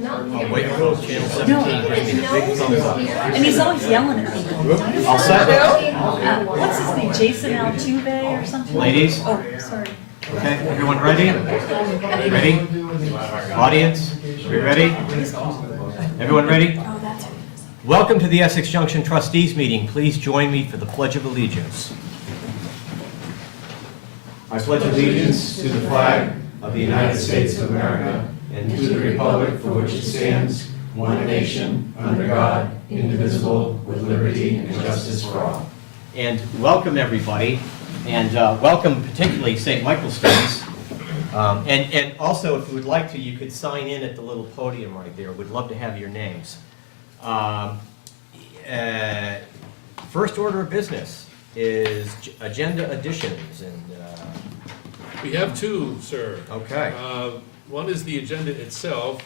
Oh, wait, channel 17, give me the big thumbs up. And he's always yelling at me. All set? What's his name, Jason Altuve or something? Ladies? Oh, sorry. Okay, everyone ready? Ready? Audience, we ready? Everyone ready? Oh, that's it. Welcome to the Essex Junction Trustees meeting. Please join me for the Pledge of Allegiance. I pledge allegiance to the flag of the United States of America and to the republic for which it stands, one nation, under God, indivisible, with liberty and justice for all. And welcome, everybody, and welcome particularly St. Michael's students. And also, if you would like to, you could sign in at the little podium right there. We'd love to have your names. First order of business is agenda additions, and We have two, sir. okay. One is the agenda itself.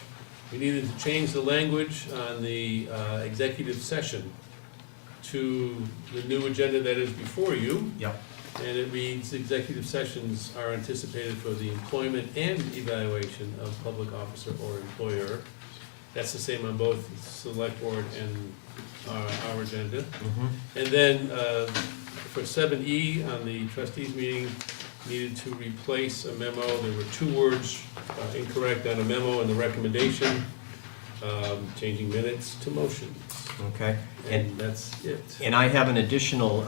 We needed to change the language on the executive session to the new agenda that is before you. Yep. And it reads, executive sessions are anticipated for the employment and evaluation of public officer or employer. That's the same on both Selectboard and our agenda. Mm-hmm. And then for 7E on the trustees meeting, needed to replace a memo. There were two words incorrect on a memo and the recommendation, changing minutes to motions. Okay. And that's it. And I have an additional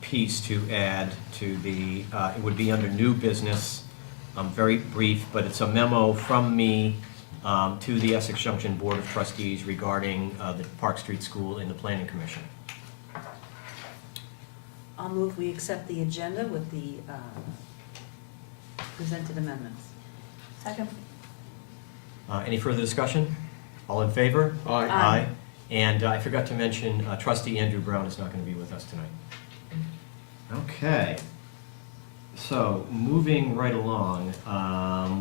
piece to add to the, it would be under new business, very brief, but it's a memo from me to the Essex Junction Board of Trustees regarding the Park Street School and the Planning Commission. I'll move we accept the agenda with the presented amendments. Second. Any further discussion? All in favor? Aye. Aye. And I forgot to mention, trustee Andrew Brown is not going to be with us tonight. Okay. So, moving right along,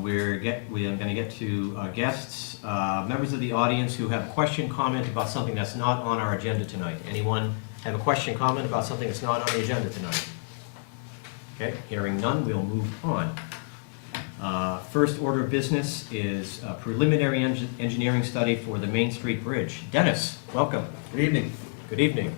we are going to get to guests, members of the audience who have a question, comment about something that's not on our agenda tonight. Anyone have a question, comment about something that's not on the agenda tonight? Okay, hearing none, we'll move on. First order of business is a preliminary engineering study for the Main Street Bridge. Dennis, welcome. Good evening. Good evening.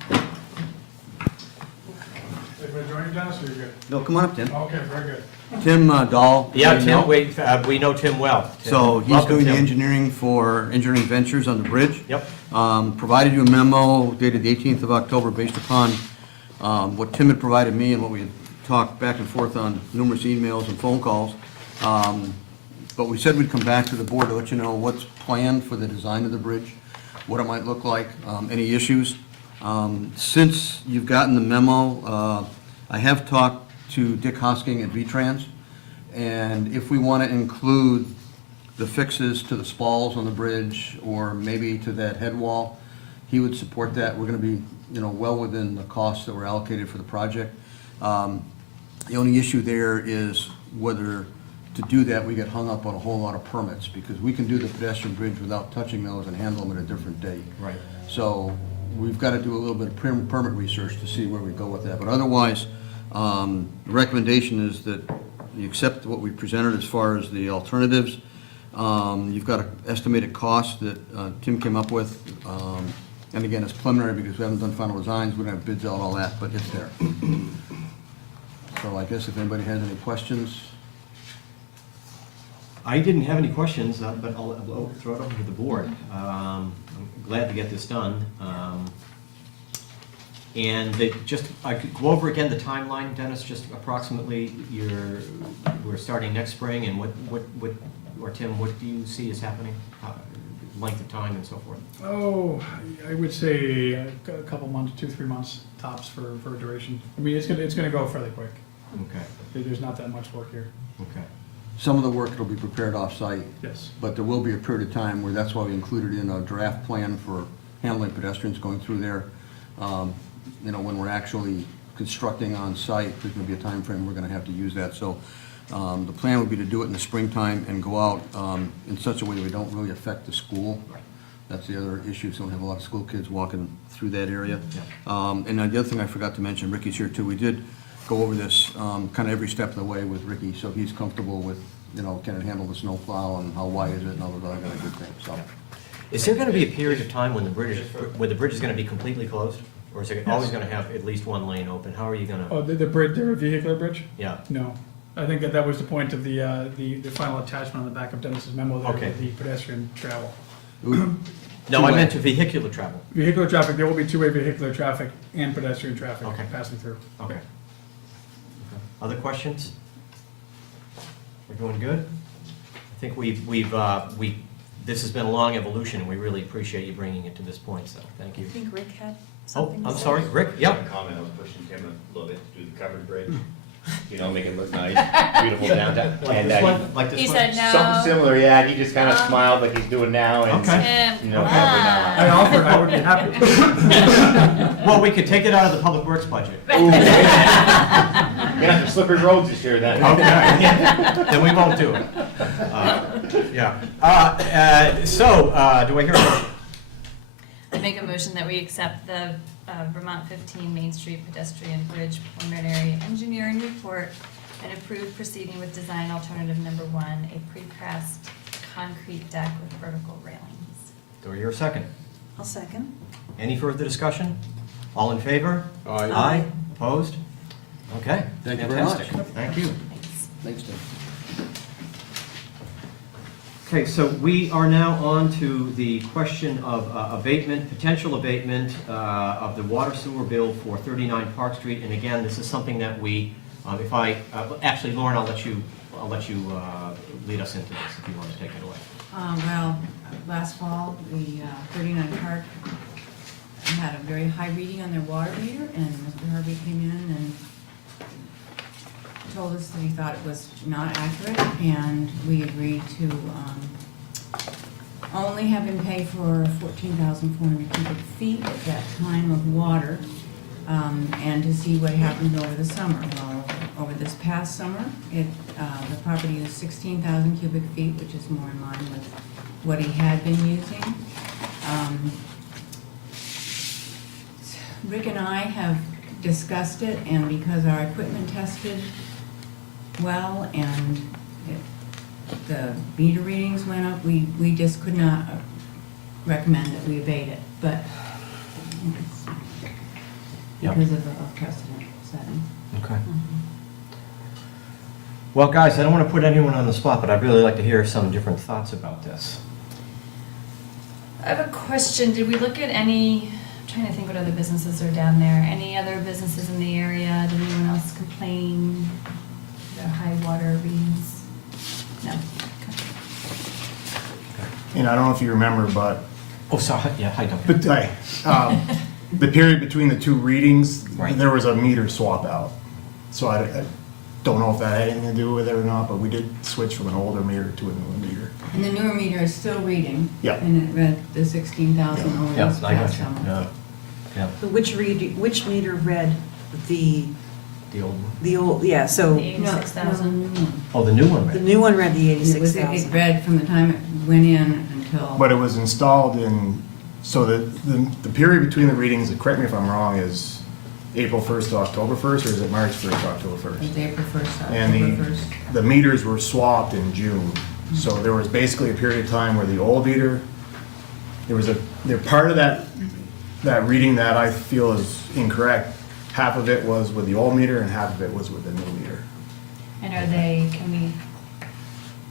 Everybody joining, Dennis, or you're good? No, come on up, Tim. Okay, very good. Tim Dahl. Yeah, you Tim, know. we know Tim well. Tim, So he's welcome, doing the Tim. engineering for Engineering Ventures on the bridge. Yep. Provided you a memo dated the 18th of October based upon what Tim had provided me and what we had talked back and forth on numerous emails and phone calls. But we said we'd come back to the board to let you know what's planned for the design of the bridge, what it might look like, any issues. Since you've gotten the memo, I have talked to Dick Hosking at V-Trans, and if we want to include the fixes to the spalls on the bridge or maybe to that head wall, he would support that. We're going to be, well within the costs that were allocated for the project. The only issue there is whether to do that, we get hung up on a whole lot of permits, because we can do the pedestrian bridge without touching those and handle them at a different date. Right. So we've got to do a little bit of permit research to see where we go with that. But otherwise, the recommendation is that you accept what we presented as far as the alternatives. You've got an estimated cost that Tim came up with. And again, it's preliminary because we haven't done final designs, we don't have bids out, all that, but it's there. So I guess if anybody has any questions. I didn't have any questions, but I'll throw it over to the board. I'm glad to get this done. And I could go over again the timeline, Dennis, just approximately we're starting next spring, and or Tim, what do you see as happening? Length of time and so forth? Oh, I would say a couple months, 2-3 months tops for duration. I mean, it's gonna go fairly quick. Okay, There's not that much work here. okay. Some of the work will be prepared off-site, Yes. but there will be a period of time where that's why we included in a draft plan for handling pedestrians going through there. When we're actually constructing on-site, there's going to be a time frame we're going to have to use that. So the plan would be to do it in the springtime and go out in such a way that we don't really affect the school. That's the other issue, so we have a lot of school kids walking through that area. Yeah. And the other thing I forgot to mention, Ricky's here too, we did go over this kind of every step of the way with Ricky, so he's comfortable with you know, can it handle the snow plow and how wide is it and all those other kind of good things, so. Is there gonna be a period of time when the bridge is gonna be completely closed? Or is it always gonna have at least one lane open? How are you gonna, Oh, the bridge, the vehicular bridge? yeah, No. I think that was the point of the final attachment on the back of Dennis's memo there, Okay. with the pedestrian travel. no, I Two-way. meant to vehicular travel. Vehicular traffic, there will be two-way vehicular traffic and pedestrian traffic Okay. passing through. Okay. Other questions? Everyone good? I think this has been a long evolution, and we really appreciate you bringing it to this point, so thank you. I think Rick had Oh, something to I'm say. sorry, Rick, yep. Comment, I was pushing Tim a little bit to do the covered bridge, you know, make it look nice, beautiful downtown. Like And this one? Like this He one? said no. something similar, yeah, he just kind of smiled like he's doing now, and, Okay. you know, Okay. probably I not. offer, I would be happy. Well, we could take it out of the public works budget. Ooh, You're gonna have to slippery roads this year then. Okay, then we won't do it. Yeah. Do I hear a motion? I make a motion that we accept the Vermont 15 Main Street pedestrian bridge preliminary engineering report and approve proceeding with design alternative number 1, a precast concrete deck with vertical railings. Do I hear a second? I'll second. Any further discussion? All in favor? Aye. Opposed? Okay. Thank you very much. Fantastic. Thank you. Thanks. Thanks, Tim. Okay, so we are now on to the question of abatement, potential abatement of the water sewer bill for 39 Park Street. And again, this is something that we, actually, Lauren, I'll let you lead us into this if you want to take it away. Well, last fall, the 39 Park had a very high reading on their water meter, and Mr. Harvey came in and told us that he thought it was not accurate, and we agreed to only have him pay for 14,400 cubic feet at that time of water, and to see what happened over the summer. Well, over this past summer, the property is 16,000 cubic feet, which is more in line with what he had been using. Rick and I have discussed it, and because our equipment tested well and the meter readings went up, we just could not recommend that we abate it, but it's Yep. because of precedent setting. Okay. Well, guys, I don't want to put anyone on the spot, but I'd really like to hear some different thoughts about this. I have a question. Did we look at any, I'm trying to think what other businesses are down there. Any other businesses in the area? Did anyone else complain? The high water readings? No. Okay. And I don't know if you remember, but Oh, sorry, yeah, hi, Duncan. the period between the two readings, Right. there was a meter swap out. So I don't know if that had anything to do with it or not, but we did switch from an older meter to a newer meter. And the newer meter is still reading. Yeah. And it read the 16,000 over Yeah, this I got past you. summer. Yeah, yeah, Which meter read the the old one. old, yeah, so The No, 86,000? no, no. Oh, the new one, the right? new one read the It was, it 86,000. read from the time it went in until. But it was installed in, so the period between the readings, correct me if I'm wrong, is April 1st to October 1st, or is it March 1st to October 1st? It was April 1st, And October 1st. the meters were swapped in June. So there was basically a period of time where the old meter, there part of that reading that I feel is incorrect. Half of it was with the old meter and half of it was with the new meter. And are they,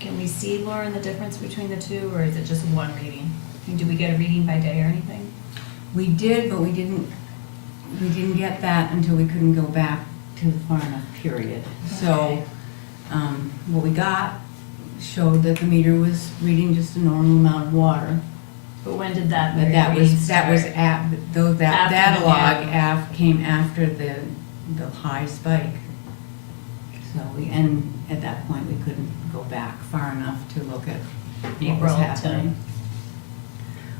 can we see, Lauren, the difference between the two, or is it just one reading? And do we get a reading by day or anything? We did, but we didn't get that until we couldn't go back to the far enough period. So, Okay. what we got showed that the meter was reading just a normal amount of water. But when did that But that reading was start? that After the log new. came after the high spike. So and at that point, we couldn't go back far enough to look at what April was to happening.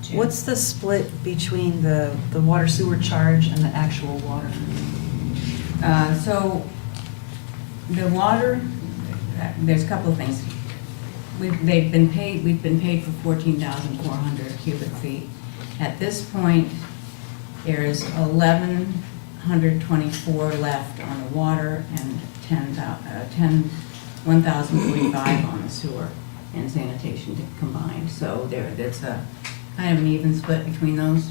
June. What's the split between the water sewer charge and the actual water? So the water, there's a couple of things. We've been paid for 14,400 cubic feet. At this point, there's 1,124 left on the water and 1,045 on the sewer and sanitation combined. So that's a kind of an even split between those.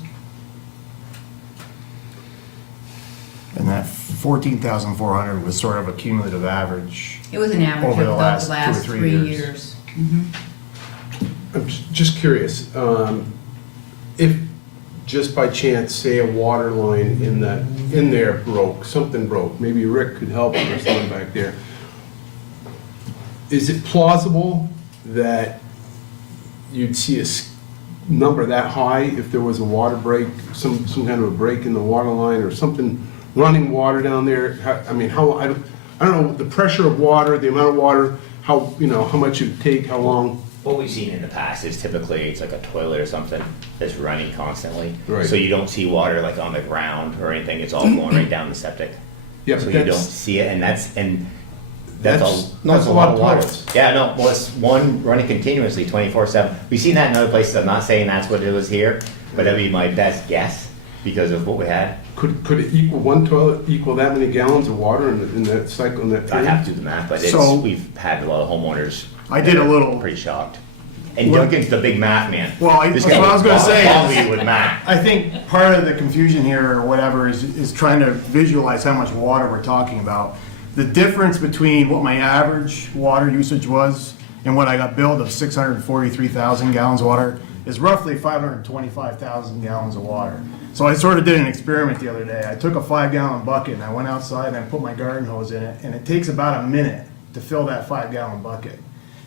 And that 14,400 was sort of a cumulative average. It was an average Over of the the last last 2 or 3 3 years. years. Mhm. I'm just curious, if just by chance, say a water line in there broke, something broke, maybe Rick could help or someone back there. Is it plausible that you'd see a number that high if there was a water break, some kind of a break in the water line or something, running water down there? I mean, I don't know, the pressure of water, the amount of water, how much it'd take, how long? What we've seen in the past is typically it's like a toilet or something that's running constantly. Right. So you don't see water like on the ground or anything, it's all going right down the septic. Yeah, So but you don't that's, see it, and that's that's a lot of toilets. Yeah, no, well, it's one running continuously, 24/7. We've seen that in other places, I'm not saying that's what it was here, but that'd be my best guess because of what we had. Could it equal, one toilet equal that many gallons of water in that cycle, in that I'd period? have to do the math, but So- we've had a lot of homeowners. I did a little, Pretty shocked. And Well- Duncan's the big math man. well, This that's guy what I was gonna say. Probably with math. I think part of the confusion here or whatever is trying to visualize how much water we're talking about. The difference between what my average water usage was and what I got billed of 643,000 gallons of water is roughly 525,000 gallons of water. So I sort of did an experiment the other day. I took a 5-gallon bucket and I went outside and I put my garden hose in it, and it takes about a minute to fill that 5-gallon bucket.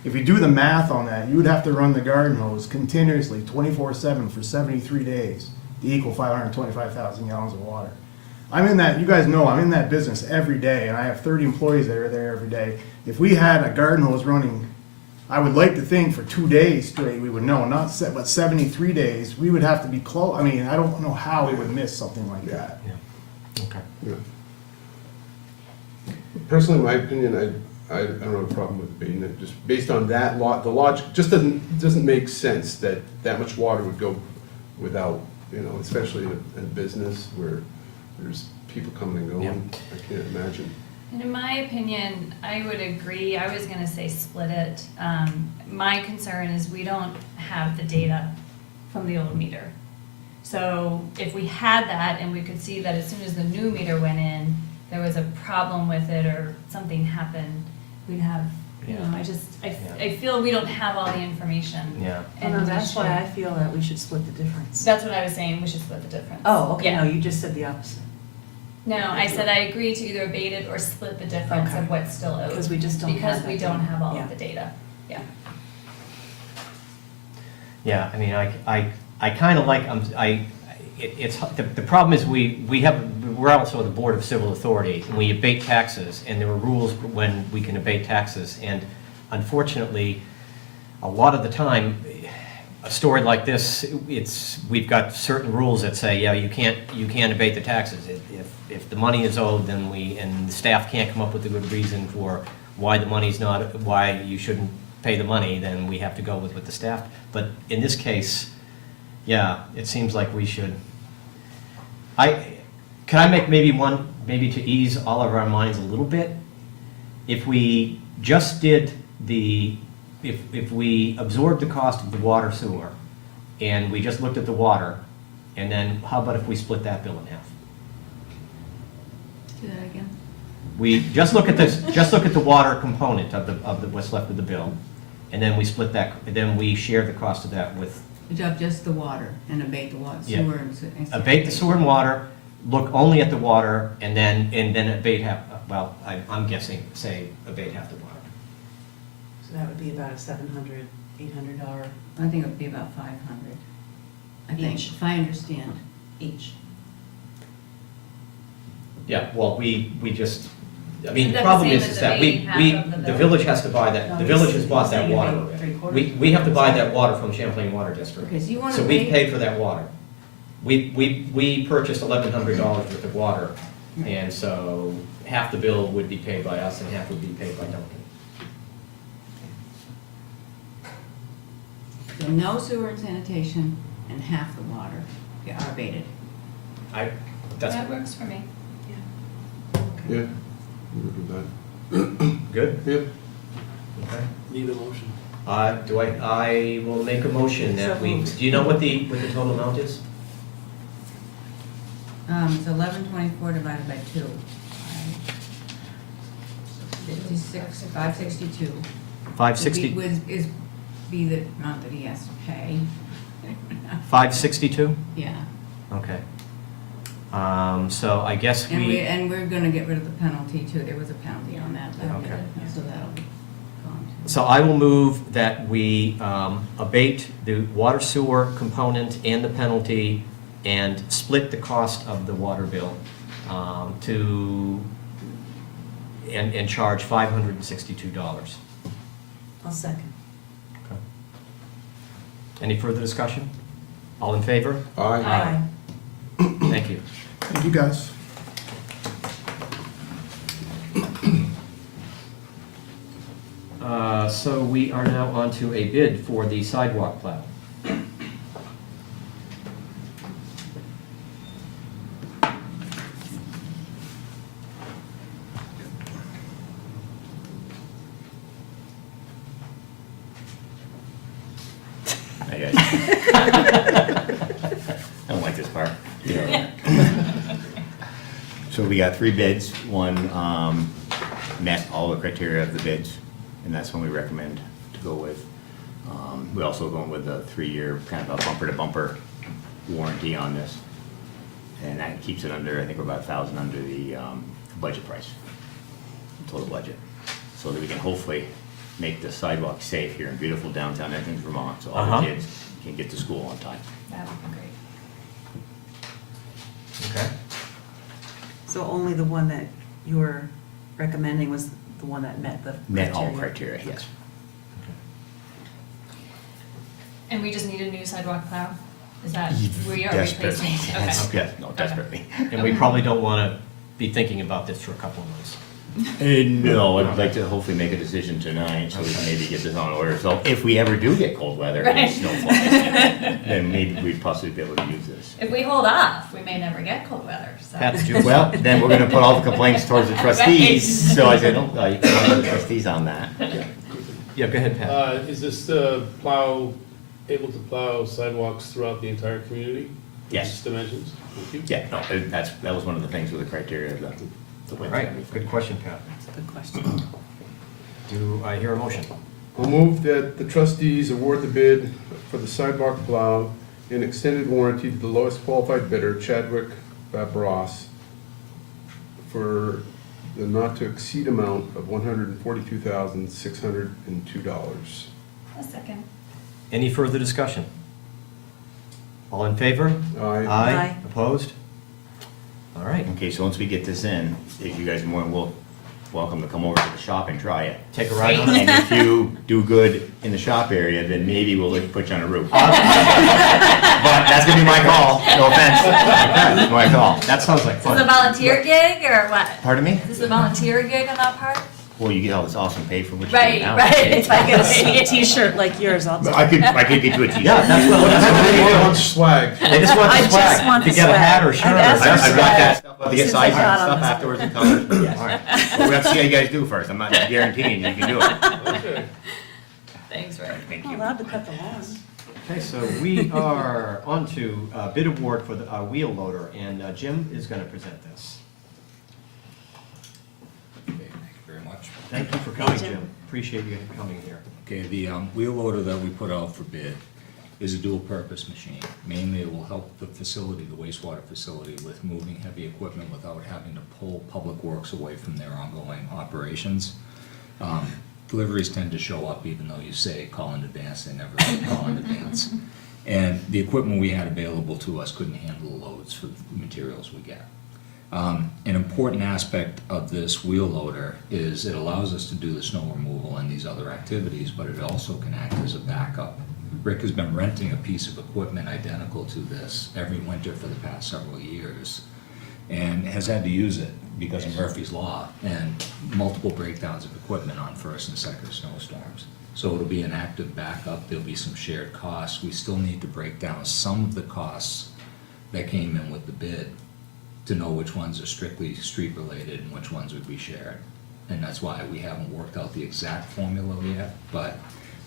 If you do the math on that, you would have to run the garden hose continuously 24/7 for 73 days to equal 525,000 gallons of water. I'm in that, you guys know, I'm in that business every day, and I have 30 employees that are there every day. If we had a garden hose running, I would like to think for 2 days straight, we would know, but 73 days, we would have to be close. I mean, I don't know how we would miss something like that. Okay. Yeah. Personally, in my opinion, I don't have a problem with abating it, just based on that the logic just doesn't make sense that much water would go without, especially in a business where there's people coming and going. Yeah. I can't imagine. And in my opinion, I would agree, I was gonna say split it. My concern is we don't have the data from the old meter. So if we had that and we could see that as soon as the new meter went in, there was a problem with it or something happened, we'd have, I feel we don't have all the information. Yeah. And And we that's why should- I feel that we should split the difference. That's what I was saying, we should split the difference. Oh, okay, Yeah. no, you just said the opposite, No, I said I agree to either abate it or split the difference Okay. of what's still owed. because we just don't have Because that we don't data. have all Yeah. of the data, yeah. Yeah, I mean, I kind of like, it's, the problem is we're also the Board of Civil Authority, and we abate taxes, and there are rules when we can abate taxes, and unfortunately, a lot of the time, a story like this, we've got certain rules that say, yeah, you can't abate the taxes. If the money is owed, then and the staff can't come up with a good reason for why the money's not, why you shouldn't pay the money, then we have to go with what the staff. But in this case, yeah, it seems like we should. Can I make maybe to ease all of our minds a little bit? If we just did if we absorbed the cost of the water sewer, and we just looked at the water, and then how about if we split that bill in half? Do that again. We just look at the water component of the what's left of the bill, and then we split that, then we share the cost of that with, Adopt just the water and abate the water, Yeah. sewer and. abate the sewer and water, look only at the water, and then abate half, well, I'm guessing, say, abate half the water. So that would be about a $700, $800 I think it would be about 500, I think, Each. if I understand. each. Yeah, well, we just, I mean, the That's the problem same is as that abating half of the the bill. village has to buy that, No, the he's- village has bought he's that saying water. abate 3/4. We have to buy that water from Champlain Water District. Okay, so you want to So we abate, paid for that water. We purchased $1,100 worth of water, and so half the bill would be paid by us and half would be paid by Duncan. so no sewer and sanitation and half the water are abated. That's That works for me. Yeah. We would do that. good. Yeah. Okay. Need a motion. I will make a motion that So we, moved. do you know what the total amount is? It's 1124 divided by 2. 56, 562. 560, Is be the amount that he has to pay. 562? Yeah, Okay. So I guess and we're gonna get rid of the penalty too. There was a penalty on that. Okay. So that'll be gone too. So I will move that we abate the water sewer component and the penalty and split the cost of the water bill and charge $562. I'll second. Any further discussion? All in favor? Aye. Thank you. Thank you, guys. So we are now on to a bid for the sidewalk plow. Hey, guys. I don't like this part. So we got 3 bids. One met all the criteria of the bids, and that's one we recommend to go with. We also going with a 3-year kind of a bumper-to-bumper warranty on this. And that keeps it under, I think we're about 1,000 under the budget price, total budget. So that we can hopefully make the sidewalk safe here in beautiful downtown Essex, Vermont, so all the kids can get to school on time. That would be great. Okay. So only the one that you were recommending was the one that met the criteria? Met all criteria, yes. And we just need a new sidewalk plow? Is that, we are Desperately, replacing? yes, Okay. yes, no, desperately. And we probably don't want to be thinking about this for a couple of months. No, I'd like to hopefully make a decision tonight, so we can maybe get this on order. So if we ever do get cold weather and Right. snowfall, then maybe we'd possibly be able to use this. If we hold off, we may never get cold weather, so. Pat, did you? Well, then we're gonna put all the complaints towards the trustees, so I said, oh, you can have the trustees on that. Yeah, go ahead, Pat. Is this able to plow sidewalks throughout the entire community? Yes. Just dimensions? Thank you. Yeah, no, that was one of the things with the criteria of the All width and right, everything. good question, Pat. That's a good question. Do I hear a motion? I'll move that the trustees award the bid for the sidewalk plow and extended warranty to the lowest qualified bidder, Chadwick Babros, for the not-to-exceed amount of $142,602. A second. Any further discussion? All in favor? Aye. Aye. Opposed? All right, Okay, so once we get this in, if you guys are more than welcome to come over to the shop and try it. take a ride on it. And if you do good in the shop area, then maybe we'll put you on a roof. But that's gonna be my call, no offense. My call. That sounds like Is this a fun. volunteer gig or what? Pardon me? Is this a volunteer gig on that part? Well, you get all this awesome pay for what you do Right, now. right. If I get a sweet t-shirt like yours, I'll take it. I could get you a t-shirt. Yeah, that's what Everybody they wants swag. They just want I the just swag. want To the get a hat or swag. shirt. I've asked or- I've got that stuff, I'll get Since I sizes and got on stuff this. afterwards and colors, but yes. All right. But we have to see how you guys do first, I'm not guaranteeing you can do it. Okay. Thanks, Rick. Thank I'm you. allowed to cut the lawn. Okay, so we are on to bid award for the wheel loader, and Jim is going to present this. Okay, thank you very much. Thank you for coming, Jim. Jim. Appreciate you coming here. Okay, the wheel loader that we put out for bid is a dual-purpose machine. Mainly, it will help the facility, the wastewater facility, with moving heavy equipment without having to pull Public Works away from their ongoing operations. Deliveries tend to show up even though you say call in advance, they never call in advance. And the equipment we had available to us couldn't handle the loads for the materials we get. An important aspect of this wheel loader is it allows us to do the snow removal and these other activities, but it also can act as a backup. Rick has been renting a piece of equipment identical to this every winter for the past several years and has had to use it because of Murphy's Law and multiple breakdowns of equipment on first and second snowstorms. So it'll be an active backup, there'll be some shared costs. We still need to break down some of the costs that came in with the bid to know which ones are strictly street related and which ones would be shared. and that's why we haven't worked out the exact formula yet. But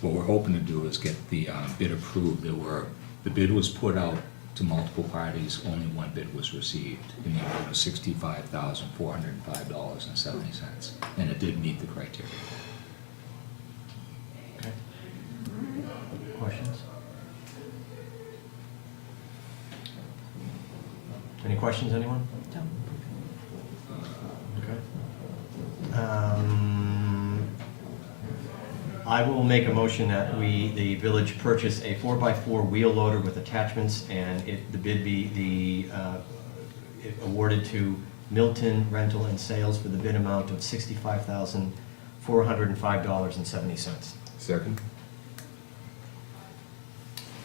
what we're hoping to do is get the bid approved. The bid was put out to multiple parties, only one bid was received in the amount of $65,405.70, and it did meet the criteria. Okay. Questions? Any questions, anyone? Don't. Okay. I will make a motion that the village purchase a 4x4 wheel loader with attachments, and the bid be awarded to Milton Rental and Sales for the bid amount of $65,405.70. Second.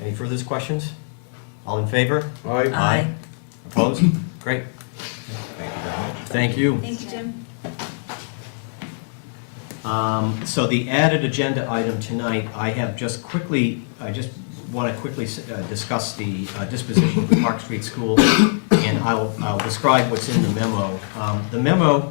Any further questions? All in favor? Aye. Aye. Opposed? Great. Thank you very much. Thank you. Thank you, Jim. So the added agenda item tonight, I just want to quickly discuss the disposition for Park Street School, and I'll describe what's in the memo. The memo,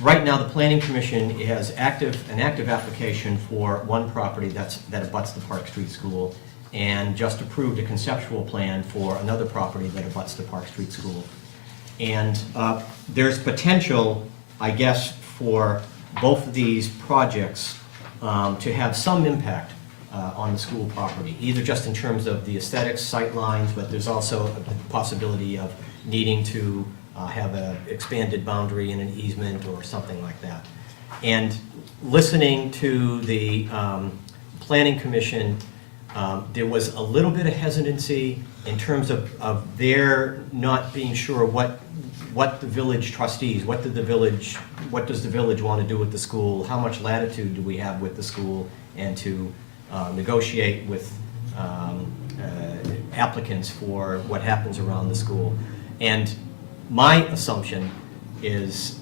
right now, the Planning Commission has an active application for one property that abuts the Park Street School, and just approved a conceptual plan for another property that abuts the Park Street School. And there's potential, I guess, for both of these projects to have some impact on the school property, either just in terms of the aesthetics, sight lines, but there's also a possibility of needing to have an expanded boundary and an easement or something like that. And listening to the Planning Commission, there was a little bit of hesitancy in terms of their not being sure what the village trustees, what does the village want to do with the school, how much latitude do we have with the school, and to negotiate with applicants for what happens around the school. And my assumption is,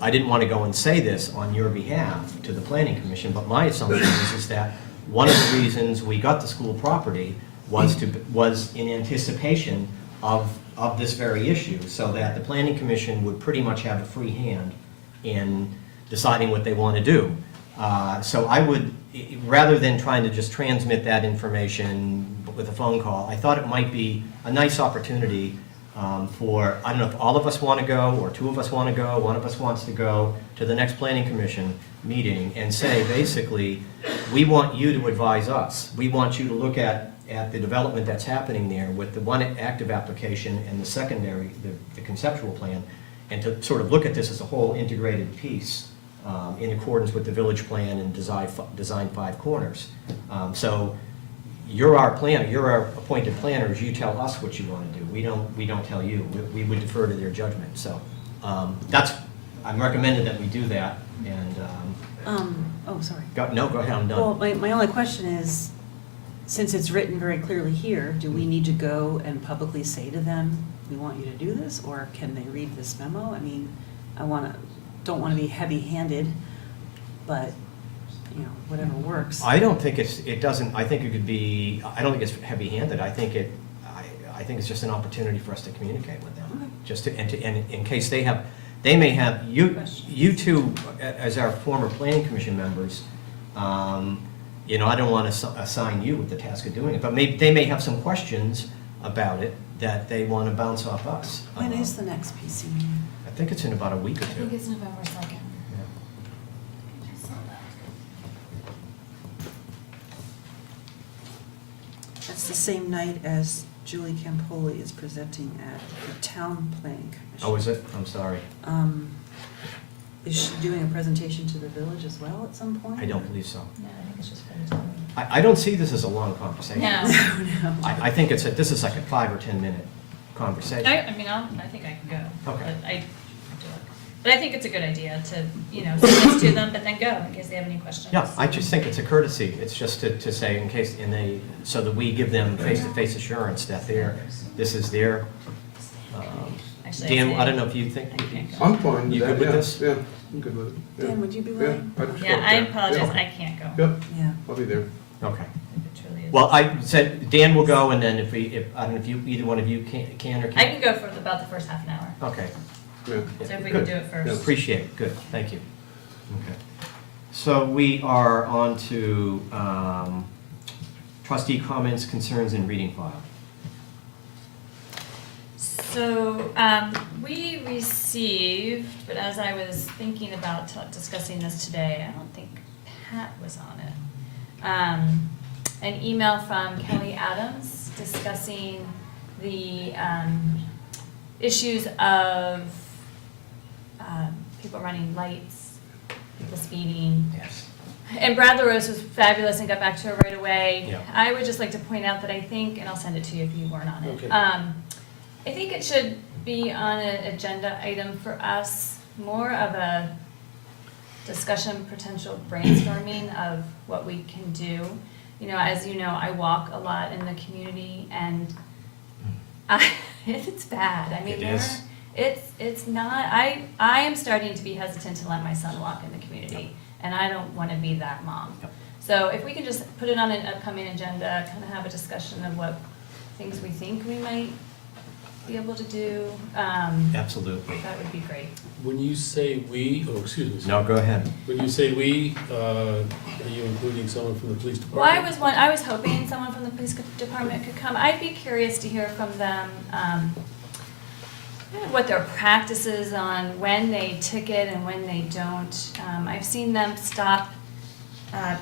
I didn't want to go and say this on your behalf to the Planning Commission, but my assumption is that one of the reasons we got the school property was in anticipation of this very issue, so that the Planning Commission would pretty much have a free hand in deciding what they want to do. So I would, rather than trying to just transmit that information with a phone call, I thought it might be a nice opportunity for, I don't know if all of us want to go, or two of us want to go, one of us wants to go to the next Planning Commission meeting and say, basically, we want you to advise us. We want you to look at the development that's happening there with the one active application and the secondary, the conceptual plan, and to sort of look at this as a whole integrated piece in accordance with the village plan and design five corners. So you're our planner, you're our appointed planners, you tell us what you want to do. We don't tell you. We would defer to their judgment. So I'm recommending that we do that, and. Oh, sorry. Go ahead, I'm done. Well, my only question is, since it's written very clearly here, do we need to go and publicly say to them, we want you to do this, or can they read this memo? I mean, don't want to be heavy-handed, but, whatever works. I don't think it doesn't, I think it could be, I don't think it's heavy-handed. I think it's just an opportunity for us to communicate with them. Okay. Just and in case they may have, you two, as our former Planning Commission members, I don't want to assign you with the task of doing it, but they may have some questions about it that they want to bounce off us. When is the next PC meeting? I think it's in about a week or I think two. it's November 2nd. That's the same night as Julie Campoli is presenting at the Town Planning Commission. Oh, is it? I'm sorry. Is she doing a presentation to the village as well at some point? I don't believe so. No, I think it's just for the town. I don't see this as a long conversation. No. No. I think this is like a 5 or 10 minute conversation. I think I can go. Okay. But I think it's a good idea to, send this to them, but then go in case they have any questions. Yeah, I just think it's a courtesy. It's just to say in case, so that we give them face-to-face assurance that this is their, Actually, Dan, say I don't know if you think. I can't go. I'm fine with You that, good with yeah, this? Yeah, I'm good with it. Yeah. Dan, would you be Yeah, willing? I'd just Yeah, go I there. apologize, Yeah. I can't go. Yep, Yeah. I'll be there. Okay. If it truly is. Well, I said Dan will go, and then if I don't know if either one of you can or I can't. can go for about the first half an hour. Okay. Yeah. So if we Good. can do it first. Appreciate it. Good. Thank you. Okay. So we are on to trustee comments, concerns, and reading file. So, we received, but as I was thinking about discussing this today, I don't think Pat was on it. An email from Kelly Adams discussing the issues of people running lights, people speeding. Yes. And Brad LaRose was fabulous and got back to her right away. Yeah. I would just like to point out that I think, and I'll send it to you if you weren't on it. Okay. I think it should be on an agenda item for us, more of a discussion, potential brainstorming of what we can do. You know, as you know, I walk a lot in the community and it's bad. I mean, It is. it's not, I am starting to be hesitant to let my son walk in the community, and I don't want to be that mom. Yep. So if we can just put it on an upcoming agenda, kind of have a discussion of what things we think we might be able to do, Absolutely. that would be great. When you say we, oh, excuse me. No, go ahead. When you say we, are you including someone from the police Well, department? I was hoping someone from the police department could come. I'd be curious to hear from them, kind of what their practices on when they ticket and when they don't. I've seen them stop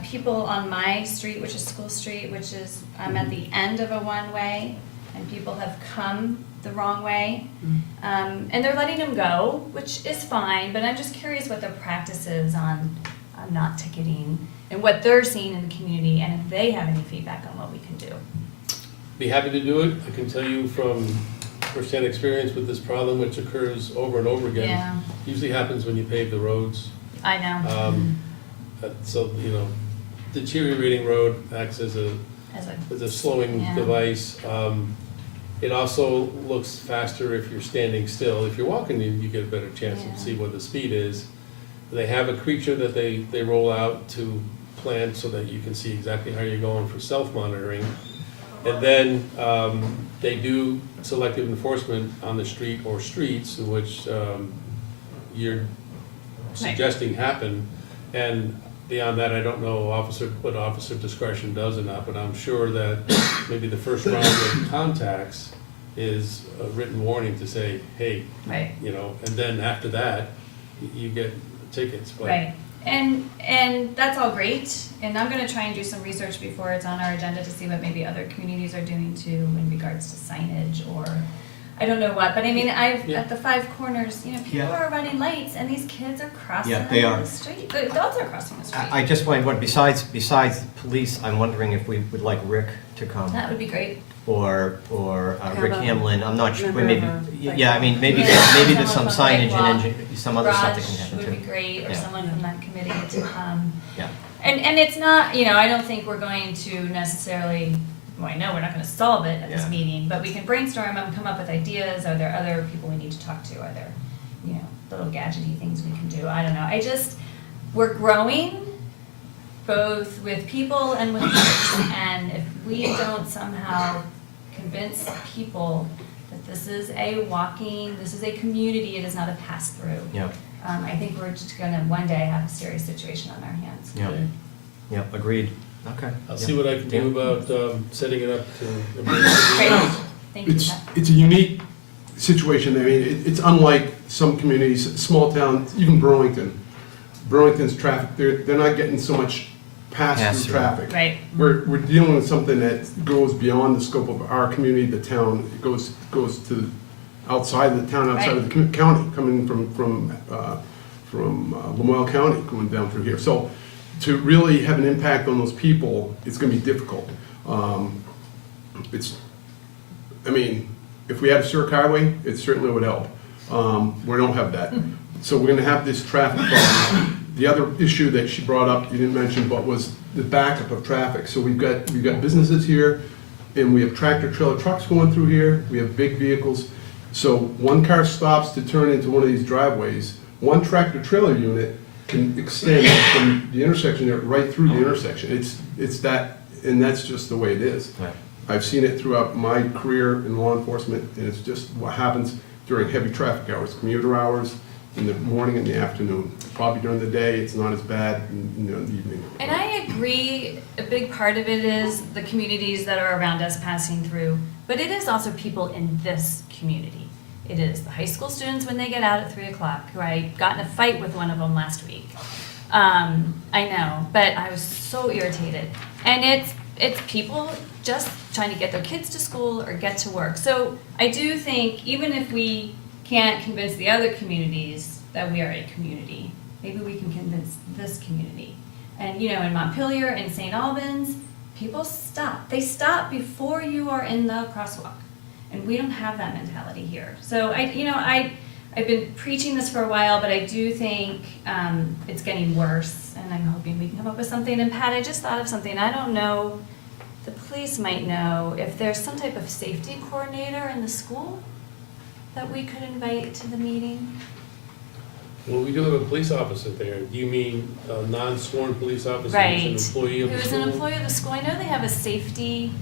people on my street, which is School Street, which is, I'm at the end of a one-way, and people have come the wrong way. And they're letting them go, which is fine, but I'm just curious what their practice is on not ticketing and what they're seeing in the community, and if they have any feedback on what we can do. Be happy to do it. I can tell you from firsthand experience with this problem, which occurs over and over again. Yeah, Usually happens when you pave the roads. I know. So, you know, deteriorating road acts as a As a, slowing Yeah. device. It also looks faster if you're standing still. If you're walking, you get a better chance Yeah. to see what the speed is. They have a creature that they roll out to plant so that you can see exactly how you're going for self-monitoring. And then they do selective enforcement on the street or streets, which you're suggesting happen. And beyond that, I don't know what officer discretion does or not, but I'm sure that maybe the first round of contacts is a written warning to say, hey, right. you know, and then after that, you get tickets. But Right, and that's all great, and I'm gonna try and do some research before it's on our agenda to see what maybe other communities are doing too in regards to signage or, I don't know what, but I mean, Yeah. at the Five Corners, you know, people Yeah. are running lights and these kids are crossing Yeah, they are. the street, the adults are crossing the street. I just wondered, besides police, I'm wondering if we would like Rick to come, That would be great. or Rick Have a Hamlin, I'm not sure, member of maybe, a- yeah, I mean, maybe, Yeah, maybe there's some someone from signage Sidewalk, and some other stuff that can Raj happen would be too. great, or Yeah. someone from that committee to come. Yeah. And it's not, you know, I don't think we're going to necessarily, well, I know we're not gonna solve it at this Yeah. meeting, but we can brainstorm and come up with ideas. Are there other people we need to talk to? Are there, you know, little gadgety things we can do? I don't know. We're growing, both with people and with kids, and if we don't somehow convince people that this is a community, it is not a pass-through. Yeah, I think we're just gonna one day have a serious situation on our hands. yeah, yeah, agreed, okay. I'll yeah. see what I can do about setting it up to. Great, thank you, It's, Pat. it's a unique situation. I mean, it's unlike some communities, small towns, even Burlington. Burlington's traffic, they're not getting so much pass-through Pass-through. traffic. Right, We're dealing with something that goes beyond the scope of our community, the town. It goes to outside of the town, outside of the county, coming from Lamoille County, going down through here. So to really have an impact on those people, it's gonna be difficult. I mean, if we had a Cirque Highway, it certainly would help. We don't have that. So we're gonna have this traffic problem. The other issue that she brought up, you didn't mention, but was the backup of traffic. So we've got businesses here, and we have tractor trailer trucks going through here, we have big vehicles. So one car stops to turn into one of these driveways, one tractor trailer unit can extend from the intersection there right through the intersection. It's that, and that's just the way it is. Right. I've seen it throughout my career in law enforcement, and it's just what happens during heavy traffic hours, commuter hours, in the morning and the afternoon. Probably during the day, it's not as bad, in the evening. And I agree, a big part of it is the communities that are around us passing through, but it is also people in this community. It is the high school students when they get out at 3 o'clock, who I got in a fight with one of them last week. I know, but I was so irritated. And it's people just trying to get their kids to school or get to work. So I do think, even if we can't convince the other communities that we are a community, maybe we can convince this community. And, you know, in Montpelier and St. Albans, people stop. They stop before you are in the crosswalk. And we don't have that mentality here. So I've been preaching this for a while, but I do think it's getting worse, and I'm hoping we can come up with something. And Pat, I just thought of something. I don't know, the police might know if there's some type of safety coordinator in the school that we could invite to the meeting. Well, we do have a police officer there. Do you mean a non-sworn police officer Right. who's an employee of the Who's school? an employee of the school. I know they have a safety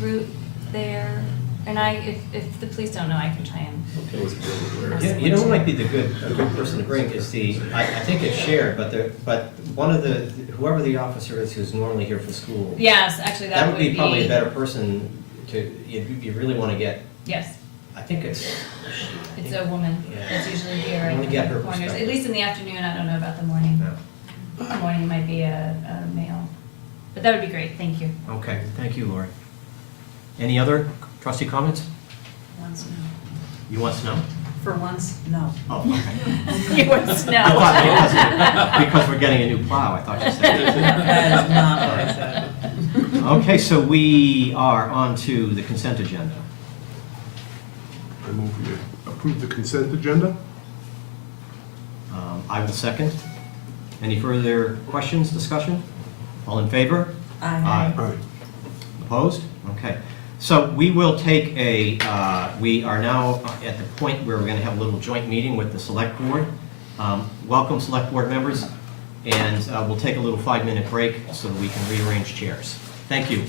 group there. And if the police don't know, I can try and. Yeah, you know who might be a good person to bring is I think it's shared, but one of whoever the officer is who's normally here for school. Yes, actually, That would be probably a better person you really want to get, Yes, I think it's. it's a woman Yeah. that's usually here I in wanna get the her corners, at perspective. least in the afternoon. I don't know about the morning. Yeah. The morning might be a male. But that would be great, thank you. Okay, thank you, Lori. Any other trustee comments? Once, no. You want snow? For once, no. Oh, okay. You want snow. I thought because we're getting a new plow, I thought you said. That is not what I said. Okay, so we are on to the consent agenda. I move we approve the consent agenda. I will second. Any further questions, discussion? All in favor? Aye. All right. Opposed? Okay. So we will take we are now at the point where we're going to have a little joint meeting with the Select Board. Welcome, Select Board members, and we'll take a little 5-minute break so that we can rearrange chairs. Thank you.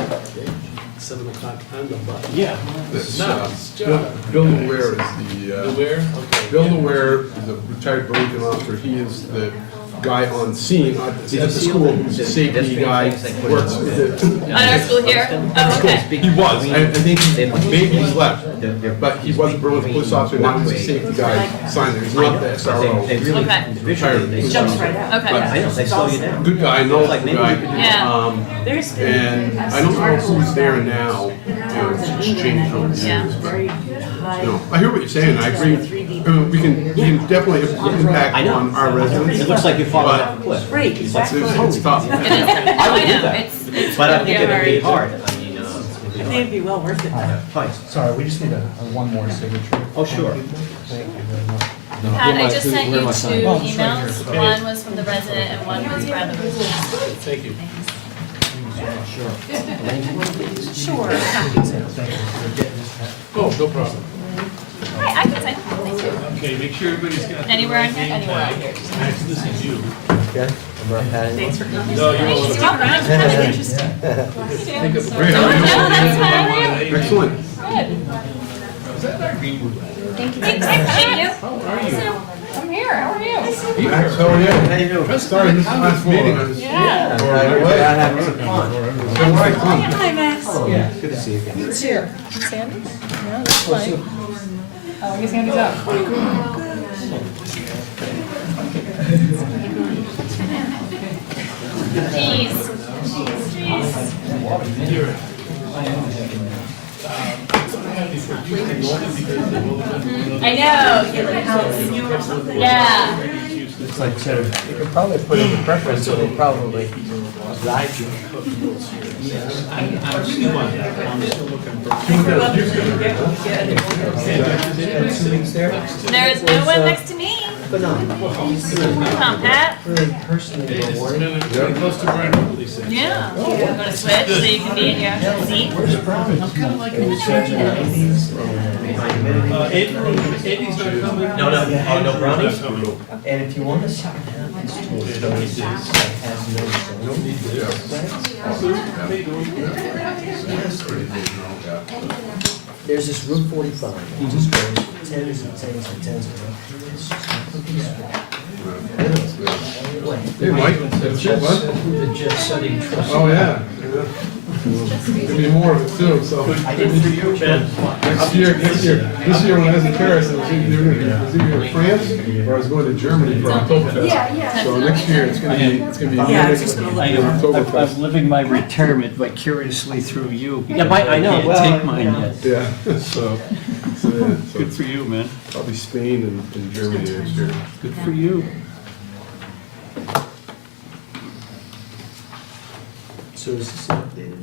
Okay, 7 o'clock on the button. Yeah. Bill Ware is You the, where? Okay. Bill Ware is a retired Burlington officer. He is the guy on scene at the school, who's the safety guy, works with it. On our school here? Oh, okay. He was, I think maybe he's left, but he was a Burlington police officer, now he's a safety guy, signed there, he's not the SRO. They really, Okay. visually, they Jumps right out. Okay. I know, they slow you down. Good guy, knowledgeable Like, maybe we could do guy. Yeah. There's been And I don't know who's there now, it's changed over the Yeah. years. very high. No, I hear what you're saying, I agree. We can definitely impact I know. on our residents. It looks like you're falling off a But cliff. Right, it's exactly. it's tough. It is, I would do know, that. it's But I gonna be think a it'd be hard. hard. I mean, I think it'd be well worth it. fine. Sorry, we just need one more signature. Oh, sure. Thank you very much. Pat, I just sent you two Oh, it's right emails. here. One was from the resident and one was by the resident. Thank you. Thanks. Sure. Oh, no problem. Hi, I can sign. Thank you. Okay, make sure everybody's got. Anywhere on here? Anywhere on here. Actually, this is you. Thanks for coming. No, you're Thanks, welcome. you're welcome. It's kind of interesting. Think of- Great, how are you? No, that's fine. How are you? Excellent. Thank you. Thank you. How are you? I'm here. How are you? So are you? How you doing? Sorry, this is the last meeting. I was- Yeah. Hi, Max. Yeah, good to see you again. Who's here? Sandy? No, that's fine. Oh, I guess Sandy's up. Jeez. I know. Yeah. It's like, so you could probably put in the preference, so they probably drive you. There's no one next to me. Phenomenal. Come, Pat. Really personally rewarding. Very close to Brian Oakley said. Yeah. Want to switch so you can be in your actual seat? Andy's not coming. No, no, oh, no brownies? And if you want to sit down next to it, that has no. There's this Route 45, it just goes tens and tens and tens Hey, Mike, that's it, bud? The jet setting trust. Oh, yeah. There'll be more of it too, so. I did for you, Ben. Next year, this year when I was in Paris, I was either in France or I was going to Germany for Oktoberfest. So next year, it's gonna be. Yeah, it's just gonna look I'm Oktoberfest. living my retirement vicariously through you. Yeah, I know. Can't Well, take mine yet. Yeah, so Good for you, man. probably Spain and Germany next year. Good for you. So is this updated?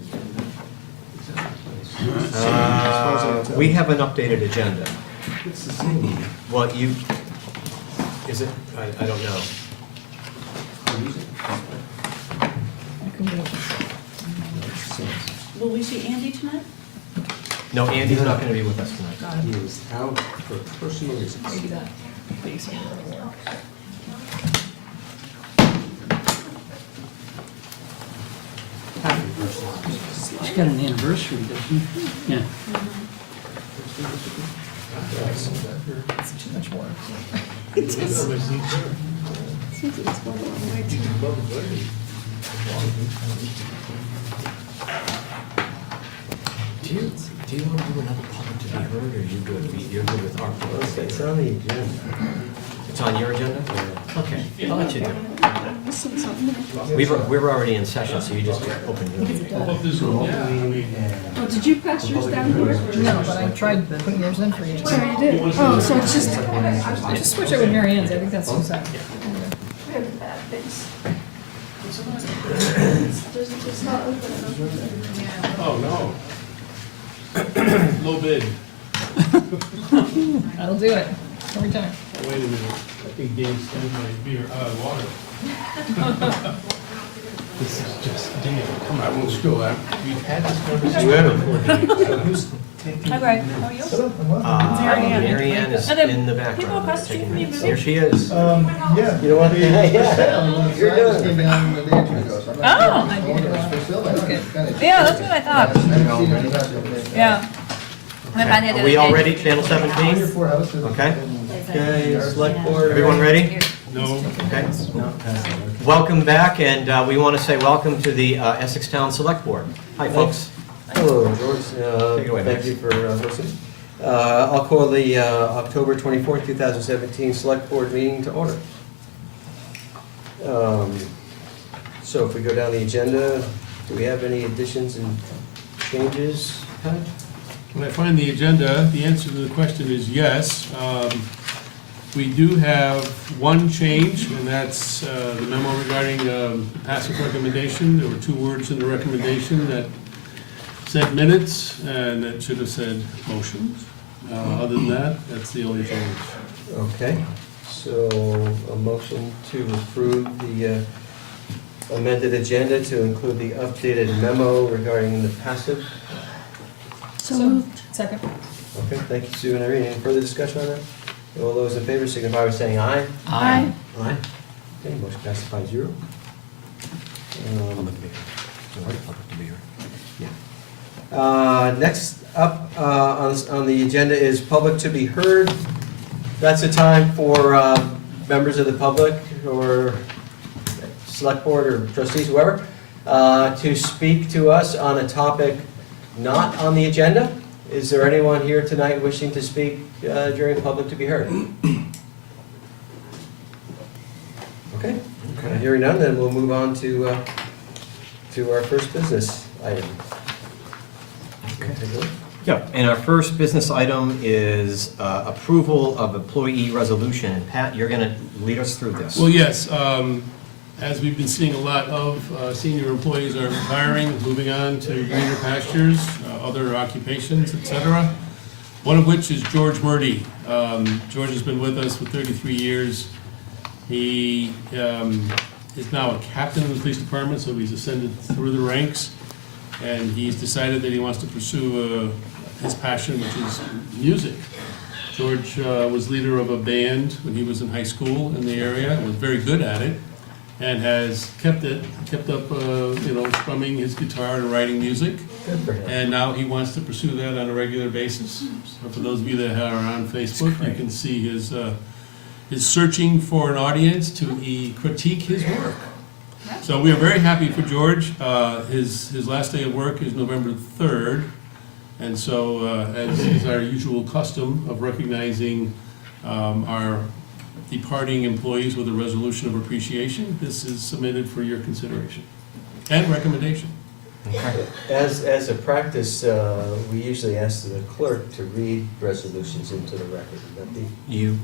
We have an updated agenda. It's the same. Well, is it? I don't know. Will we see Andy tonight? No, Andy's not gonna be with us tonight. Got it. He is out for personal reasons. He's got an anniversary, doesn't he? Yeah. Do you want to do another public to be heard, or are you good? You're good with our public? It's on the agenda. It's on your agenda? Okay, I'll let you do it. We're already in session, so you just open your meeting. Oh, did you pass yours down here? No, but I tried putting yours in for you. Oh, you did? Oh, so it's just, I just switch it with Mary Ann's, I think that's what's up. Oh, no. Low bid. That'll do it, every time. Wait a minute. I think Dave's sending my beer, water. This is just, Dave, come on, I won't steal that. We've had this conversation before, Dave. Hi, Greg. How are you? Mary Ann is And then in the people background. across the street taking from you minutes. move. Here she is. You know what? You're doing it. Oh, I did. Yeah, that's what I thought. Yeah. I'm glad they did Are we it. all ready, Channel 17? Okay. Okay, Select Board, everyone ready? No. Okay. Welcome back, and we want to say welcome to the Essex Town Select Board. Hi, folks. Hello, George. Take it away, Thank Max. you for hosting. I'll call the October 24th, 2017 Select Board meeting to order. So if we go down the agenda, do we have any additions and changes? Pat? When I find the agenda, the answer to the question is yes. We do have one change, and that's the memo regarding passive recommendation. There were two words in the recommendation that said minutes, and that should have said motions. Other than that, that's the only change. Okay, so a motion to approve the amended agenda to include the updated memo regarding the passive. So moved. Second. Okay, thank you, Sue and Irene. Any further discussion on that? All those in favor signify by saying aye. Aye. Aye. Okay, motion passes 5-0. Next up on the agenda is public to be heard. That's a time for members of the public or select board or trustees, whoever, to speak to us on a topic not on the agenda. Is there anyone here tonight wishing to speak during public to be heard? Okay, hearing none, then we'll move on to our first business item. Okay. Yeah, and our first business item is approval of employee resolution. And Pat, you're going to lead us through this. Well, yes, as we've been seeing a lot of senior employees are retiring, moving on to greener pastures, other occupations, et cetera. One of which is George Murdy. George has been with us for 33 years. He is now a captain of the police department, so he's ascended through the ranks. And he's decided that he wants to pursue his passion, which is music. George was leader of a band when he was in high school in the area, and was very good at it, and has kept up, strumming his guitar and writing music. Good for him. And now he wants to pursue that on a regular basis. So for those of you that are on Facebook, you can see his searching for an audience to critique his work. So we are very happy for George. His last day of work is November 3rd. And so, as is our usual custom of recognizing our departing employees with a resolution of appreciation, this is submitted for your consideration and recommendation. As a practice, we usually ask the clerk to read resolutions into the record. Would that be? You,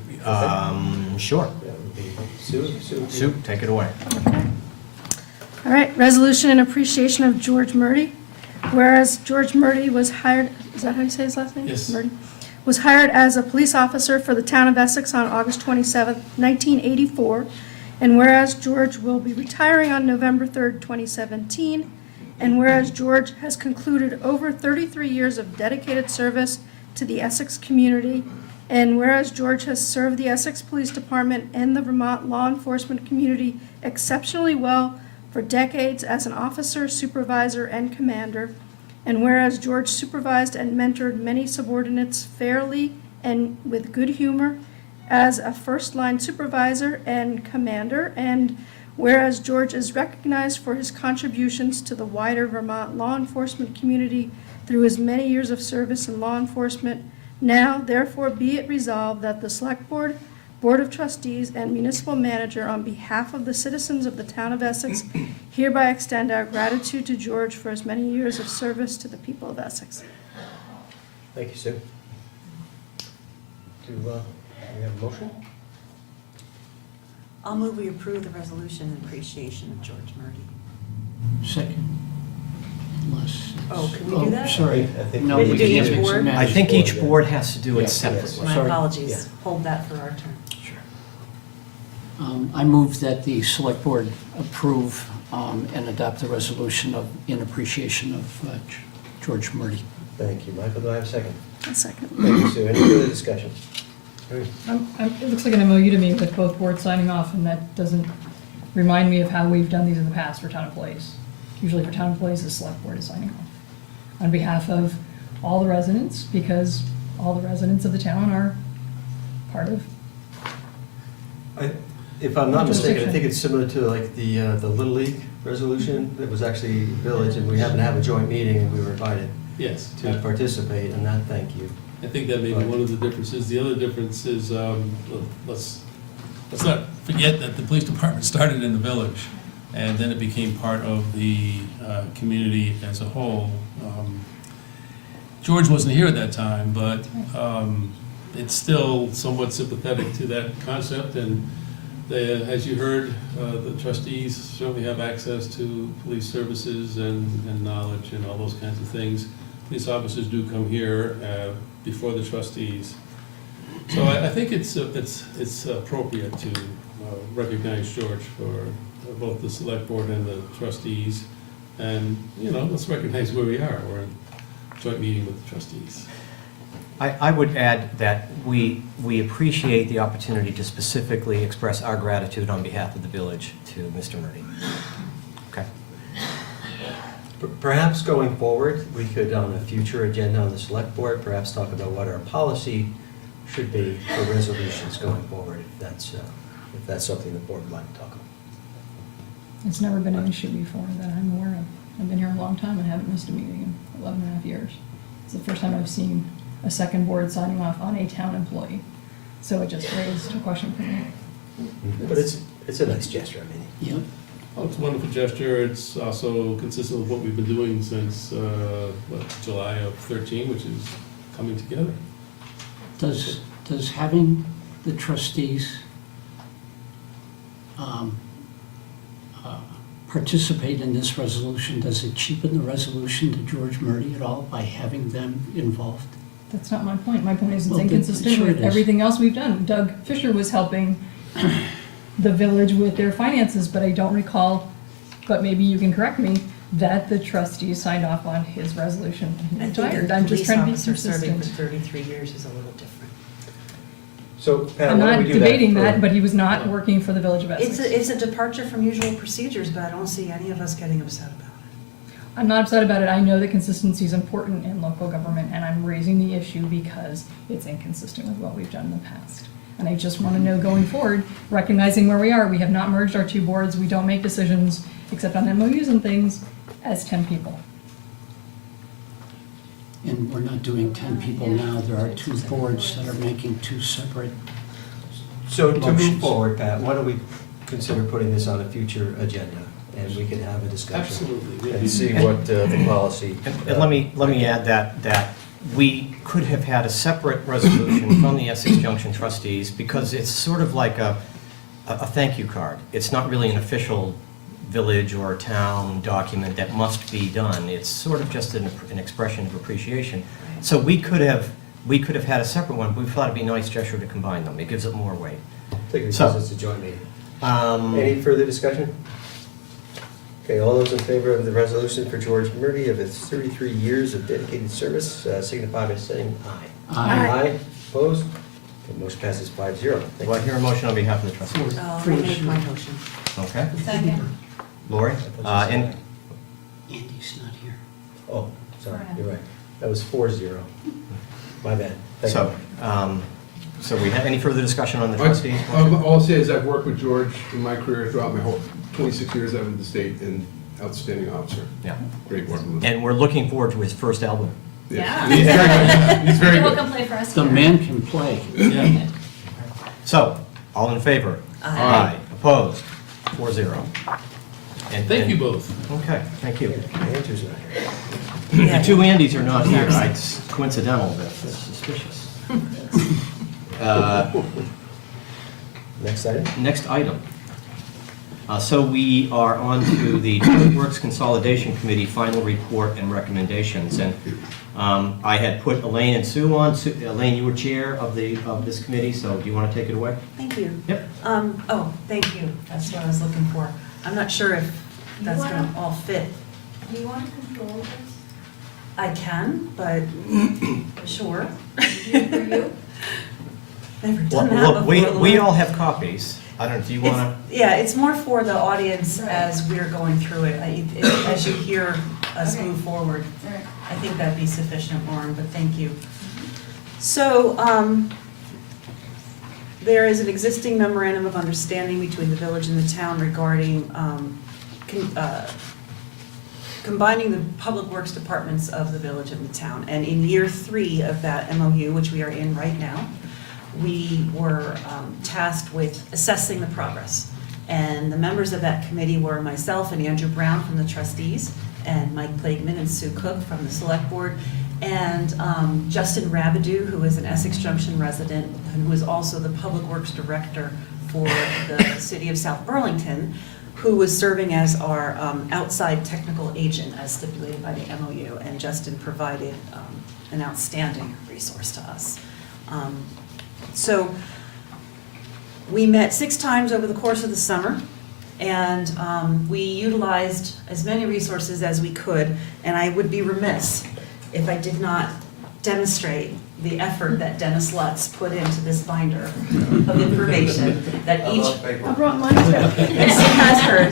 sure. That would be Sue? Sue, take it away. All right, resolution in appreciation of George Murdy. Whereas George Murdy was hired, is that how you say his last name? Yes. Murdy. Was hired as a police officer for the town of Essex on August 27th, 1984. And whereas George will be retiring on November 3rd, 2017. And whereas George has concluded over 33 years of dedicated service to the Essex community. And whereas George has served the Essex Police Department and the Vermont law enforcement community exceptionally well for decades as an officer, supervisor, and commander. And whereas George supervised and mentored many subordinates fairly and with good humor as a first-line supervisor and commander. And whereas George is recognized for his contributions to the wider Vermont law enforcement community through his many years of service in law enforcement, now therefore be it resolved that the Selectboard, Board of Trustees, and Municipal Manager, on behalf of the citizens of the town of Essex, hereby extend our gratitude to George for his many years of service to the people of Essex. Thank you, Sue. Do we have a motion? I'll move we approve the resolution in appreciation of George Murdy. Second. Unless. Oh, can we do that? Sorry. I think No, we we do each can't. It's a board? matter- I think each yeah. board has to do it Yes, separately. My Sorry. apologies. Yeah. Hold that for our turn. Sure. I move that the select board approve and adopt the resolution in appreciation of George Murdy. Thank you. Michael, do I have a second? A second. Thank you, Sue. Any further discussion? It looks like an MOU to me with both boards signing off, and that doesn't remind me of how we've done these in the past for town employees. Usually for town employees, the select board is signing off on behalf of all the residents, because all the residents of the town are part of. If I'm not mistaken, I Jurisdiction. think it's similar to like the Little League resolution that was actually village, and we happened to have a joint meeting, and we were invited Yes. to participate, and that, thank you. I think that may be one of the differences. The other difference is, let's not forget that the police department started in the village, and then it became part of the community as a whole. George wasn't here at that time, but it's still somewhat sympathetic to that concept, and as you heard, the trustees certainly have access to police services and knowledge and all those kinds of things. Police officers do come here before the trustees. So I think it's appropriate to recognize George for both the select board and the trustees. And, let's recognize where we are. We're in joint meeting with the trustees. I would add that we appreciate the opportunity to specifically express our gratitude on behalf of the village to Mr. Murdy. Okay. Perhaps going forward, we could, on a future agenda on the select board, perhaps talk about what our policy should be for resolutions going forward, if that's something the board would like to talk about. It's never been an issue before that I'm aware of. I've been here a long time and haven't missed a meeting in 11 and a half years. It's the first time I've seen a second board signing off on a town employee. So it just raised a question for me. But it's a nice gesture, I mean. Yep. Well, it's a wonderful gesture. It's also consistent with what we've been doing since, July of 13, which is coming together. Does having the trustees participate in this resolution, does it cheapen the resolution to George Murdy at all by having them involved? That's not my point. My point is it's Well, inconsistent sure with it is. everything else we've done. Doug Fisher was helping the village with their finances, but I don't recall, but maybe you can correct me, that the trustees signed off on his resolution. He I think retired. a I'm just police trying to be officer serving for consistent. 33 years is a little different. So, Pat, I'm why don't not we do that? debating for- that, but he was not working for the Village of Essex. It's a departure from usual procedures, but I don't see any of us getting upset about it. I'm not upset about it. I know that consistency is important in local government, and I'm raising the issue because it's inconsistent with what we've done in the past. And I just want to know going forward, recognizing where we are, we have not merged our two boards, we don't make decisions, except on MOUs and things, as 10 people. And we're not doing 10 people now. There are two boards that are making two separate. So to move Motions. forward, Pat, why don't we consider putting this on a future agenda, and we can have a discussion? Absolutely. And see what the policy. And let me add that we could have had a separate resolution from the Essex Junction Trustees, because it's sort of like a thank you card. It's not really an official village or town document that must be done. It's sort of just an expression of appreciation. So we could have had a separate one, but we thought it'd be a nice gesture to combine them. It gives it more weight. Take So- because it's a joint meeting. Any further discussion? Okay, all those in favor of the resolution for George Murdy of his 33 years of dedicated service, signify by saying aye. Aye. Aye, opposed? Okay, motion passes 5-0. Thank Do I you. hear a motion on behalf of the trustees? I'll remake my motion. Okay. Second. Lori? And Andy's not here. Oh, sorry, you're right. That was 4-0. My bad. Thank so, you. so we have any further discussion on the trustees? All I'll say is I've worked with George in my career throughout my whole 26 years out of the state, and outstanding officer. Yeah. Great working with him. And we're looking forward to his first album. Yeah. He's very good. He's very He'll good. come play for us The here. man can play. Yeah. So, all in favor? Aye. Opposed? 4-0. And Thank you both. Okay, thank you. Andrew's not here. The two Andys are not here. It's coincidental, but it's suspicious. Next item? Next item. So we are on to the Public Works Consolidation Committee final report and recommendations. And I had put Elaine and Sue on. Elaine, you were chair of this committee, so do you want to take it away? Thank you. Yep. Oh, thank you. That's what I was looking for. I'm not sure if that's gonna all fit. Do you want to control this? I can, but sure. For you? Never Well, done that look, before. we Lauren. all have copies. I don't know, do you want to? Yeah, it's more for the audience as we're going through it. As you hear us Okay. move forward. All right. I think that'd be sufficient, Lauren, but thank you. So, there is an existing memorandum of understanding between the village and the town regarding combining the public works departments of the village and the town. And in year 3 of that MOU, which we are in right now, we were tasked with assessing the progress. And the members of that committee were myself and Andrew Brown from the trustees, and Mike Plagueman and Sue Cook from the Selectboard, and Justin Rabideau, who is an Essex Junction resident, and who is also the Public Works Director for the city of South Burlington, who was serving as our outside technical agent as stipulated by the MOU, and Justin provided an outstanding resource to us. So we met 6 times over the course of the summer, and we utilized as many resources as we could, and I would be remiss if I did not demonstrate the effort that Dennis Lutz put into this binder of information that each, I brought mine too. and Sue has hers,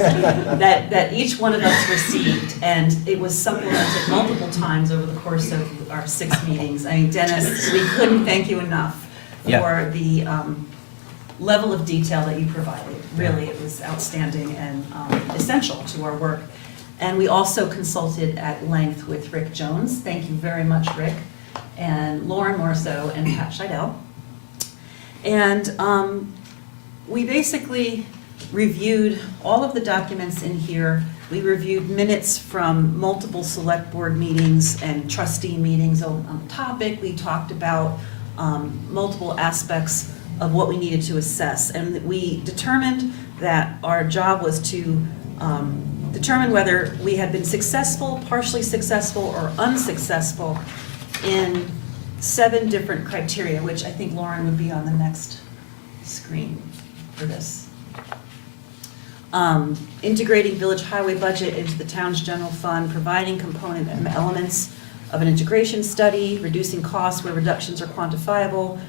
that each one of us received, and it was supplemented multiple times over the course of our 6 meetings. I mean, Dennis, we couldn't thank you enough Yeah. for the level of detail that you provided. Really, it was outstanding and essential to our work. And we also consulted at length with Rick Jones. Thank you very much, Rick, and Lauren Morso and Pat Scheidel. And we basically reviewed all of the documents in here. We reviewed minutes from multiple select board meetings and trustee meetings on the topic. We talked about multiple aspects of what we needed to assess. And we determined that our job was to determine whether we had been successful, partially successful, or unsuccessful in 7 different criteria, which I think Lauren would be on the next screen for this. Integrating village highway budget into the town's general fund, providing component elements of an integration study, reducing costs where reductions are quantifiable,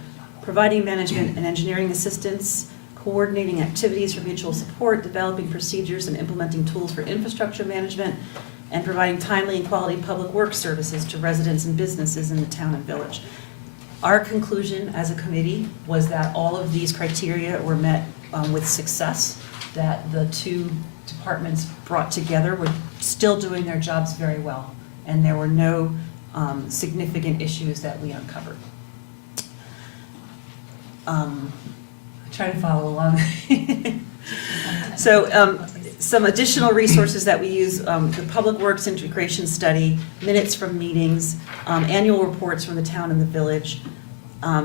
providing management and engineering assistance, coordinating activities for mutual support, developing procedures and implementing tools for infrastructure management, and providing timely and quality public works services to residents and businesses in the town and village. Our conclusion as a committee was that all of these criteria were met with success, that the 2 departments brought together were still doing their jobs very well, and there were no significant issues that we uncovered. Try to follow along. So some additional resources that we use, the Public Works Integration Study, minutes from meetings, annual reports from the town and the village,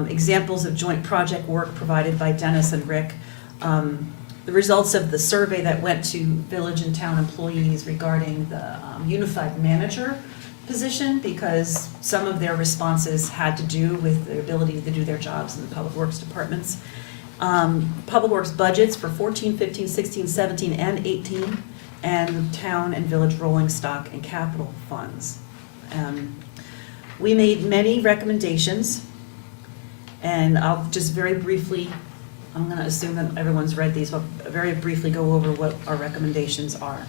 examples of joint project work provided by Dennis and Rick, the results of the survey that went to village and town employees regarding the unified manager position, because some of their responses had to do with their ability to do their jobs in the public works departments. Public works budgets for 14, 15, 16, 17, and 18, and town and village rolling stock and capital funds. We made many recommendations, and I'll just very briefly, I'm gonna assume that everyone's read these, but very briefly go over what our recommendations are.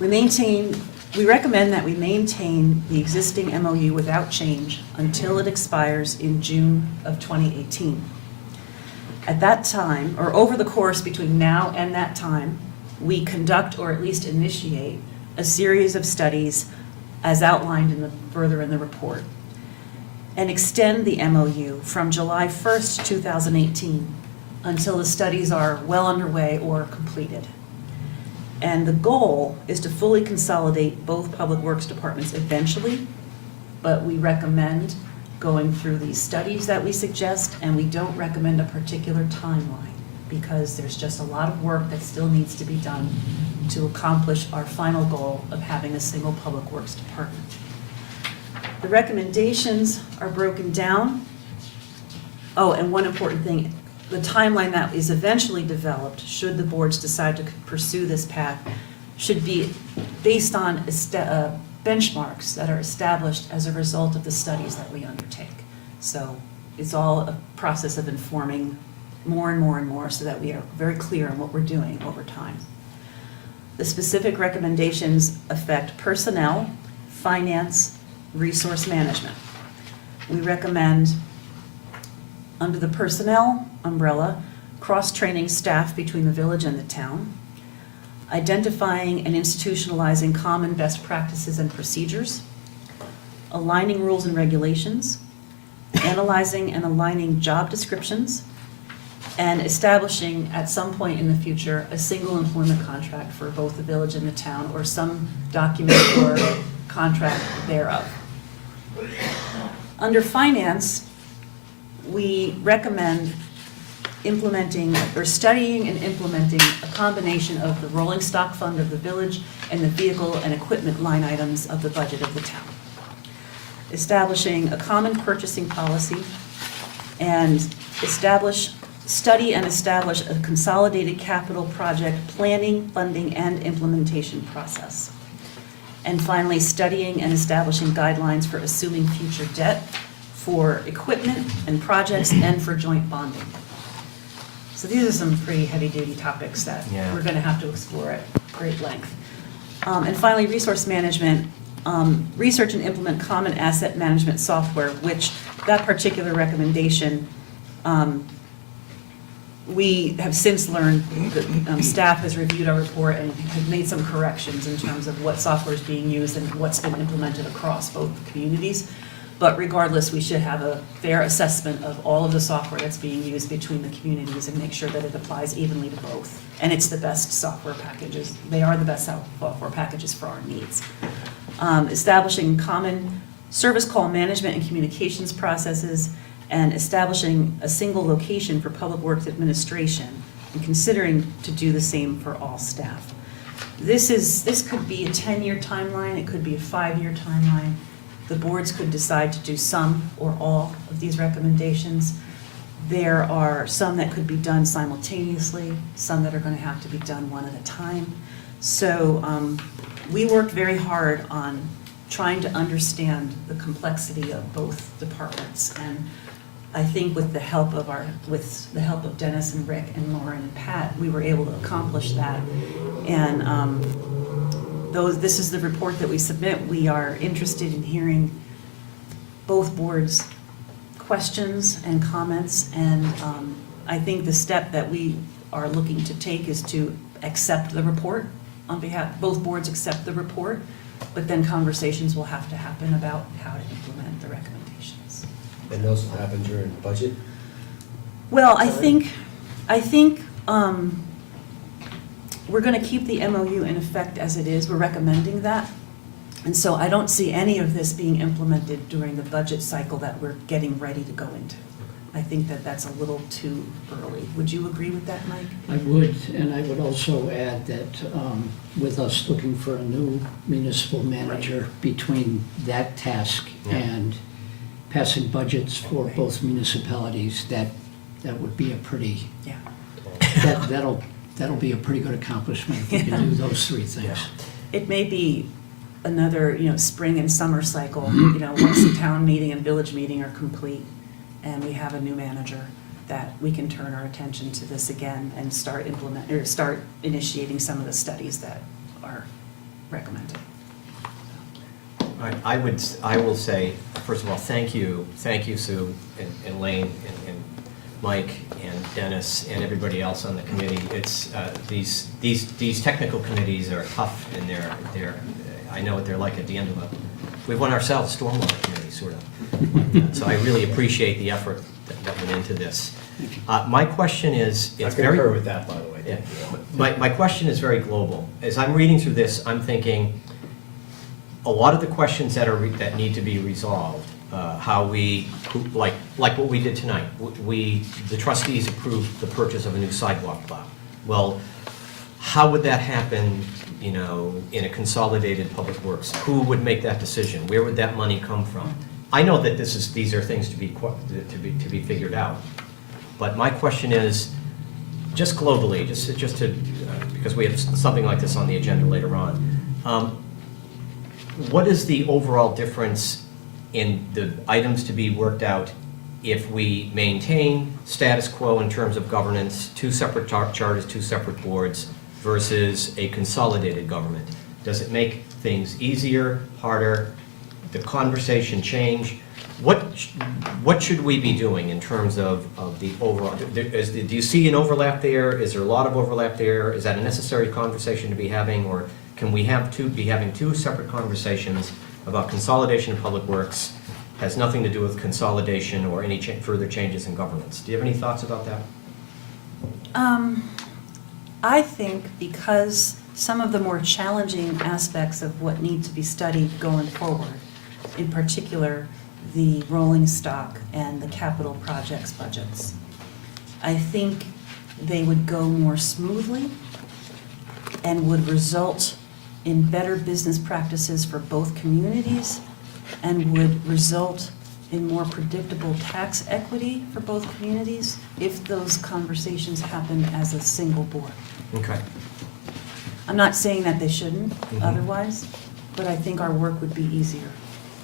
We recommend that we maintain the existing MOU without change until it expires in June of 2018. At that time, or over the course between now and that time, we conduct or at least initiate a series of studies as outlined further in the report, and extend the MOU from July 1st, 2018 until the studies are well underway or completed. And the goal is to fully consolidate both public works departments eventually, but we recommend going through these studies that we suggest, and we don't recommend a particular timeline because there's just a lot of work that still needs to be done to accomplish our final goal of having a single public works department. The recommendations are broken down. Oh, and one important thing, the timeline that is eventually developed, should the boards decide to pursue this path, should be based on benchmarks that are established as a result of the studies that we undertake. So it's all a process of informing more and more and more so that we are very clear on what we're doing over time. The specific recommendations affect personnel, finance, resource management. We recommend, under the personnel umbrella, cross-training staff between the village and the town, identifying and institutionalizing common best practices and procedures, aligning rules and regulations, analyzing and aligning job descriptions, and establishing at some point in the future a single employment contract for both the village and the town, or some document or contract thereof. Under finance, we recommend implementing or studying and implementing a combination of the rolling stock fund of the village and the vehicle and equipment line items of the budget of the town. Establishing a common purchasing policy and study and establish a consolidated capital project planning, funding, and implementation process. And finally, studying and establishing guidelines for assuming future debt for equipment and projects and for joint bonding. So these are some pretty heavy-duty topics that we're gonna have to explore at great length. And finally, resource management, research and implement common asset management software, which that particular recommendation, we have since learned that staff has reviewed our report and have made some corrections in terms of what software is being used and what's been implemented across both communities. But regardless, we should have a fair assessment of all of the software that's being used between the communities and make sure that it applies evenly to both. And it's the best software packages. They are the best software packages for our needs. Establishing common service call management and communications processes, and establishing a single location for public works administration, and considering to do the same for all staff. This could be a 10-year timeline, it could be a 5-year timeline. The boards could decide to do some or all of these recommendations. There are some that could be done simultaneously, some that are gonna have to be done one at a time. So, we worked very hard on trying to understand the complexity of both departments. And I think with the help of Dennis and Rick and Lauren and Pat, we were able to accomplish that. And this is the report that we submit. We are interested in hearing both boards' questions and comments. And I think the step that we are looking to take is to accept the report on behalf, both boards accept the report, but then conversations will have to happen about how to implement the recommendations. And those will happen during the budget? Well, I think, we're gonna keep the MOU in effect as it is, we're recommending that. And so I don't see any of this being implemented during the budget cycle that we're getting ready to go into. I think that that's a little too early. Would you agree with that, Mike? I would, and I would also add that with us looking for a new municipal manager, between that task Yeah. and passing budgets for both municipalities, that would be a pretty, Yeah. that'll be a pretty good accomplishment if we can do those three things. It may be another, spring and summer cycle, once the town meeting and village meeting are complete, and we have a new manager, that we can turn our attention to this again and start initiating some of the studies that are recommended. All right, I will say, first of all, thank you, Sue, and Lane, and Mike, and Dennis, and everybody else on the committee. It's, these technical committees are tough, and they're, I know what they're like at the end of it. We've won ourselves stormwater committee, sort of. So I really appreciate the effort that went into this. My question is, I it's very. concur with that, by the way. Yeah. My question is very global. As I'm reading through this, I'm thinking, a lot of the questions that need to be resolved, how we, like what we did tonight, the trustees approved the purchase of a new sidewalk plow. Well, how would that happen, in a consolidated public works? Who would make that decision? Where would that money come from? I know that these are things to be figured out. But my question is, just globally, just to, because we have something like this on the agenda later on, what is the overall difference in the items to be worked out if we maintain status quo in terms of governance, two separate charters, two separate boards, versus a consolidated government? Does it make things easier, harder? The conversation change? What should we be doing in terms of the overall? Do you see an overlap there? Is there a lot of overlap there? Is that a necessary conversation to be having, or can we be having two separate conversations about consolidation of public works? Has nothing to do with consolidation or any further changes in governance. Do you have any thoughts about that? I think because some of the more challenging aspects of what need to be studied going forward, in particular, the rolling stock and the capital projects budgets, I think they would go more smoothly and would result in better business practices for both communities and would result in more predictable tax equity for both communities if those conversations happen as a single board. Okay. I'm not saying that they shouldn't Mhm. otherwise, but I think our work would be easier,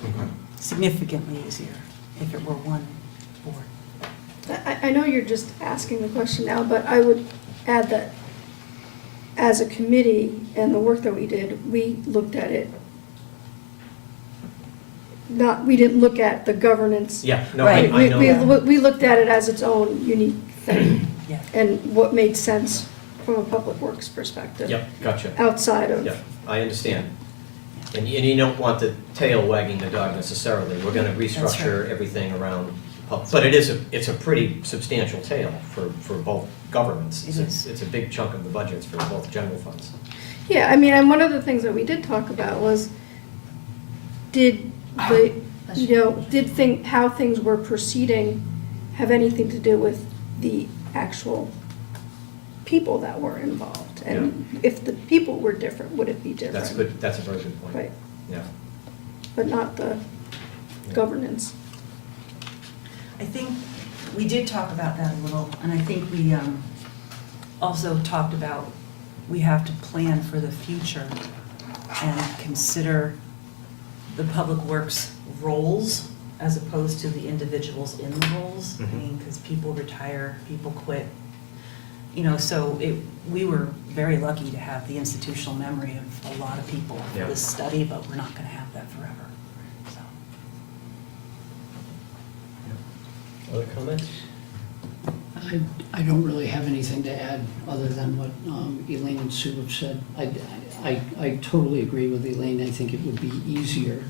Okay. significantly easier, if it were one board. I know you're just asking the question now, but I would add that as a committee and the work that we did, we looked at it, we didn't look at the governance. Yeah, no, Right. I know that. We looked at it as its own unique thing Yeah. and what made sense from a public works perspective. Yep, gotcha. Outside of. Yeah, I understand. And you don't want the tail wagging the dog necessarily. We're gonna restructure everything around, but it's a pretty substantial tail for both governments. It is. It's a big chunk of the budgets for both general funds. Yeah, I mean, and one of the things that we did talk about was, how things were proceeding have anything to do with the actual people that were involved? And if the people were different, would it be different? That's a very good point. Right, Yeah. but not the governance. I think we did talk about that a little, and I think we also talked about we have to plan for the future and consider the public works roles as opposed to the individuals in the roles. I mean, because people retire, people quit. You know, so we were very lucky to have the institutional memory of a lot of people for Yeah. this study, but we're not gonna have that forever, so. Other comments? I don't really have anything to add other than what Elaine and Sue have said. I totally agree with Elaine. I think it would be easier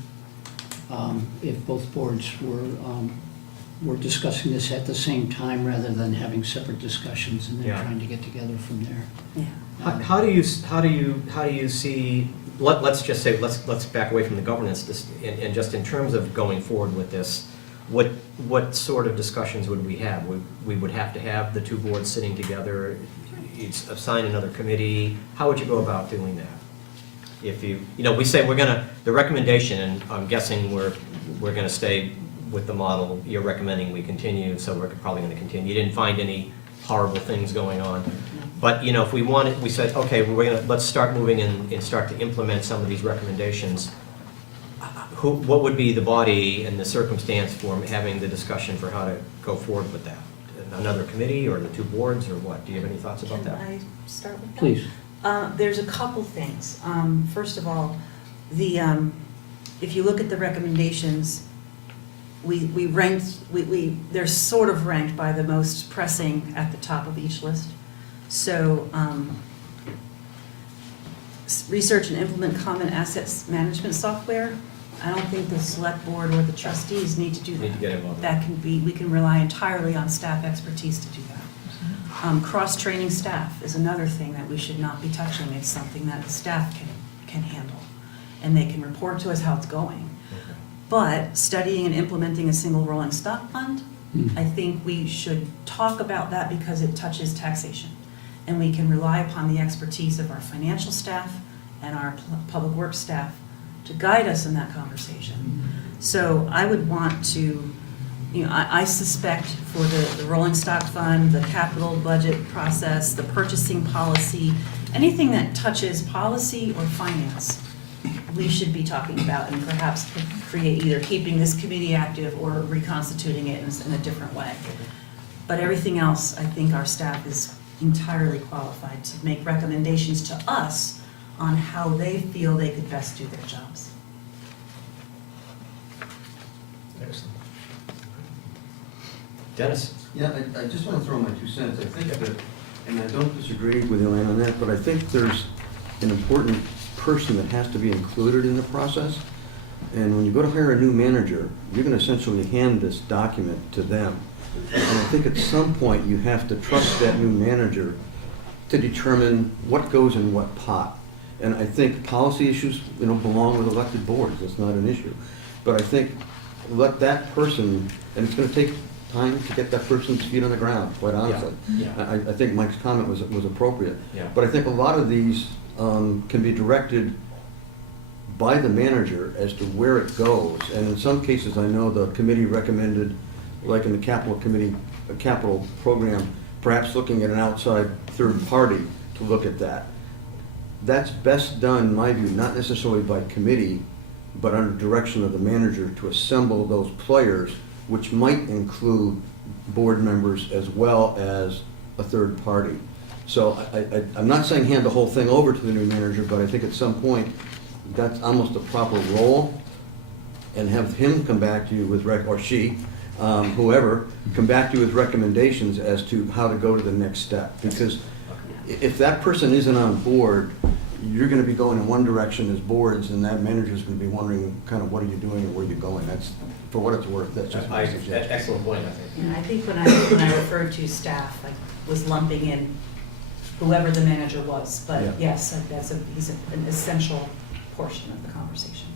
if both boards were discussing this at the same time rather than having separate discussions and then Yeah. trying to get together from there. Yeah. How do you see, let's just say, let's back away from the governance, and just in terms of going forward with this, what sort of discussions would we have? We would have to have the two boards sitting together, you'd assign another committee, how would you go about doing that? If we say the recommendation, and I'm guessing we're gonna stay with the model, you're recommending we continue, so we're probably gonna continue. You didn't find any horrible things going on. But, if we said, okay, let's start moving and start to implement some of these recommendations, what would be the body and the circumstance for having the discussion for how to go forward with that? Another committee or the two boards or what? Do you have any thoughts about that? Can I start with that? Please. There's a couple things. First of all, if you look at the recommendations, we ranked, they're sort of ranked by the most pressing at the top of each list. So, research and implement common assets management software. I don't think the select board or the trustees need to do that. Need to get involved. We can rely entirely on staff expertise to do that. Cross-training staff is another thing that we should not be touching. It's something that the staff can handle, and they can report to us how it's going. But studying and implementing a single rolling stock fund, I think we should talk about that because it touches taxation. And we can rely upon the expertise of our financial staff and our public works staff to guide us in that conversation. So I would want to, I suspect for the rolling stock fund, the capital budget process, the purchasing policy, anything that touches policy or finance, we should be talking about and perhaps create either keeping this committee active or reconstituting it in a different way. But everything else, I think our staff is entirely qualified to make recommendations to us on how they feel they could best do their jobs. Excellent. Dennis? Yeah, I just want to throw my 2 cents. I think that, and I don't disagree with Elaine on that, but I think there's an important person that has to be included in the process. And when you go to hire a new manager, you're going to essentially hand this document to them. And I think at some point you have to trust that new manager to determine what goes in what pot. And I think policy issues, belong with elected boards. That's not an issue. But I think let that person, and it's going to take time to get that person's feet on the ground, quite honestly. Yeah. I think Mike's comment was appropriate. Yeah. But I think a lot of these can be directed by the manager as to where it goes. And in some cases, I know the committee recommended, like in the capital committee, a capital program, perhaps looking at an outside third party to look at that. That's best done, in my view, not necessarily by committee, but under direction of the manager to assemble those players, which might include board members as well as a third party. So I'm not saying hand the whole thing over to the new manager, but I think at some point, that's almost a proper role, and have him come back to you with, or she, whoever, come back to you with recommendations as to how to go to the next step. Because if that person isn't on board, you're going to be going in one direction as boards, and that manager's going to be wondering kind of what are you doing and where you're going. That's, for what it's worth, that's just my suggestion. Excellent point, I think. And I think when I referred to staff, I was lumping in whoever the manager was. But Yeah. yes, he's an essential portion of the conversation.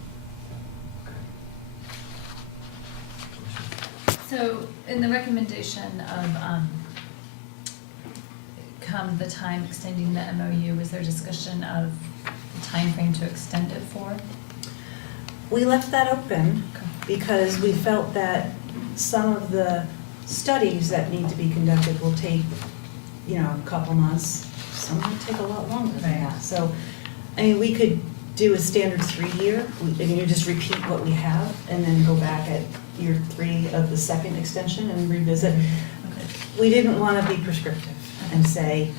So in the recommendation of, come the time extending the MOU, was there discussion of the timeframe to extend it for? We left that open. because we felt that some of the studies that need to be conducted will take, a couple months. Some might take a lot longer than Right. that. So, I mean, we could do a standard 3-year, and you just repeat what we have, and then go back at year 3 of the second extension and revisit. We didn't want to be prescriptive and say,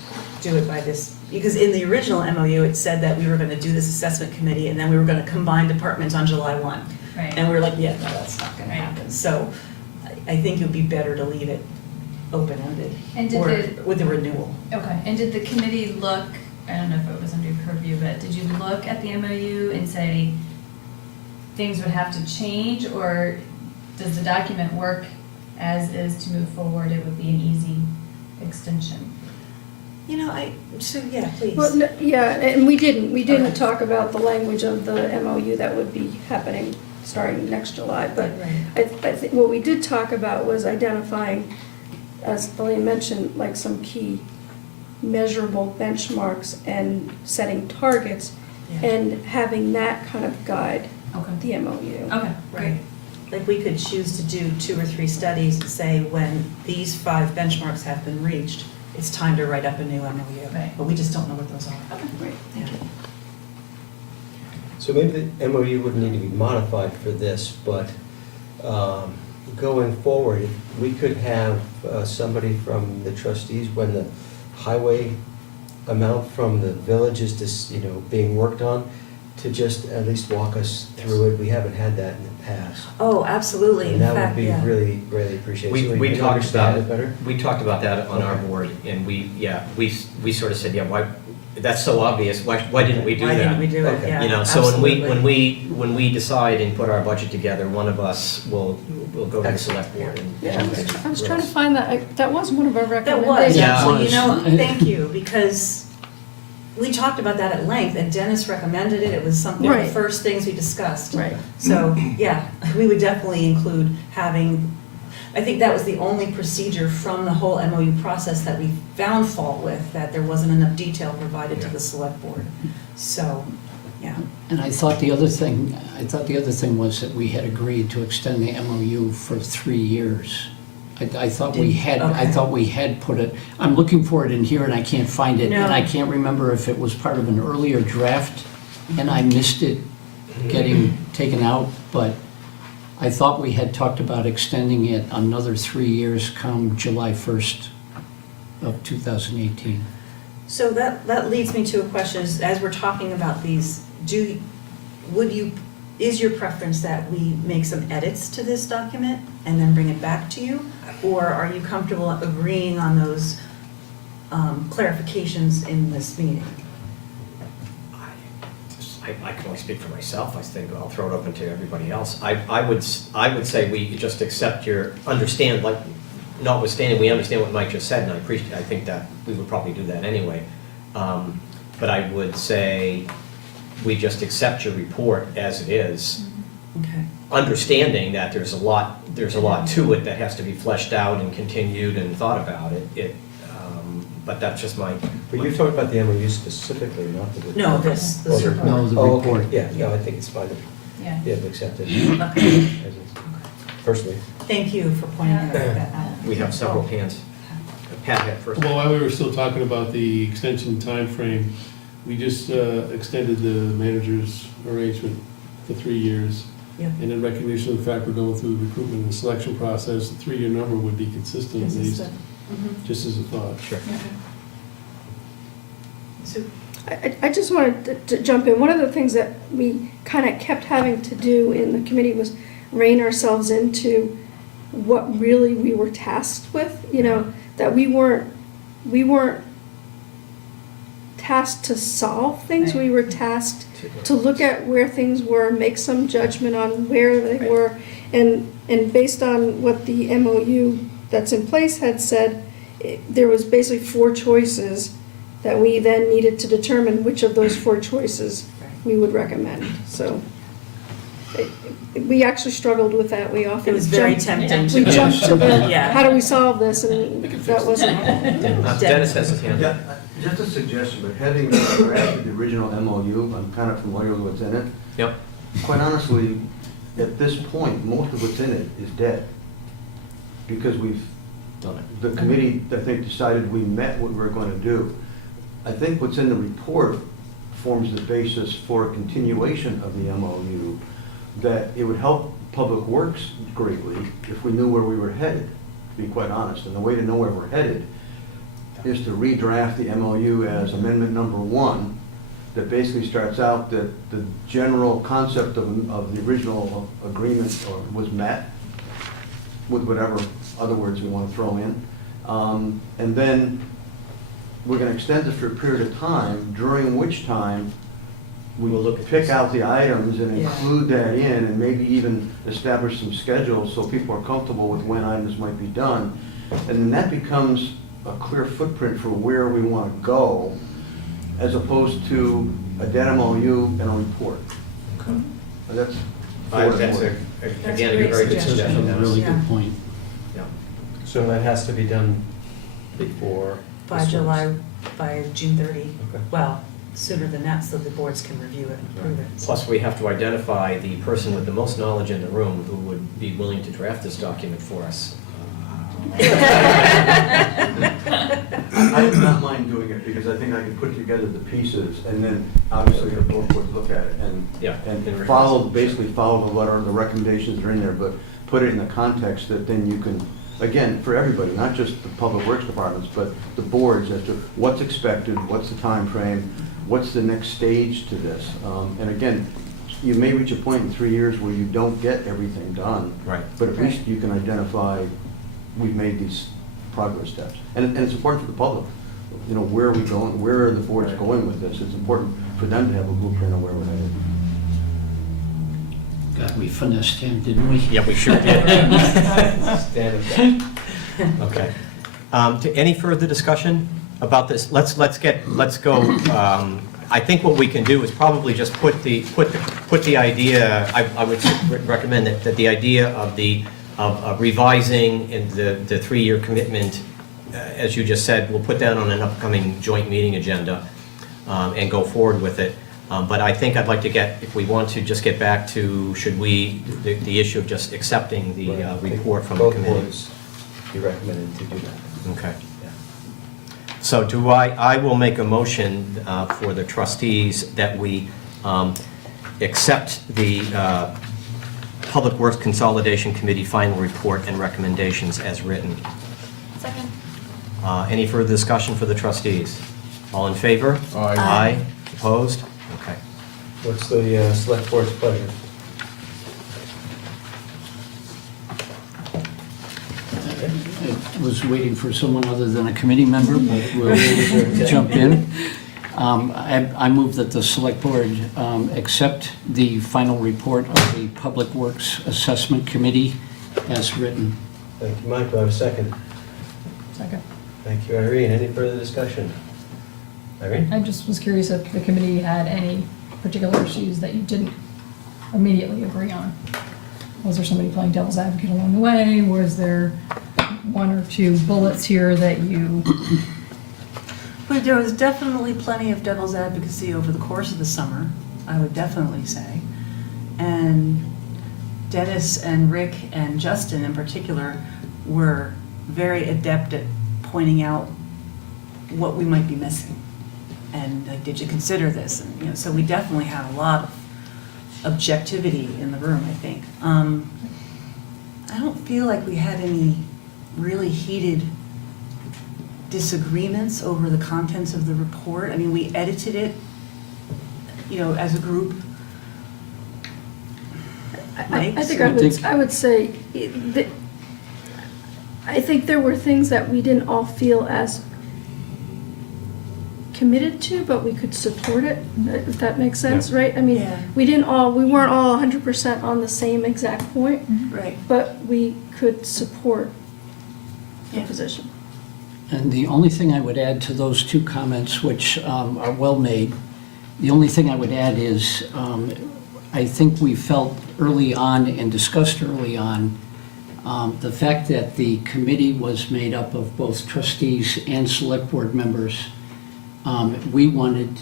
do it by this, because in the original MOU, it said that we were going to do this assessment committee, and then we were going to combine departments on July 1. Right. And we were like, yeah, no, that's not going to Right. happen. So I think it would be better to leave it open-ended. And did or the- with a renewal. Okay, and did the committee look, I don't know if it was under your purview, but did you look at the MOU and say things would have to change, or does the document work as is to move forward? It would be an easy extension. Yeah, please. Well, yeah, and we didn't Okay. talk about the language of the MOU that would be happening starting next July, but Right. I think what we did talk about was identifying, as Elaine mentioned, like some key measurable benchmarks and setting targets Yeah. and having that kind of guide Okay. the MOU. Okay, great. Right. Like, we could choose to do 2 or 3 studies and say, when these 5 benchmarks have been reached, it's time to write up a new MOU. Right. But we just don't know what those are. Right. Yeah. So maybe the MOU wouldn't need to be modified for this, but going forward, we could have somebody from the trustees, when the highway amount from the village is just, being worked on, to just at least walk us through it. We haven't had that in the past. Oh, absolutely. In And that would fact, be yeah. really, really appreciated. So We can talked understand about it better. We talked about that on our board, and we sort of said, why, that's so obvious, why didn't we do that? Why didn't we do it? Okay. Yeah, So absolutely. when we decide and put our budget together, one of us will go to the select board and. Yeah, I was trying to find that, that was one of our That was, recommendations. Yeah. actually, thank you, because we talked about that at length, and Dennis recommended it. It was something, one of Right. the first things we discussed. Right. So, yeah, we would definitely include having, I think that was the only procedure from the whole MOU process that we found fault with, that there wasn't enough detail provided to the select board. So, yeah. And I thought the other thing was that we had agreed to extend the MOU for 3 years. I thought we had put it, I'm looking for it in here and I can't find it. No. And I can't remember if it was part of an earlier draft and I missed it getting taken out, but I thought we had talked about extending it another 3 years come July 1st of 2018. So that leads me to a question, as we're talking about these, is your preference that we make some edits to this document and then bring it back to you? Or are you comfortable agreeing on those clarifications in this meeting? I can only speak for myself, I think, I'll throw it open to everybody else. I would say we just accept your, understand, like, notwithstanding, we understand what Mike just said, and I think that we would probably do that anyway. But I would say we just accept your report as it is, Okay. understanding that there's a lot to it that has to be fleshed out and continued and thought about. But that's just my. But you're talking about the MOU specifically, not the report. No, this report. No, the Oh, okay. report. Yeah, no, I think it's fine to Yeah. be accepted Okay. as is, personally. Thank you for pointing that out. We have several hands. Pat had first. Well, while we were still talking about the extension timeframe, we just extended the manager's arrangement for 3 years. Yeah. And in recognition of the fact we're going through the recruitment and selection process, the 3-year number would be consistent at least, just as a thought. Sure. So, I just wanted to jump in. One of the things that we kind of kept having to do in the committee was rein ourselves into what really we were tasked with, that we weren't tasked to solve things. Right. We were tasked to look at where things were, make some judgment on where they Right. were, and based on what the MOU that's in place had said, there was basically 4 choices that we then needed to determine which of those 4 choices we would recommend. So we actually struggled with that. We often it was very jumped, tempting we to. jumped to the, Yeah. how do we solve this, and that wasn't. Dennis has his hand up. Yeah, just a suggestion, but having drafted the original MOU, I'm kind of familiar with what's in it. Yep. Quite honestly, at this point, most of what's in it is dead. Because we've, Done it. the committee, I think, decided we met what we were going to do. I think what's in the report forms the basis for a continuation of the MOU, that it would help Public Works greatly if we knew where we were headed, to be quite honest. And the way to know where we're headed is to redraft the MOU as amendment number 1, that basically starts out that the general concept of the original agreement was met, with whatever other words we want to throw in. And then we're going to extend this for a period of time, during which time we We'll look at pick this. out the items and Yeah. include that in, and maybe even establish some schedules so people are comfortable with when items might be done. And then that becomes a clear footprint for where we want to go, as opposed to a dead MOU and a report. That's. That's That's again, a a great very good suggestion. suggestion, That's a Dennis. really Yeah. good point. Yeah. So that has to be done before? By this July, works. by June 30. Okay. Well, sooner than that, so the boards can review it and approve it. Plus, we have to identify the person with the most knowledge in the room who would be willing to draft this document for us. I do not mind doing it, because I think I can put together the pieces, and then obviously the board would look at it, Yeah. and follow, basically follow the letter, the recommendations that are in there, but put it in the context that then you can, again, for everybody, not just the public works departments, but the boards, as to what's expected, what's the time frame, what's the next stage to this. And again, you may reach a point in 3 years where you don't get everything done. Right. But at Right. least you can identify, we've made these progress steps. And it's important for the public, you know, where are we going, where are the boards going with this? It's important for them to have a blueprint of where we're headed. God, we finessed him, didn't we? Yeah, we sure did. Stand up. Okay. To any further discussion about this? Let's go, I think what we can do is probably just put the idea, I would recommend that the idea of revising and the 3-year commitment, as you just said, we'll put that on an upcoming joint meeting agenda and go forward with it. But I think I'd like to if we want to just get back to, the issue of just accepting the Right. I think report from the both committee. boards be recommended to do that. Okay. Yeah. So I will make a motion for the trustees that we accept the Public Works Consolidation Committee final report and recommendations as written. Second. Any further discussion for the trustees? All in favor? Aye. Aye. Opposed? Okay. What's the select board's pleasure? I was waiting for someone other than a committee member, but we'll jump in. I move that the Select Board accept the final report of the Public Works Assessment Committee as written. Thank you, Mike. Do I have a second? Second. Thank you, Irene. Any further discussion? Irene? I just was curious if the committee had any particular issues that you didn't immediately agree on. Was there somebody playing devil's advocate along the way? Was there 1 or 2 bullets here that you, But there was definitely plenty of devil's advocacy over the course of the summer, I would definitely say. And Dennis and Rick and Justin in particular were very adept at pointing out what we might be missing. And like, did you consider this? And, you know, so we definitely had a lot of objectivity in the room, I think. I don't feel like we had any really heated disagreements over the contents of the report. I mean, we edited it, you know, as a group. I think I would say, I think there were things that we didn't all feel as committed to, but we could support it, if that makes sense, right? I mean, Yeah. we weren't all 100% on the same exact point, Right. but we could support the Yeah. position. And the only thing I would add to those 2 comments, which are well made, the only thing I would add is, I think we felt early on and discussed early on, the fact that the committee was made up of both trustees and select board members. We wanted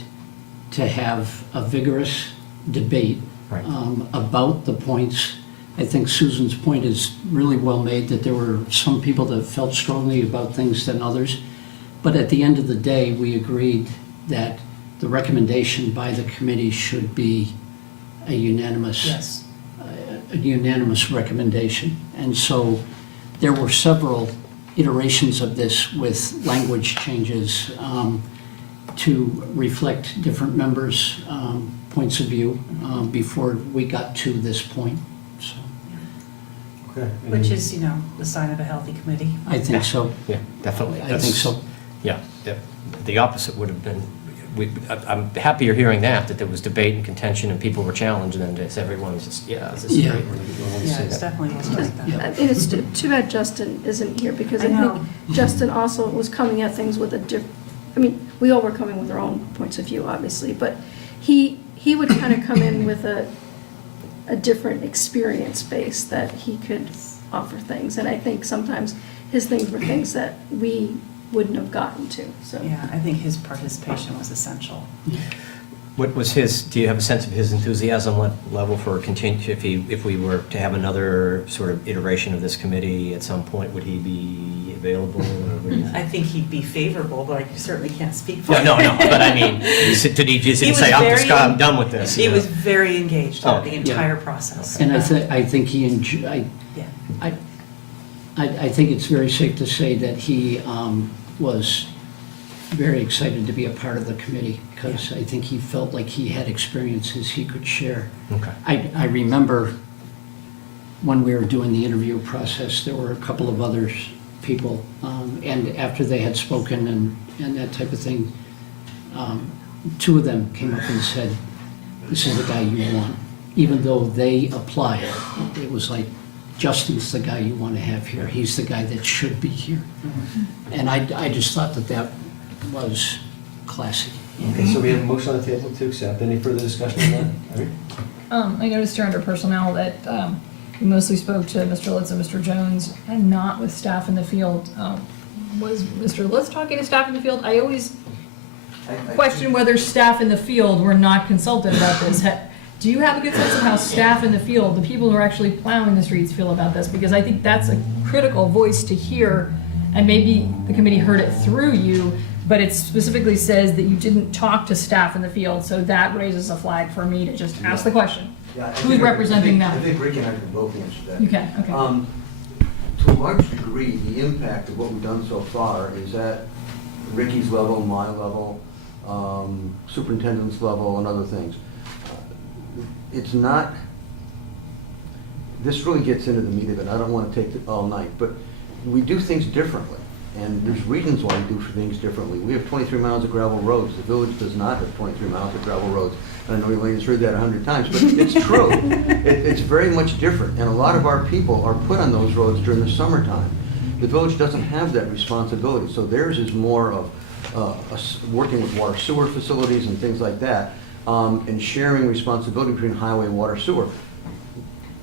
to have a vigorous debate Right. about the points I think Susan's point is really well made, that there were some people that felt strongly about things than others. But at the end of the day, we agreed that the recommendation by the committee should be a unanimous Yes. a unanimous recommendation. And so there were several iterations of this with language changes to reflect different members' points of view before we got to this point. So Okay. Which is, you know, the sign of a healthy committee. I think so. Yeah, definitely. I think so. Yeah, the opposite would have been, I'm happy you're hearing that there was debate and contention and people were challenged, and it's everyone's just, yeah, this is Yeah. great. We're going to Yeah, see it's that. definitely was like I that. think it's too bad Justin isn't here, because I I think know. Justin also was coming at things with I mean, we all were coming with our own points of view, obviously, but he would kind of come in with a different experience base that he could offer things, and I think sometimes his things were things that we wouldn't have gotten to, so. Yeah, I think his participation was essential. What was do you have a sense of his enthusiasm level for if we were to have another sort of iteration of this committee at some point, would he be available? Or what do you think? I think he'd be favorable, but I certainly can't speak for No, him. but I mean, did he just He was say, very- I'm done with this? He you know? was very engaged Oh, in the entire process. And I think he enjoyed, Yeah. I think it's very safe to say that he was very excited to be a part of the committee, because I think he felt like he had experiences he could share. Okay. I remember when we were doing the interview process, there were a couple of other people, and after they had spoken and that type of thing, two of them came up and said, "This is the guy you want." Even though they applied, it was like, Justin's the guy you want to have here. He's the guy that should be here. And I just thought that was classy. Okay, so we have a motion on the table to accept. Any further discussion on that? Irene? I noticed here under personnel that we mostly spoke to Mr. Litz and Mr. Jones, and not with staff in the field. Was Mr. Litz talking to staff in the field? I always question whether staff in the field were not consulted about this. Do you have a good sense of how staff in the field, the people who are actually plowing the streets, feel about this? Because I think that's a critical voice to hear, and maybe the committee heard it through you, but it specifically says that you didn't talk to staff in the field, so that raises a flag for me to just ask the question. Yeah, I Who's think- representing I them? think Ricky and I can both answer that. You can, okay. To a large degree, the impact of what we've done so far is at Ricky's level, my level, superintendent's level, and other things. It's not, this really gets into the meat of it. I don't want to take it all night, but we do things differently. And there's reasons why we do things differently. We have 23 miles of gravel roads. The village does not have 23 miles of gravel roads. And I know Elaine's heard that 100 times, but it's true. It's very much different. And a lot of our people are put on those roads during the summertime. The village doesn't have that responsibility, so theirs is more of working with water sewer facilities and things like that, and sharing responsibility between highway, water, sewer.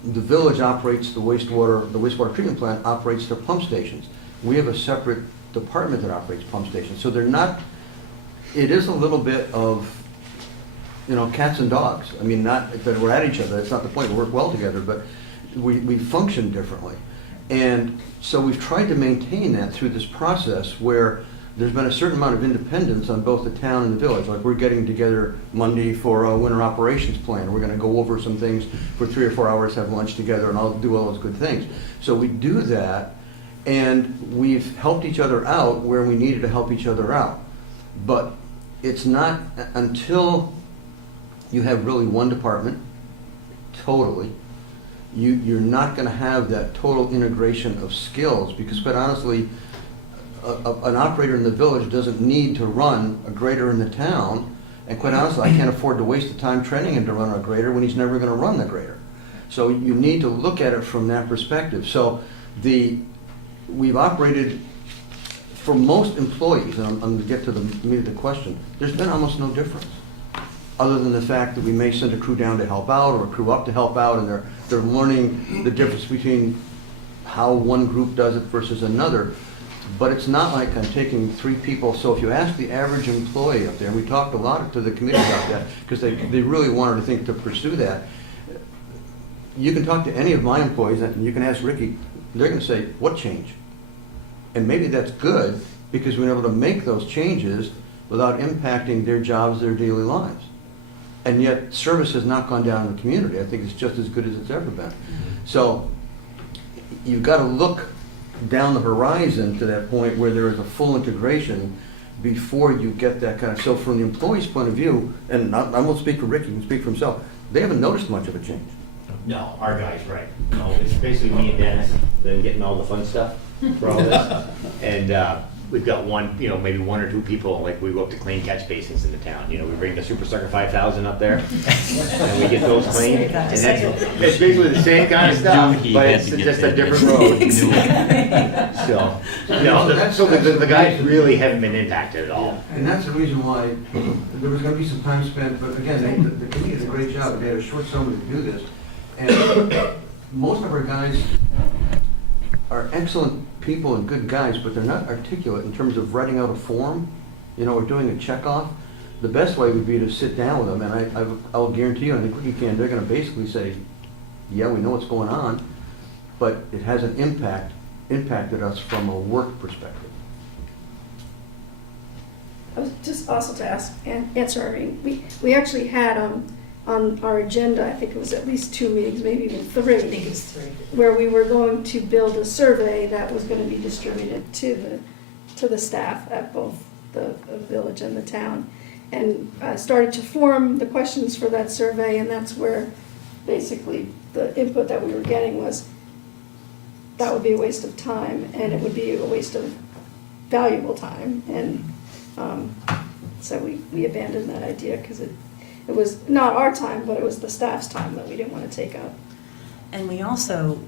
The village operates the wastewater treatment plant operates the pump stations. We have a separate department that operates pump stations. So they're not, it is a little bit of, cats and dogs. I mean, not that we're at each other, that's not the point, we work well together, but we function differently. And so we've tried to maintain that through this process where there's been a certain amount of independence on both the town and the village. Like, we're getting together Monday for a winter operations plan. We're gonna go over some things for 3 or 4 hours, have lunch together, and I'll do all those good things. So we do that, and we've helped each other out where we needed to help each other out. But it's not until you have really one department, totally, you're not gonna have that total integration of skills, because quite honestly, an operator in the village doesn't need to run a grader in the town, and quite honestly, I can't afford to waste the time training him to run a grader when he's never gonna run the grader. So you need to look at it from that perspective. So we've operated, for most employees, and I'm gonna get to the meat of the question, there's been almost no difference, other than the fact that we may send a crew down to help out, or a crew up to help out, and they're learning the difference between how one group does it versus another. But it's not like I'm taking 3 people. So if you ask the average employee up there, and we talked a lot to the committee about that, because they really wanted to pursue that, you can talk to any of my employees, and you can ask Ricky, they're gonna say, what change? And maybe that's good, because we're able to make those changes without impacting their jobs, their daily lives. And yet, service has not gone down in the community. I think it's just as good as it's ever been. So, you've got to look down the horizon to that point where there is a full integration before you get that kind of, so from the employee's point of view, and I won't speak for Ricky, he can speak for himself, they haven't noticed much of a change. No, our guy's right. No, it's basically me and Dennis, then getting all the fun stuff for all this. And we've got one, maybe one or two people, like we go up to clean catch basins in the town. We bring the Super Sucker 5000 up there, and we get those cleaned. And that's, it's basically the same kind of stuff, but it's just a different road. So, so the guys really haven't been impacted at all. And that's the reason why there was gonna be some time spent, but again, the committee did a great job. They had a short summer to do this. And most of our guys are excellent people and good guys, but they're not articulate in terms of writing out a form, or doing a checkoff. The best way would be to sit down with them, and I'll guarantee you, I think Ricky can, they're gonna basically say, yeah, we know what's going on, but it hasn't impacted us from a work perspective. I was just also to answer, I mean, we actually had, on our agenda, I think it was at least 2 meetings, maybe even 3. I think it's 3. Where we were going to build a survey that was gonna be distributed to the staff at both the village and the town. And I started to form the questions for that survey, and that's where basically the input that we were getting was that would be a waste of time, and it would be a waste of valuable time. And so we abandoned that idea because it was not our time, but it was the staff's time that we didn't want to take up. And we also,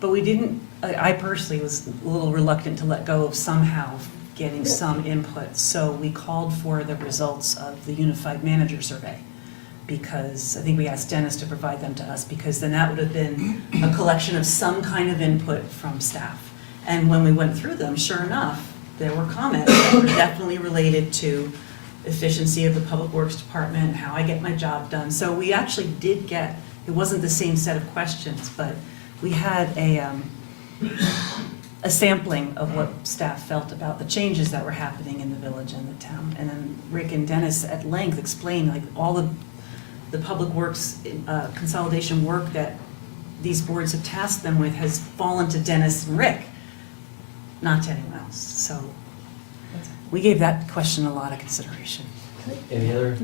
but we didn't, I personally was a little reluctant to let go of somehow getting some input. So we called for the results of the Unified Manager Survey, because I think we asked Dennis to provide them to us, because then that would have been a collection of some kind of input from staff. And when we went through them, sure enough, there were comments that were definitely related to efficiency of the Public Works Department, how I get my job done. So we actually did get, it wasn't the same set of questions, but we had a sampling of what staff felt about the changes that were happening in the village and the town. And then Rick and Dennis at length explained like all of the Public Works consolidation work that these boards have tasked them with has fallen to Dennis and Rick, not to anyone else. So we gave that question a lot of consideration. Any other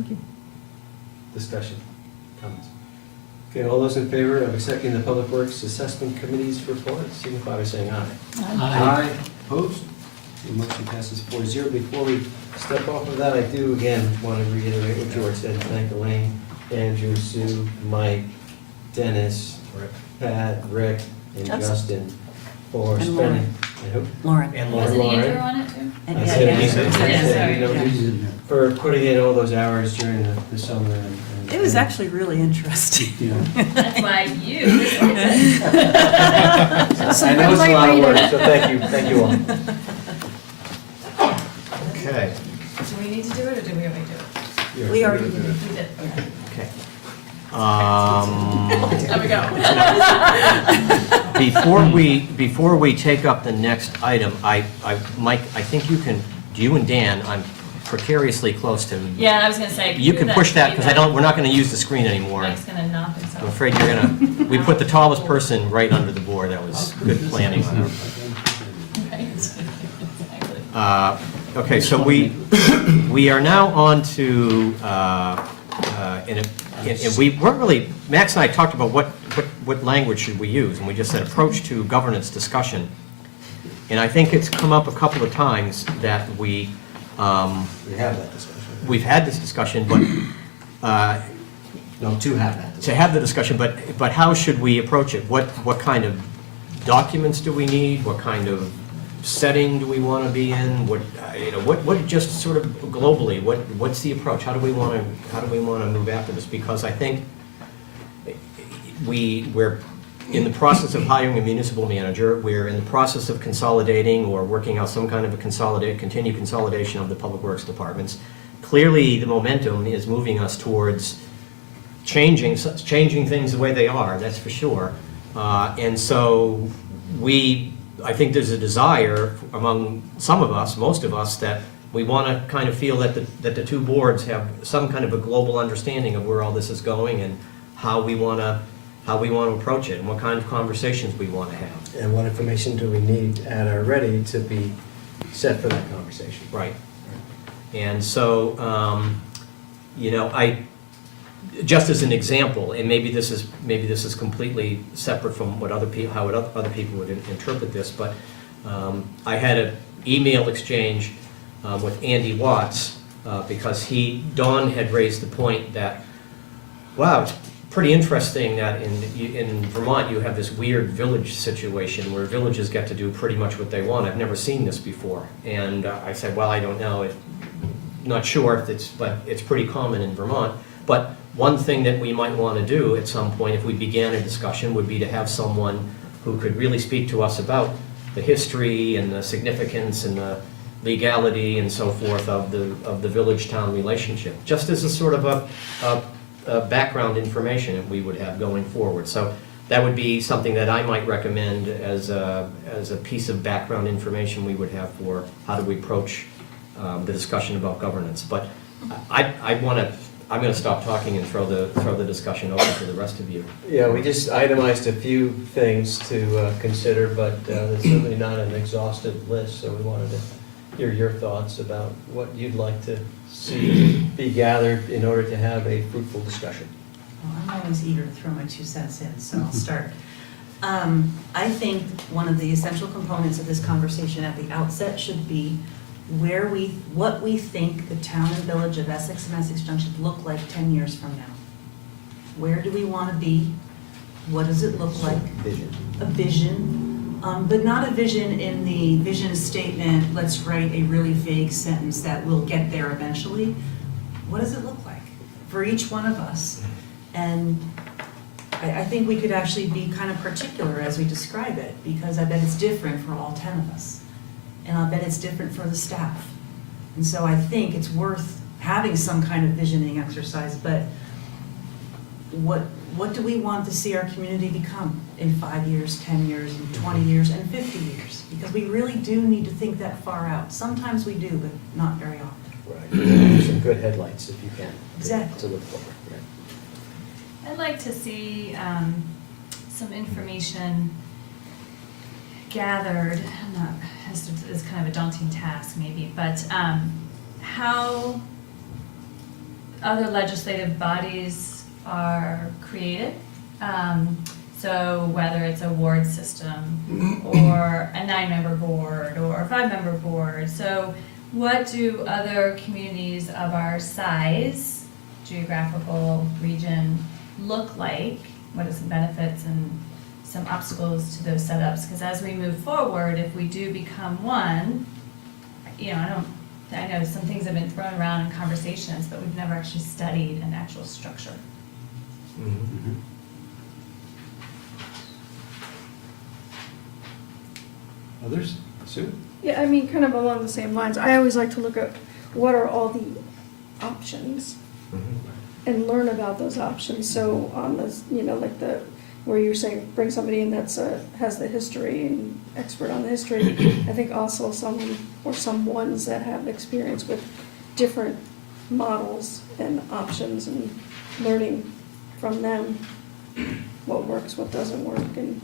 discussion, comments? Okay, all those in favor of accepting the Public Works Assessment Committee's report, signify by saying aye. Aye. Opposed? The motion passes 4-0. Before we step off of that, I do again want to reiterate what George said, and thank Elaine, Andrew, Sue, Mike, Dennis, Pat, Rick, and Absolutely. Justin for And spending. Lauren. And who? Lauren. And Wasn't Lauren. Andrew on it too? And I yeah, said yeah, Lisa. yeah, I said, yeah, yeah. For putting in all those hours during the summer. And It was actually really interesting. That's why you decided. I know it's a lot of work, so thank you all. Okay. Do we need to do it, or do we already do it? We already did it. We did, okay. Okay. There we go. Before we take up the next item, Mike, I think you and Dan, I'm precariously close to. Yeah, I was gonna say. You do can push that, do because we're not gonna use the screen anymore. Mike's gonna knock himself. I'm afraid we put the tallest person right under the board. That was good planning. Right, exactly. Okay, so we are now on to, and we weren't really, Max and I talked about what language should we use, and we just said approach to governance discussion. And I think it's come up a couple of times that we have that discussion. We've had this discussion, but No, to have that discussion. to have the discussion, but how should we approach it? What kind of documents do we need? What kind of setting do we want to be in? What just sort of globally, what's the approach? How do we want to move after this? Because I think we're in the process of hiring a municipal manager. We're in the process of consolidating or working out some kind of a continued consolidation of the public works departments. Clearly, the momentum is moving us towards changing things the way they are, that's for sure. And so I think there's a desire among some of us, most of us, that we want to kind of feel that the two boards have some kind of a global understanding of where all this is going and how we want to approach it and what kind of conversations we want to have. And what information do we need at our ready to be set for that conversation? Right. And so, you know, just as an example, and maybe this is completely separate from how other people would interpret this, but I had an email exchange with Andy Watts because Don had raised the point that, wow, it's pretty interesting that in Vermont you have this weird village situation where villages get to do pretty much what they want. I've never seen this before. And I said, well, I don't know. Not sure if but it's pretty common in Vermont. But one thing that we might want to do at some point, if we began a discussion, would be to have someone who could really speak to us about the history and the significance and the legality and so forth of the village-town relationship, just as a sort of a background information that we would have going forward. So that would be something that I might recommend as a piece of background information we would have for how do we approach the discussion about governance. But I'm going to stop talking and throw the discussion open to the rest of you. Yeah, we just itemized a few things to consider, but it's certainly not an exhaustive list, so we wanted to hear your thoughts about what you'd like to see be gathered in order to have a fruitful discussion. Well, I'm always eager to throw my 2 cents in, so I'll start. I think one of the essential components of this conversation at the outset should be what we think the town and village of Essex and Essex Junction look like 10 years from now. Where do we want to be? What does it look like? Vision. A vision, but not a vision in the vision statement, let's write a really vague sentence that we'll get there eventually. What does it look like for each one of us? And I think we could actually be kind of particular as we describe it, because I bet it's different for all 10 of us. And I'll bet it's different for the staff. And so I think it's worth having some kind of visioning exercise, but what do we want to see our community become in 5 years, 10 years, and 20 years, and 50 years? Because we really do need to think that far out. Sometimes we do, but not very often. Right. Some good headlights if you can. Exactly. To look forward. Right. I'd like to see some information gathered, it's kind of a daunting task maybe, but how other legislative bodies are created. So whether it's a ward system or a 9-member board or a 5-member board. So what do other communities of our size, geographical region, look like? What are some benefits and some obstacles to those setups? Because as we move forward, if we do become one, you know, I know some things have been thrown around in conversations, but we've never actually studied an actual structure. Mm-hmm. Others? Sue? Yeah, I mean, kind of along the same lines, I always like to look at what are all the options and learn about those options. So on this, you know, like where you're saying, bring somebody in that's has the history and expert on the history. I think also some ones that have experience with different models and options and learning from them what works, what doesn't work, and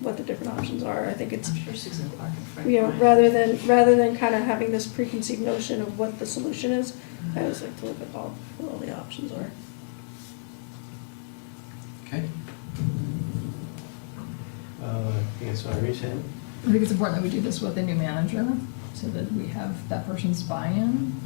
what the different options are. I think it's, I'm sure Susan Clark and Frank. you know, rather than kind of having this preconceived notion of what the solution is, I always like to look at what all the options are. Okay. Yes, Irene's hand. I think it's important that we do this with a new manager, so that we have that person's buy-in.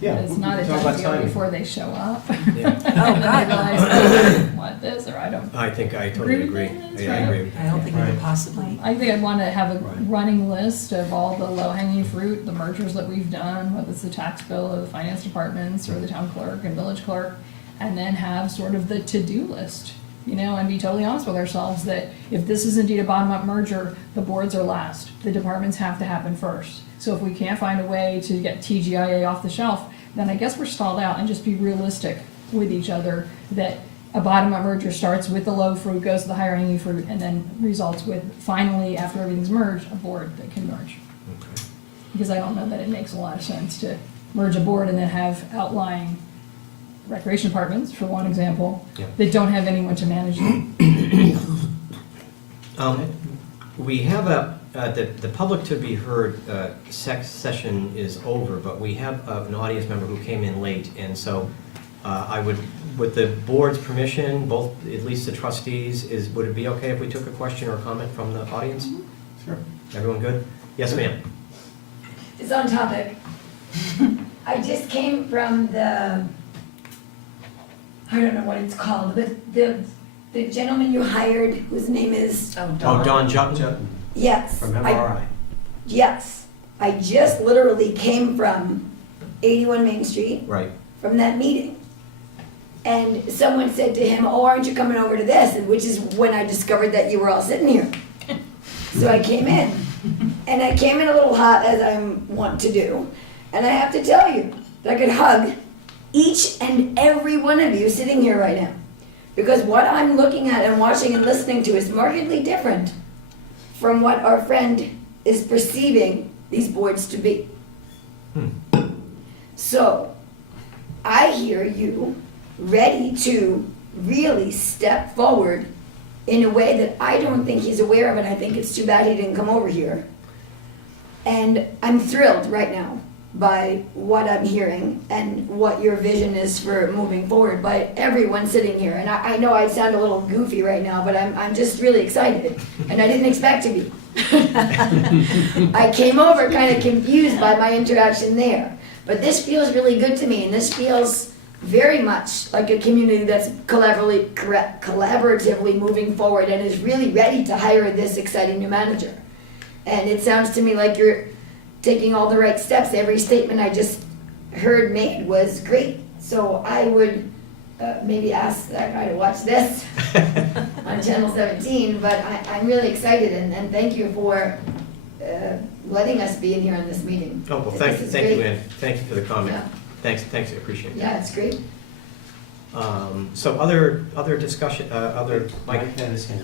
Yeah. That it's not a Talk about done deal timing. before they show up. Yeah. Oh, God. They realize, oh, I want this, or I don't. I think I totally agree. with Yeah, I this, agree. I don't think we could Right. possibly. I think I'd want to have a Right. running list of all the low-hanging fruit, the mergers that we've done, whether it's the tax bill or the finance departments or the town clerk and village clerk, and then have sort of the to-do list, you know, and be totally honest with ourselves that if this is indeed a bottom-up merger, the boards are last. The departments have to happen first. So if we can't find a way to get TGIA off the shelf, then I guess we're stalled out, and just be realistic with each other that a bottom-up merger starts with the low fruit, goes to the higher hanging fruit, and then results with, finally, after everything's merged, a board that can merge. Okay. Because I don't know that it makes a lot of sense to merge a board and then have outlying recreation departments, for one example, Yeah. that don't have anyone to manage them. We have the public to be heard session is over, but we have an audience member who came in late, and so I would, with the board's permission, both, at least the trustees, would it be okay if we took a question or a comment from the audience? Sure. Everyone good? Yes, ma'am. It's on topic. I just came from I don't know what it's called, but the gentleman you hired, whose name is, Oh, Don Jutton yes. from MRI. Yes. I just literally came from 81 Main Street, Right. from that meeting. And someone said to him, oh, aren't you coming over to this? And which is when I discovered that you were all sitting here. So I came in. And I came in a little hot, as I want to do. And I have to tell you that I could hug each and every one of you sitting here right now. Because what I'm looking at and watching and listening to is markedly different from what our friend is perceiving these boards to be. So, I hear you ready to really step forward in a way that I don't think he's aware of, and I think it's too bad he didn't come over here. And I'm thrilled right now by what I'm hearing and what your vision is for moving forward by everyone sitting here. And I know I sound a little goofy right now, but I'm just really excited, and I didn't expect to be. I came over kind of confused by my interaction there. But this feels really good to me, and this feels very much like a community that's collaboratively moving forward and is really ready to hire this exciting new manager. And it sounds to me like you're taking all the right steps. Every statement I just heard made was great. So I would maybe ask that guy to watch this on Channel 17, but I'm really excited, and thank you for letting us be in here on this meeting. Oh, well, thank you, Ann. Thank you for the comment. Yeah. Thanks, I appreciate it. Yeah, it's great. So other discussion, Mike?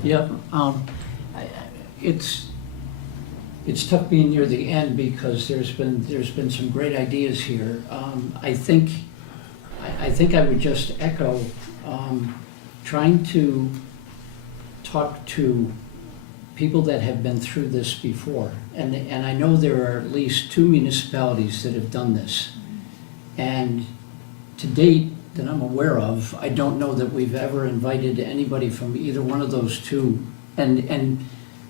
Yep, it's tough being near the end because there's been some great ideas here. I think I would just echo, trying to talk to people that have been through this before. And I know there are at least 2 municipalities that have done this. And to date, that I'm aware of, I don't know that we've ever invited anybody from either one of those 2. And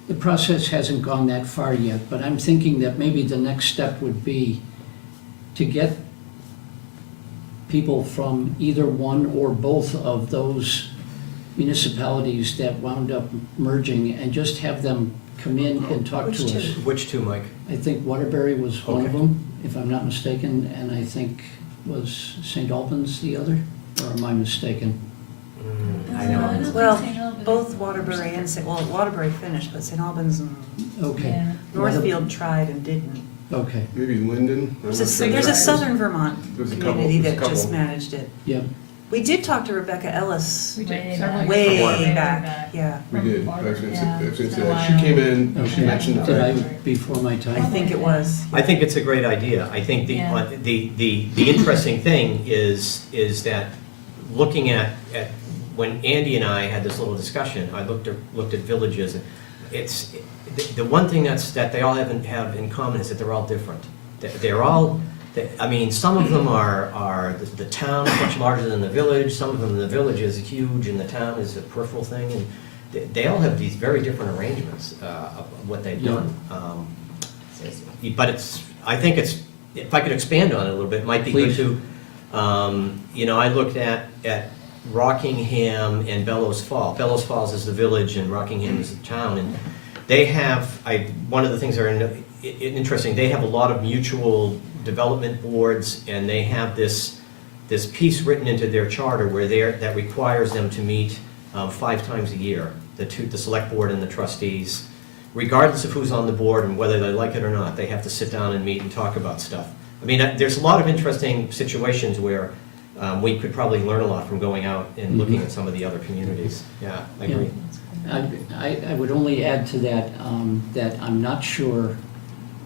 the process hasn't gone that far yet, but I'm thinking that maybe the next step would be to get people from either one or both of those municipalities that wound up merging and just have them come in and talk to us. Which 2, Mike? I think Waterbury was one of Okay. them, if I'm not mistaken, and I think was St. Albans the other, or am I mistaken? I know. Well, both Waterbury and Waterbury finished, but St. Albans and Okay, Northfield tried and didn't. okay, Maybe Linden? I'm not sure. There's a Southern Vermont There's a couple- community there's a that just couple. managed it. yeah. We did talk to Rebecca Ellis We did, Way several back. years way Waterbury. back, yeah. We did, I was gonna say, Yeah. I was gonna say Been a that. She while. came in, and she Okay. mentioned Did I, that. before my I time? think it was. I think it's a great idea. I think Yeah. the interesting thing is that looking at when Andy and I had this little discussion, I looked at villages, and the one thing that they all have in common is that they're all different. They're all, I mean, some of them are the town is much larger than the village, some of them, the village is huge and the town is a peripheral thing, and they all have these very different arrangements of what they've Yeah. done. But I think if I could expand on it a little bit, it might be good Please. to, I looked at Rockingham and Bellows Falls. Bellows Falls is the village and Rockingham is the town, and they have, one of the things that are interesting, they have a lot of mutual development boards, and they have this piece written into their charter where that requires them to meet 5 times a year, the Selectboard and the trustees. Regardless of who's on the board and whether they like it or not, they have to sit down and meet and talk about stuff. I mean, there's a lot of interesting situations where we could probably learn a lot from going out and looking at some of the other communities. Yeah, I agree. I would only add to that, that I'm not sure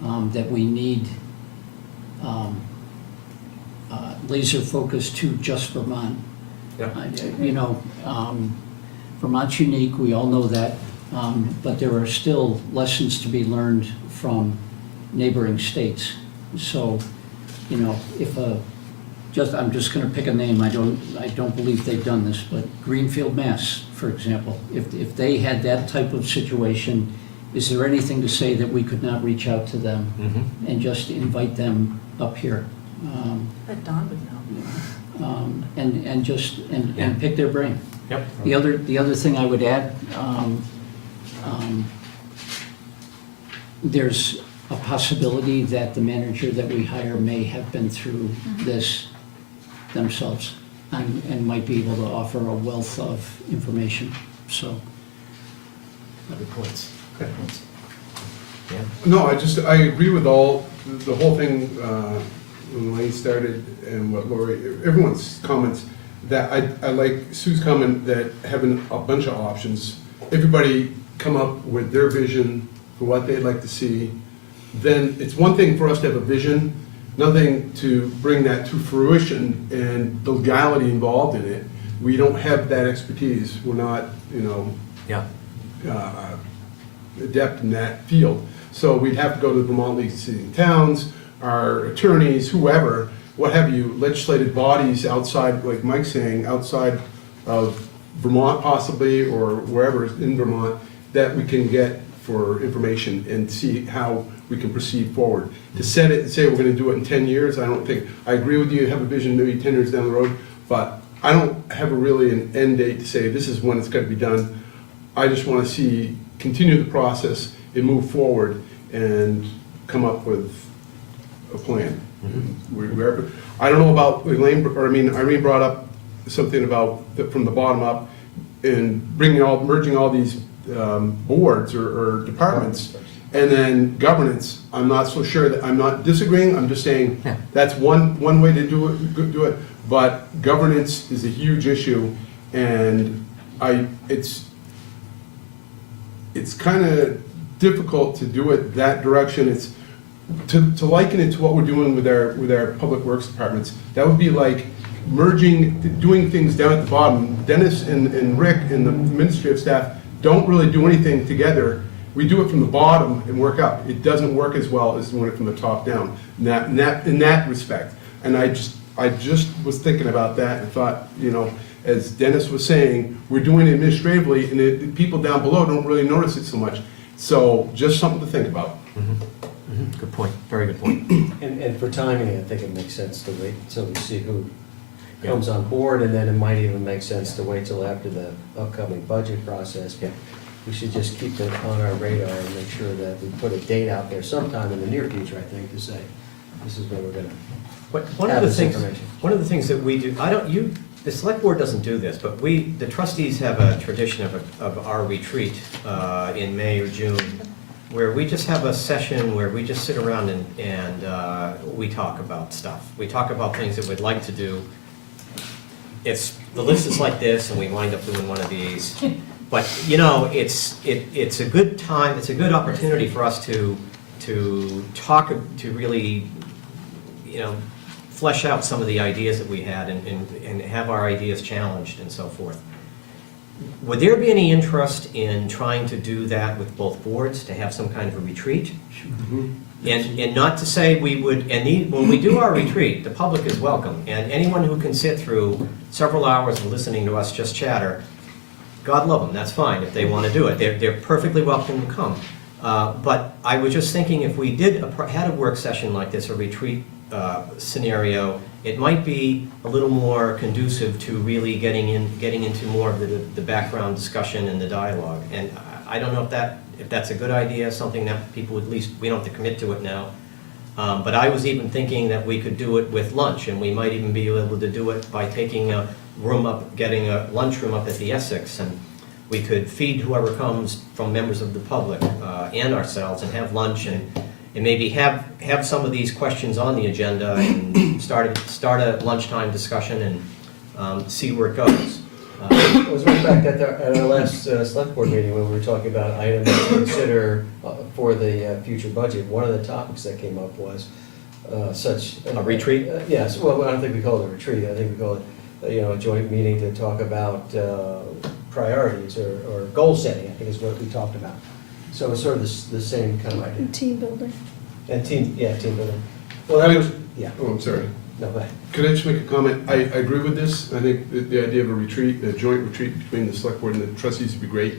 that we need laser focus to just Vermont. Yeah. You know, Vermont's unique, we all know that, but there are still lessons to be learned from neighboring states. So, you know, if I'm just gonna pick a name, I don't believe they've done this, but Greenfield, Mass, for example, if they had that type of situation, is there anything to say that we could not reach out to them and just invite them up here? But Don would know. And pick their brain. Yep. The other thing I would add, there's a possibility that the manager that we hire may have been through this themselves and might be able to offer a wealth of information, so. Good points. Good points. Yeah. No, I agree with the whole thing, when Lane started and what Lori, everyone's comments, that I like Sue's comment that having a bunch of options, everybody come up with their vision for what they'd like to see. Then it's one thing for us to have a vision, nothing to bring that to fruition and the legality involved in it. We don't have that expertise. We're not, Yeah. adept in that field. So we'd have to go to the Vermont League of Cities and Towns, our attorneys, whoever, what have you, legislative bodies outside, like Mike's saying, outside of Vermont possibly, or wherever in Vermont, that we can get for information and see how we can proceed forward. To set it and say we're gonna do it in 10 years, I don't think, I agree with you, have a vision maybe 10 years down the road, but I don't have really an end date to say this is when it's gotta be done. I just wanna see, continue the process and move forward and come up with a plan. I don't know about Elaine, or Irene brought up something about from the bottom up and merging all these boards or departments, and then governance. I'm not so sure that, I'm not disagreeing, I'm just saying that's one way to do it, but governance is a huge issue, and it's kind of difficult to do it that direction. It's to liken it to what we're doing with our public works departments. That would be like merging, doing things down at the bottom. Dennis and Rick and the administrative staff don't really do anything together. We do it from the bottom and work up. It doesn't work as well as doing it from the top down in that respect. And I just was thinking about that and thought, as Dennis was saying, we're doing it administratively, and the people down below don't really notice it so much. So just something to think about. Good point, very good point. And for timing, I think it makes sense to wait until we see who comes on board, and then it might even make sense to wait till after the upcoming budget process. We should just keep it on our radar and make sure that we put a date out there sometime in the near future, I think, to say, this is where we're gonna One have of this the information. things that we do, the select board doesn't do this, but the trustees have a tradition of our retreat in May or June, where we just have a session where we just sit around and we talk about stuff. We talk about things that we'd like to do. The list is like this, and we wind up doing one of these. But, it's a good time, it's a good opportunity for us to talk, to really, flesh out some of the ideas that we had and have our ideas challenged and so forth. Would there be any interest in trying to do that with both boards, to have some kind of a retreat? And not to say we would, when we do our retreat, the public is welcome, and anyone who can sit through several hours of listening to us just chatter, God love them, that's fine if they want to do it. They're perfectly welcome to come. But I was just thinking, if we had a work session like this, a retreat scenario, it might be a little more conducive to really getting into more of the background discussion and the dialogue. And I don't know if that's a good idea, something that people would, at least, we don't have to commit to it now. But I was even thinking that we could do it with lunch, and we might even be able to do it by taking a room up, getting a lunchroom up at the Essex, and we could feed whoever comes from members of the public and ourselves and have lunch, and and maybe have some of these questions on the agenda and start a lunchtime discussion and see where it goes. It was right back at our last select board meeting when we were talking about items to consider for the future budget. One of the topics that came up was such. A retreat? Yes, well, I don't think we call it a retreat. I think we call it, a joint meeting to talk about priorities or goal setting, I think is what we talked about. So it's sort of the same kind of idea. Team building. And team building. Well, that was, yeah. Oh, I'm sorry. No, go ahead. Could I just make a comment? I agree with this. I think the idea of a retreat, a joint retreat between the select board and the trustees would be great.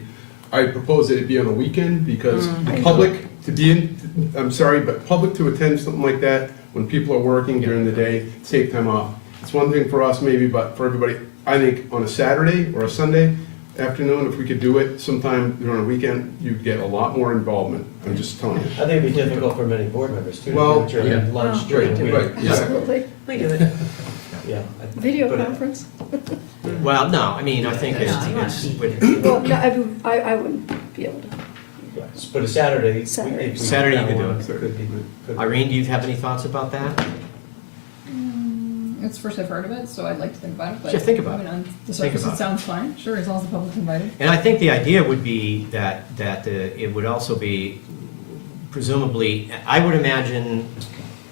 I propose that it be on a weekend because the public to be in, I'm sorry, but public to attend something like that when people are working during the day, take time off. It's one thing for us maybe, but for everybody, I think on a Saturday or a Sunday afternoon, if we could do it sometime during a weekend, you'd get a lot more involvement. I'm just telling you. I think it'd be difficult for many board members too, to Well, do it during lunch, during the week. Right, yeah. Absolutely. We do it. Yeah. Video But, conference. Well, no, I mean, I think it's, No, you want Well, no, I wouldn't be able to. But a Saturday. Saturday. if we Saturday you got could do one, it. Could be, could be. Irene, do you have any thoughts about that? It's the first I've heard of it, so I'd like to think about it, but. Sure, think about I mean, on the Think surface, about it it. sounds fine, sure, as long as the public's invited. And I think the idea would be that it would also be presumably, I would imagine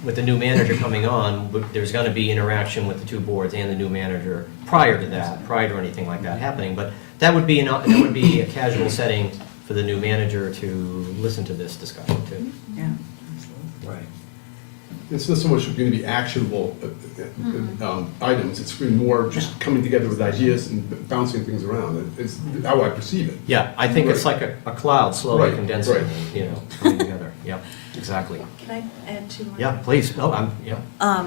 with the new manager coming on, there's gonna be interaction with the two boards and the new manager prior to that, prior to anything like that happening. But that would be a casual setting for the new manager to listen to this discussion too. Yeah. Right. It's not so much going to be actionable items, it's really more just coming together with ideas and bouncing things around. It's how I perceive it. Yeah, I think it's like a cloud slowly Right, condensing, right. Coming together. Yeah, exactly. Can I add two more? Yeah, please. No, yeah.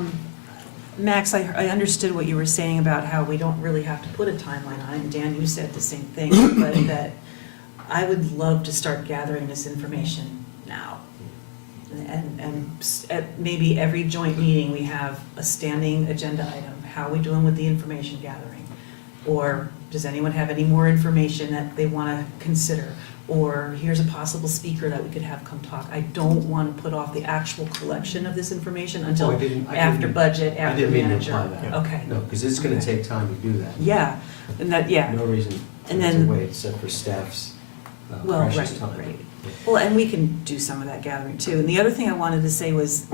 Max, I understood what you were saying about how we don't really have to put a timeline on it, and Dan, you said the same thing, but that I would love to start gathering this information now. And at maybe every joint meeting, we have a standing agenda item. How are we doing with the information gathering? Or does anyone have any more information that they want to consider? Or here's a possible speaker that we could have come talk. I don't want to put off the actual collection of this information until after budget, after manager. I didn't mean to imply that. Okay. No, because it's gonna take time to do that. Yeah, and that, yeah. No reason And to then- wait, except for staff's Well, precious right, time. right. Well, and we can do some of that gathering too. And the other thing I wanted to say was,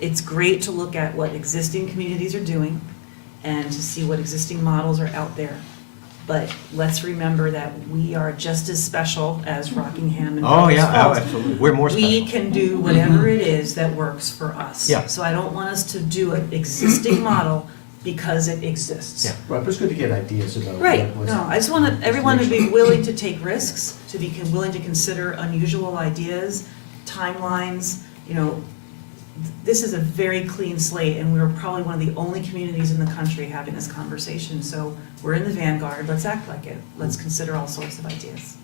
it's great to look at what existing communities are doing and to see what existing models are out there. But let's remember that we are just as special as Rockingham and Oh, Douglas yeah, Falls. absolutely. We're more special. We can do whatever it is that works for us. Yeah. So I don't want us to do an existing model because it exists. Yeah. Right, but it's good to get ideas about. Right, what's- no, I just want everyone to be willing to take risks, to be willing to consider unusual ideas, timelines, this is a very clean slate, and we're probably one of the only communities in the country having this conversation, so we're in the vanguard, let's act like it, let's consider all sorts of ideas.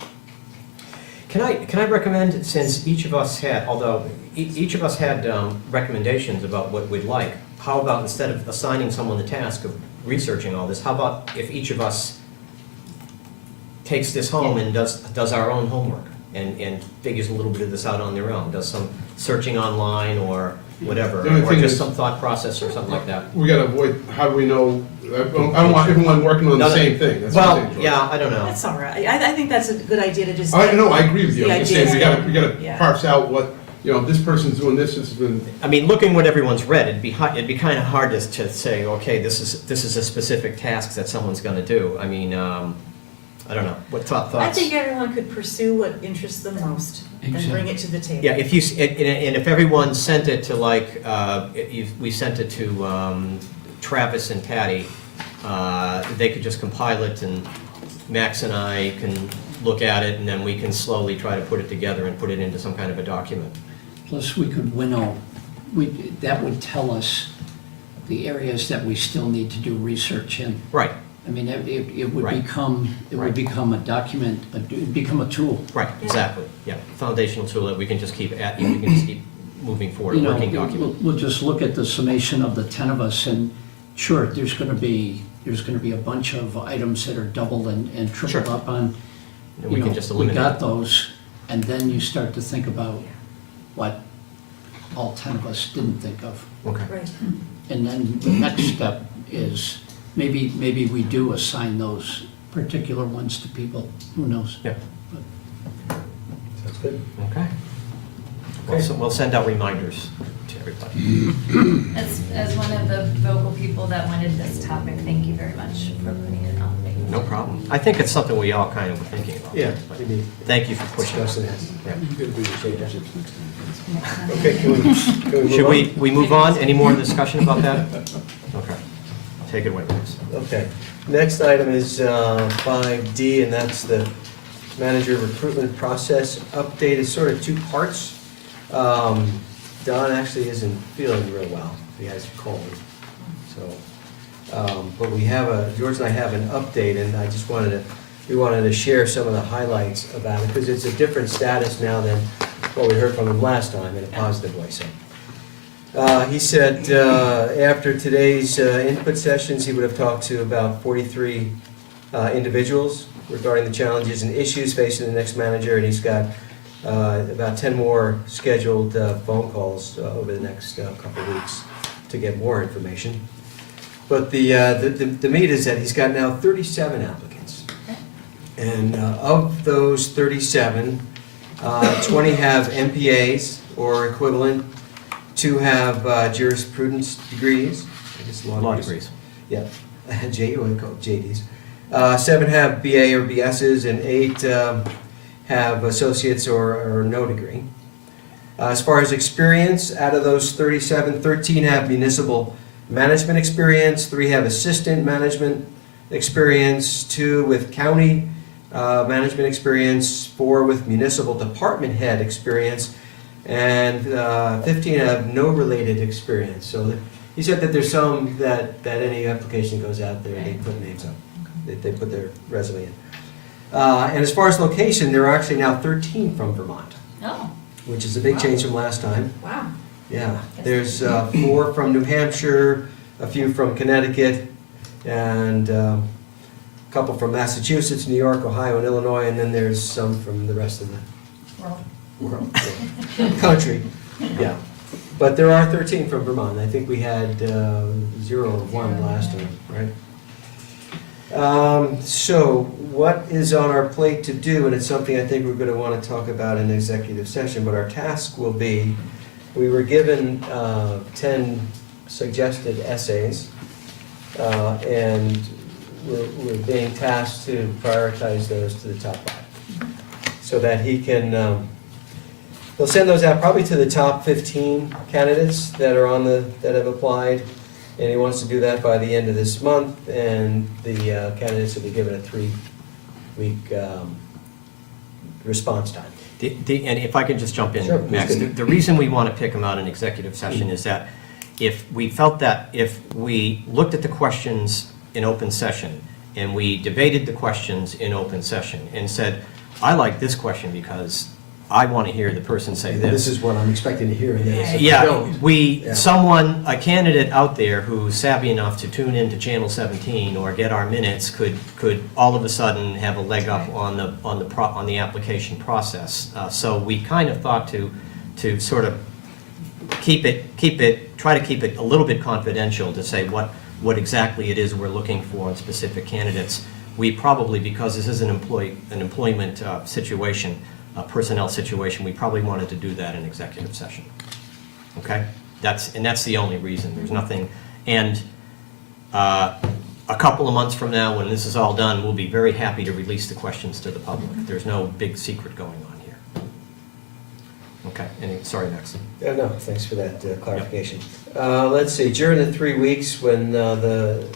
Can I recommend, since each of us had, although each of us had recommendations about what we'd like, how about instead of assigning someone the task of researching all this, how about if each of us takes this home and does our own homework and figures a little bit of this out on their own, does some searching online or whatever, The only or thing just is- some thought process or something like that? We gotta avoid, how do we know, I don't want everyone working on the same thing, that's what I'm saying, Well, George. yeah, I don't know. That's all right, I think that's a good idea to just. I know, I agree with you, The I'm just saying, ideas we gotta yeah. parse out what, this person's doing this has been, I mean, looking what everyone's read, it'd be kind of hard to say, okay, this is a specific task that someone's going to do. I mean, I don't know. What thoughts? I think everyone could pursue what interests them most and bring it to the table. Yeah, if if everyone sent it to we sent it to Travis and Patty, they could just compile it, and Max and I can look at it, and then we can slowly try to put it together and put it into some kind of a document. Plus, we could winnow, that would tell us the areas that we still need to do research in. Right. I mean, it would Right. become, Right. a document, it'd become a tool. Right, exactly, yeah. Foundational tool that we can just keep moving forward, a working document. We'll just look at the summation of the 10 of us, and sure, there's gonna be a bunch of items that are doubled and tripled Sure. up on. And we can just eliminate. We got those, and then you start to think about what all 10 of us didn't think of. Okay. Right. And then the next step is, maybe we do assign those particular ones to people, who knows? Yeah. Sounds good. Okay. We'll send out reminders to everybody. As one of the vocal people that wanted this topic, thank you very much for putting it on. No problem. I think it's something we all kind of were thinking about. Yeah, But we need thank you for pushing us. discussing it. Yeah. Okay, can we move Should on? we move on? Any more discussion about that? Okay. Take it away, please. Okay, next item is 5D, and that's the manager recruitment process update. It's sort of two parts. Don actually isn't feeling real well. He has a cold. So, but George and I have an update, and I just we wanted to share some of the highlights about it, because it's a different status now than what we heard from him last time in a positive way, so. He said after today's input sessions, he would have talked to about 43 individuals regarding the challenges and issues facing the next manager, and he's got about 10 more scheduled phone calls over the next couple of weeks to get more information. But the meat is that he's got now 37 applicants. And of those 37, 20 have MPAs or equivalent, 2 have jurisprudence degrees. I guess Law degrees. Yeah, JDs. 7 have BA or BSs, and 8 have associates or no degree. As far as experience, out of those 37, 13 have municipal management experience, 3 have assistant management experience, 2 with county management experience, 4 with municipal department head experience, and 15 have no related experience. So he said that there's some that any application goes out there, they put names up, they put their resume in. And as far as location, there are actually now 13 from Vermont, Oh, which is a big change from last time. Wow. Yeah, there's 4 from New Hampshire, a few from Connecticut, and a couple from Massachusetts, New York, Ohio, and Illinois, and then there's some from the rest of the world, country, yeah. But there are 13 from Vermont. I think we had 0 or 1 last time, right? So what is on our plate to do, and it's something I think we're going to want to talk about in executive session, but our task will be, we were given 10 suggested essays, and we're being tasked to prioritize those to the top 5, so that he can, he'll send those out probably to the top 15 candidates that are that have applied, and he wants to do that by the end of this month, and the candidates will be given a 3-week response time. And if I could just jump in, Sure, Max, please do. the reason we want to pick them out in executive session is that if we felt that if we looked at the questions in open session and we debated the questions in open session and said, I like this question because I want to hear the person say this. This is what I'm expecting to hear. And this. If I Yeah, don't, yeah. a candidate out there who's savvy enough to tune into Channel 17 or get our minutes could all of a sudden have a leg up on the application process. So we kind of thought to sort of try to keep it a little bit confidential to say what exactly it is we're looking for in specific candidates. We probably, because this is an employment situation, a personnel situation, we probably wanted to do that in executive session. Okay? That's the only reason. There's nothing, and a couple of months from now, when this is all done, we'll be very happy to release the questions to the public. There's no big secret going on here. Okay, sorry, Max. Yeah, no, thanks for that clarification. Let's see, during the 3 weeks when the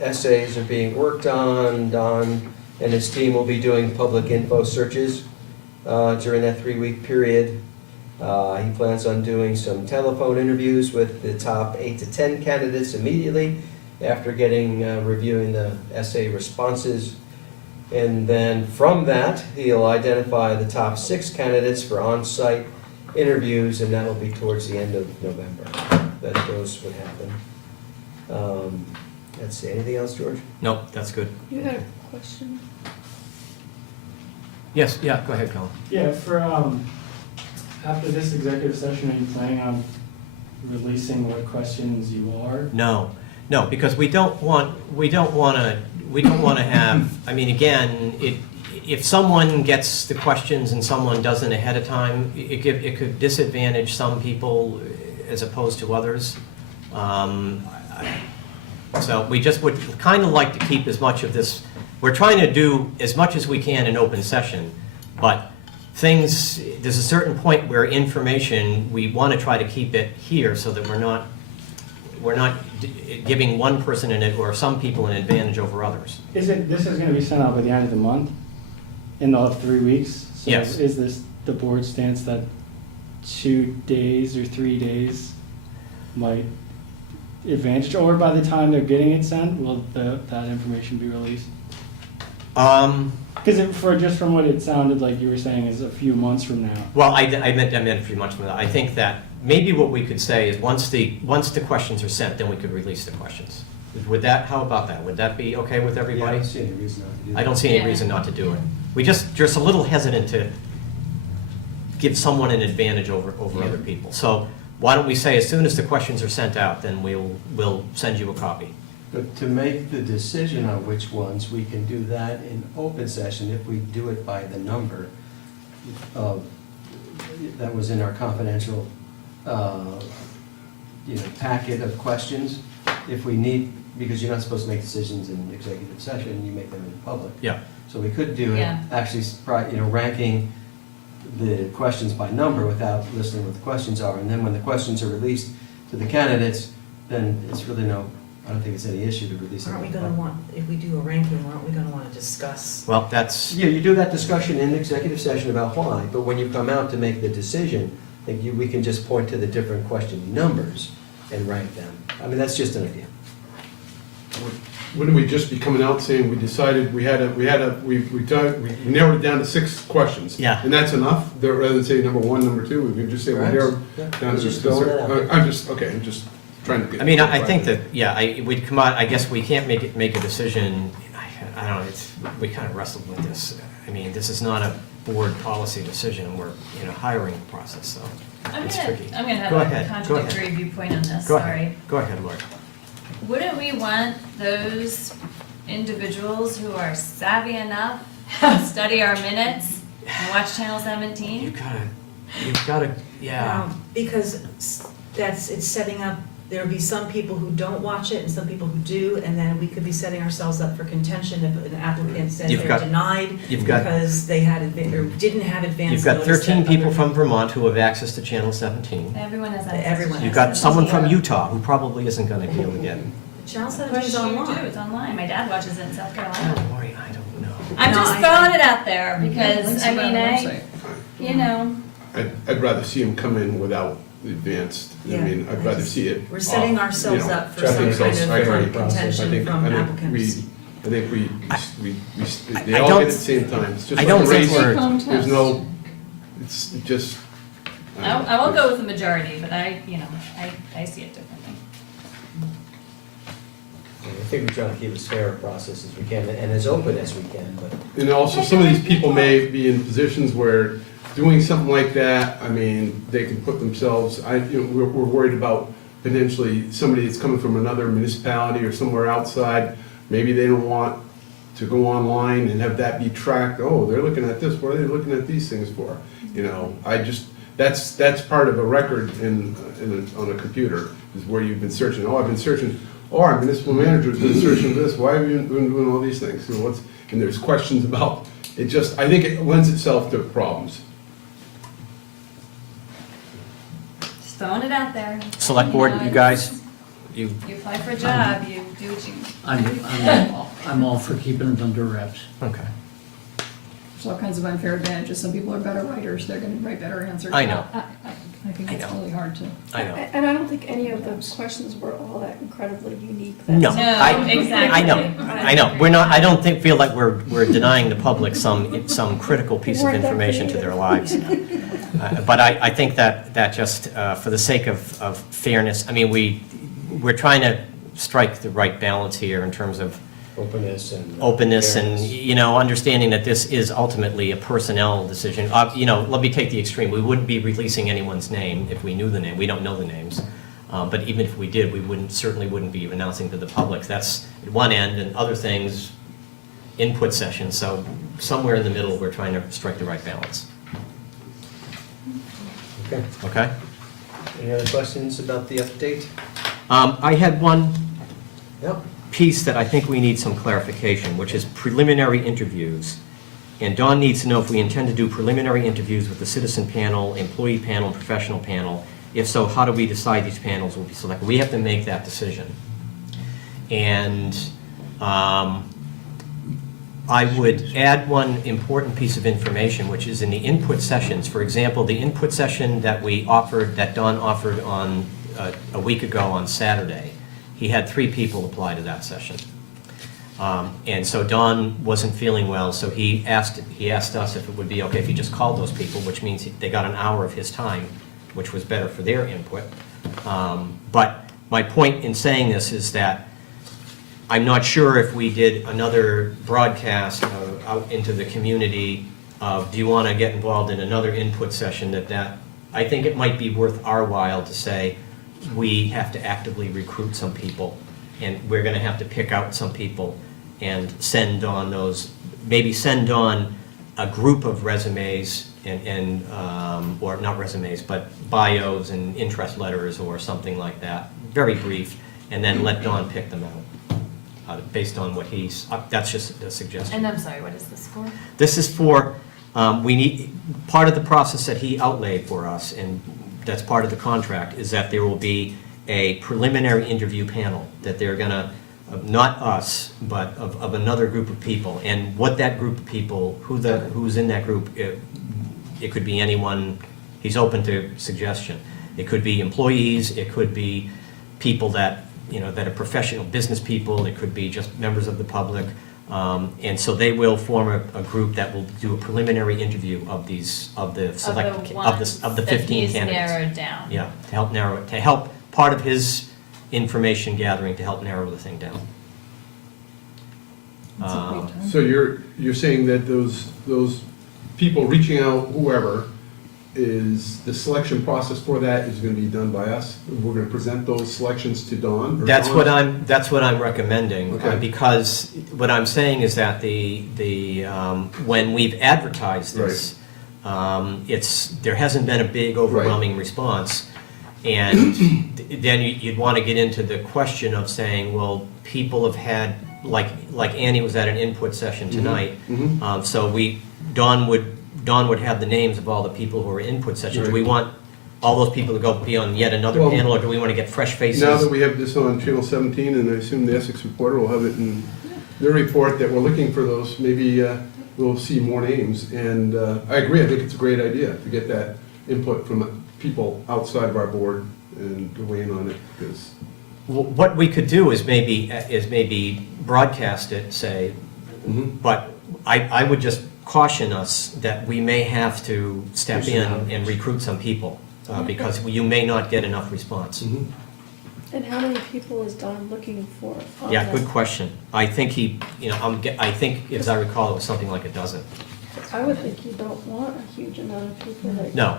essays are being worked on, Don and his team will be doing public info searches during that 3-week period. He plans on doing some telephone interviews with the top 8 to 10 candidates immediately after reviewing the essay responses. And then from that, he'll identify the top 6 candidates for on-site interviews, and that'll be towards the end of November that those would happen. Let's see, anything else, George? No, that's good. You had a question? Yes, yeah, go ahead, Colin. Yeah, for, After this executive session, are you planning on releasing what questions you are? No, because we don't want to have, I mean, again, if someone gets the questions and someone doesn't ahead of time, it could disadvantage some people as opposed to others. So we just would kind of like to keep as much of this, we're trying to do as much as we can in open session, but there's a certain point where information, we want to try to keep it here so that we're not giving one person or some people an advantage over others. This is gonna be sent out by the end of the month, in the 3 weeks? Yes. So is this the board stance that 2 days or 3 days might advantage, or by the time they're getting it sent, will that information be released? Because just from what it sounded like you were saying is a few months from now. Well, I meant a few months from now. I think that maybe what we could say is once the questions are sent, then we could release the questions. How about that? Would that be okay with everybody? I don't see any reason not to do that. I don't see any reason not to do it. We just a little hesitant to give someone an advantage over other people. So why don't we say as soon as the questions are sent out, then we'll send you a copy. But to make the decision on which ones, we can do that in open session if we do it by the number of, that was in our confidential, packet of questions. If we need, because you're not supposed to make decisions in executive session, you make them in public. Yeah. So we could do it, Yeah. actually, ranking the questions by number without listing what the questions are. And then when the questions are released to the candidates, then it's really I don't think it's any issue to release them. Aren't we gonna want, if we do a ranking, aren't we gonna wanna discuss? Well, that's... Yeah, you do that discussion in executive session about why, but when you come out to make the decision, I think we can just point to the different question numbers and rank them. I mean, that's just an idea. Wouldn't we just be coming out saying we decided we narrowed it down to 6 questions? Yeah. And that's enough, rather than say number 1, number 2, we could just say we Perhaps. narrowed Yeah. down to Just this. throwing that out. I'm just trying to get. I mean, I think that, we'd come out, I guess we can't make a decision, I don't know, we kind of wrestled with this. I mean, this is not a board policy decision, we're in a hiring process, so it's tricky. I'm gonna have Go a ahead, go ahead. contradictory viewpoint on this, Go sorry. ahead, go ahead, Lori. Wouldn't we want those individuals who are savvy enough to study our minutes and watch Channel 17? You've gotta, yeah. Because it's setting up, there'll be some people who don't watch it and some people who do, and then we could be setting ourselves up for contention if an applicant says they're denied because they had, or didn't have advance You've got notice 13 that people other- from Vermont who have access to Channel 17. Everyone has access. Everyone You've has got someone from Utah who probably isn't gonna be able to get it. Channel Of 17 course is you online. do, it's online. My dad watches it in South Carolina. Lori, I don't know. I'm No, just I- throwing it out there because, Links I are on mean, the website. you know, I'd rather see them come in without the advanced, Yeah, I'd rather see it. We're setting off, ourselves up for setting some kind ourselves- of I agree. contention from applicants. I think they I all don't- get it at the same time. It's just I like don't a think race. we're- There's no, it's just. I won't go with the majority, but I see it differently. I think we try to keep as fair a process as we can and as open as we can, but. And also, some of these people may be in positions where doing something like that, I mean, they can put themselves, we're worried about potentially somebody that's coming from another municipality or somewhere outside. Maybe they don't want to go online and have that be tracked. Oh, they're looking at this, what are they looking at these things for? That's part of a record on a computer, is where you've been searching. Oh, I've been searching, our municipal manager's been searching this, why have you been doing all these things? And there's questions about, I think it lends itself to problems. Just throwing it out there. Select board, you guys, You apply for a job, you do what you. I'm all for keeping it under wraps. okay. There's all kinds of unfair advantages. Some people are better writers, they're gonna write better answers. I know. I think it's really hard to. I know. And I don't think any of the questions were all that incredibly unique. No, exactly. I know. We're not, I don't feel like we're denying the public some critical piece of information to their lives. But I think that just, for the sake of fairness, I mean, we're trying to strike the right balance here in terms of Openness and. openness and, fairness. you know, understanding that this is ultimately a personnel decision. You know, let me take the extreme. We wouldn't be releasing anyone's name if we knew the name. We don't know the names. But even if we did, we certainly wouldn't be announcing to the public. That's at one end, and other things, input sessions. So somewhere in the middle, we're trying to strike the right balance. Okay. Okay? Any other questions about the update? I had one Yep. piece that I think we need some clarification, which is preliminary interviews. And Dawn needs to know if we intend to do preliminary interviews with the citizen panel, employee panel, and professional panel. If so, how do we decide these panels will be selected? We have to make that decision. And I would add one important piece of information, which is in the input sessions. For example, the input session that Dawn offered on a week ago on Saturday, he had 3 people apply to that session. And so Dawn wasn't feeling well, so he asked us if it would be okay if he just called those people, which means they got an hour of his time, which was better for their input. But my point in saying this is that I'm not sure if we did another broadcast out into the community of, do you want to get involved in another input session, I think it might be worth our while to say, we have to actively recruit some people, and we're going to have to pick out some people and send on those, maybe send on a group of resumes or not resumes, but bios and interest letters or something like that, very brief, and then let Dawn pick them out based on what that's just a suggestion. And I'm sorry, what is this for? This is for, part of the process that he outlaid for us, and that's part of the contract, is that there will be a preliminary interview panel, that they're gonna, not us, but of another group of people. And what that group of people, who's in that group, it could be anyone, he's open to suggestion. It could be employees, it could be people that, you know, that are professional business people, it could be just members of the public. And so they will form a group that will do a preliminary interview of the 15 candidates. That he's narrowed down. Yeah, to help part of his information gathering, to help narrow the thing down. So you're saying that those people reaching out, whoever, is the selection process for that is gonna be done by us? We're gonna present those selections to Dawn? or That's Dawn? what I'm recommending, Okay. because what I'm saying is that when we've advertised this, there hasn't been a big overwhelming response. And then you'd want to get into the question of saying, well, people have had, like Annie was at an input session tonight. So Dawn would have the names of all the people who are in input sessions. Do we want all those people to go be on yet another Well, panel, or do we want to get fresh faces? Now that we have this on Channel 17, and I assume the Essex Reporter will have it in their report that we're looking for those, maybe we'll see more names. And I agree, I think it's a great idea to get that input from people outside of our board and to weigh in on it, because What we could do is maybe broadcast it, say, but I would just caution us that we may have to step in and recruit some people, because you may not get enough response. And how many people is Don looking for? on Yeah, that? good question. I think I think, as I recall, it was something like a dozen. I would think you don't want a huge amount of people that. No.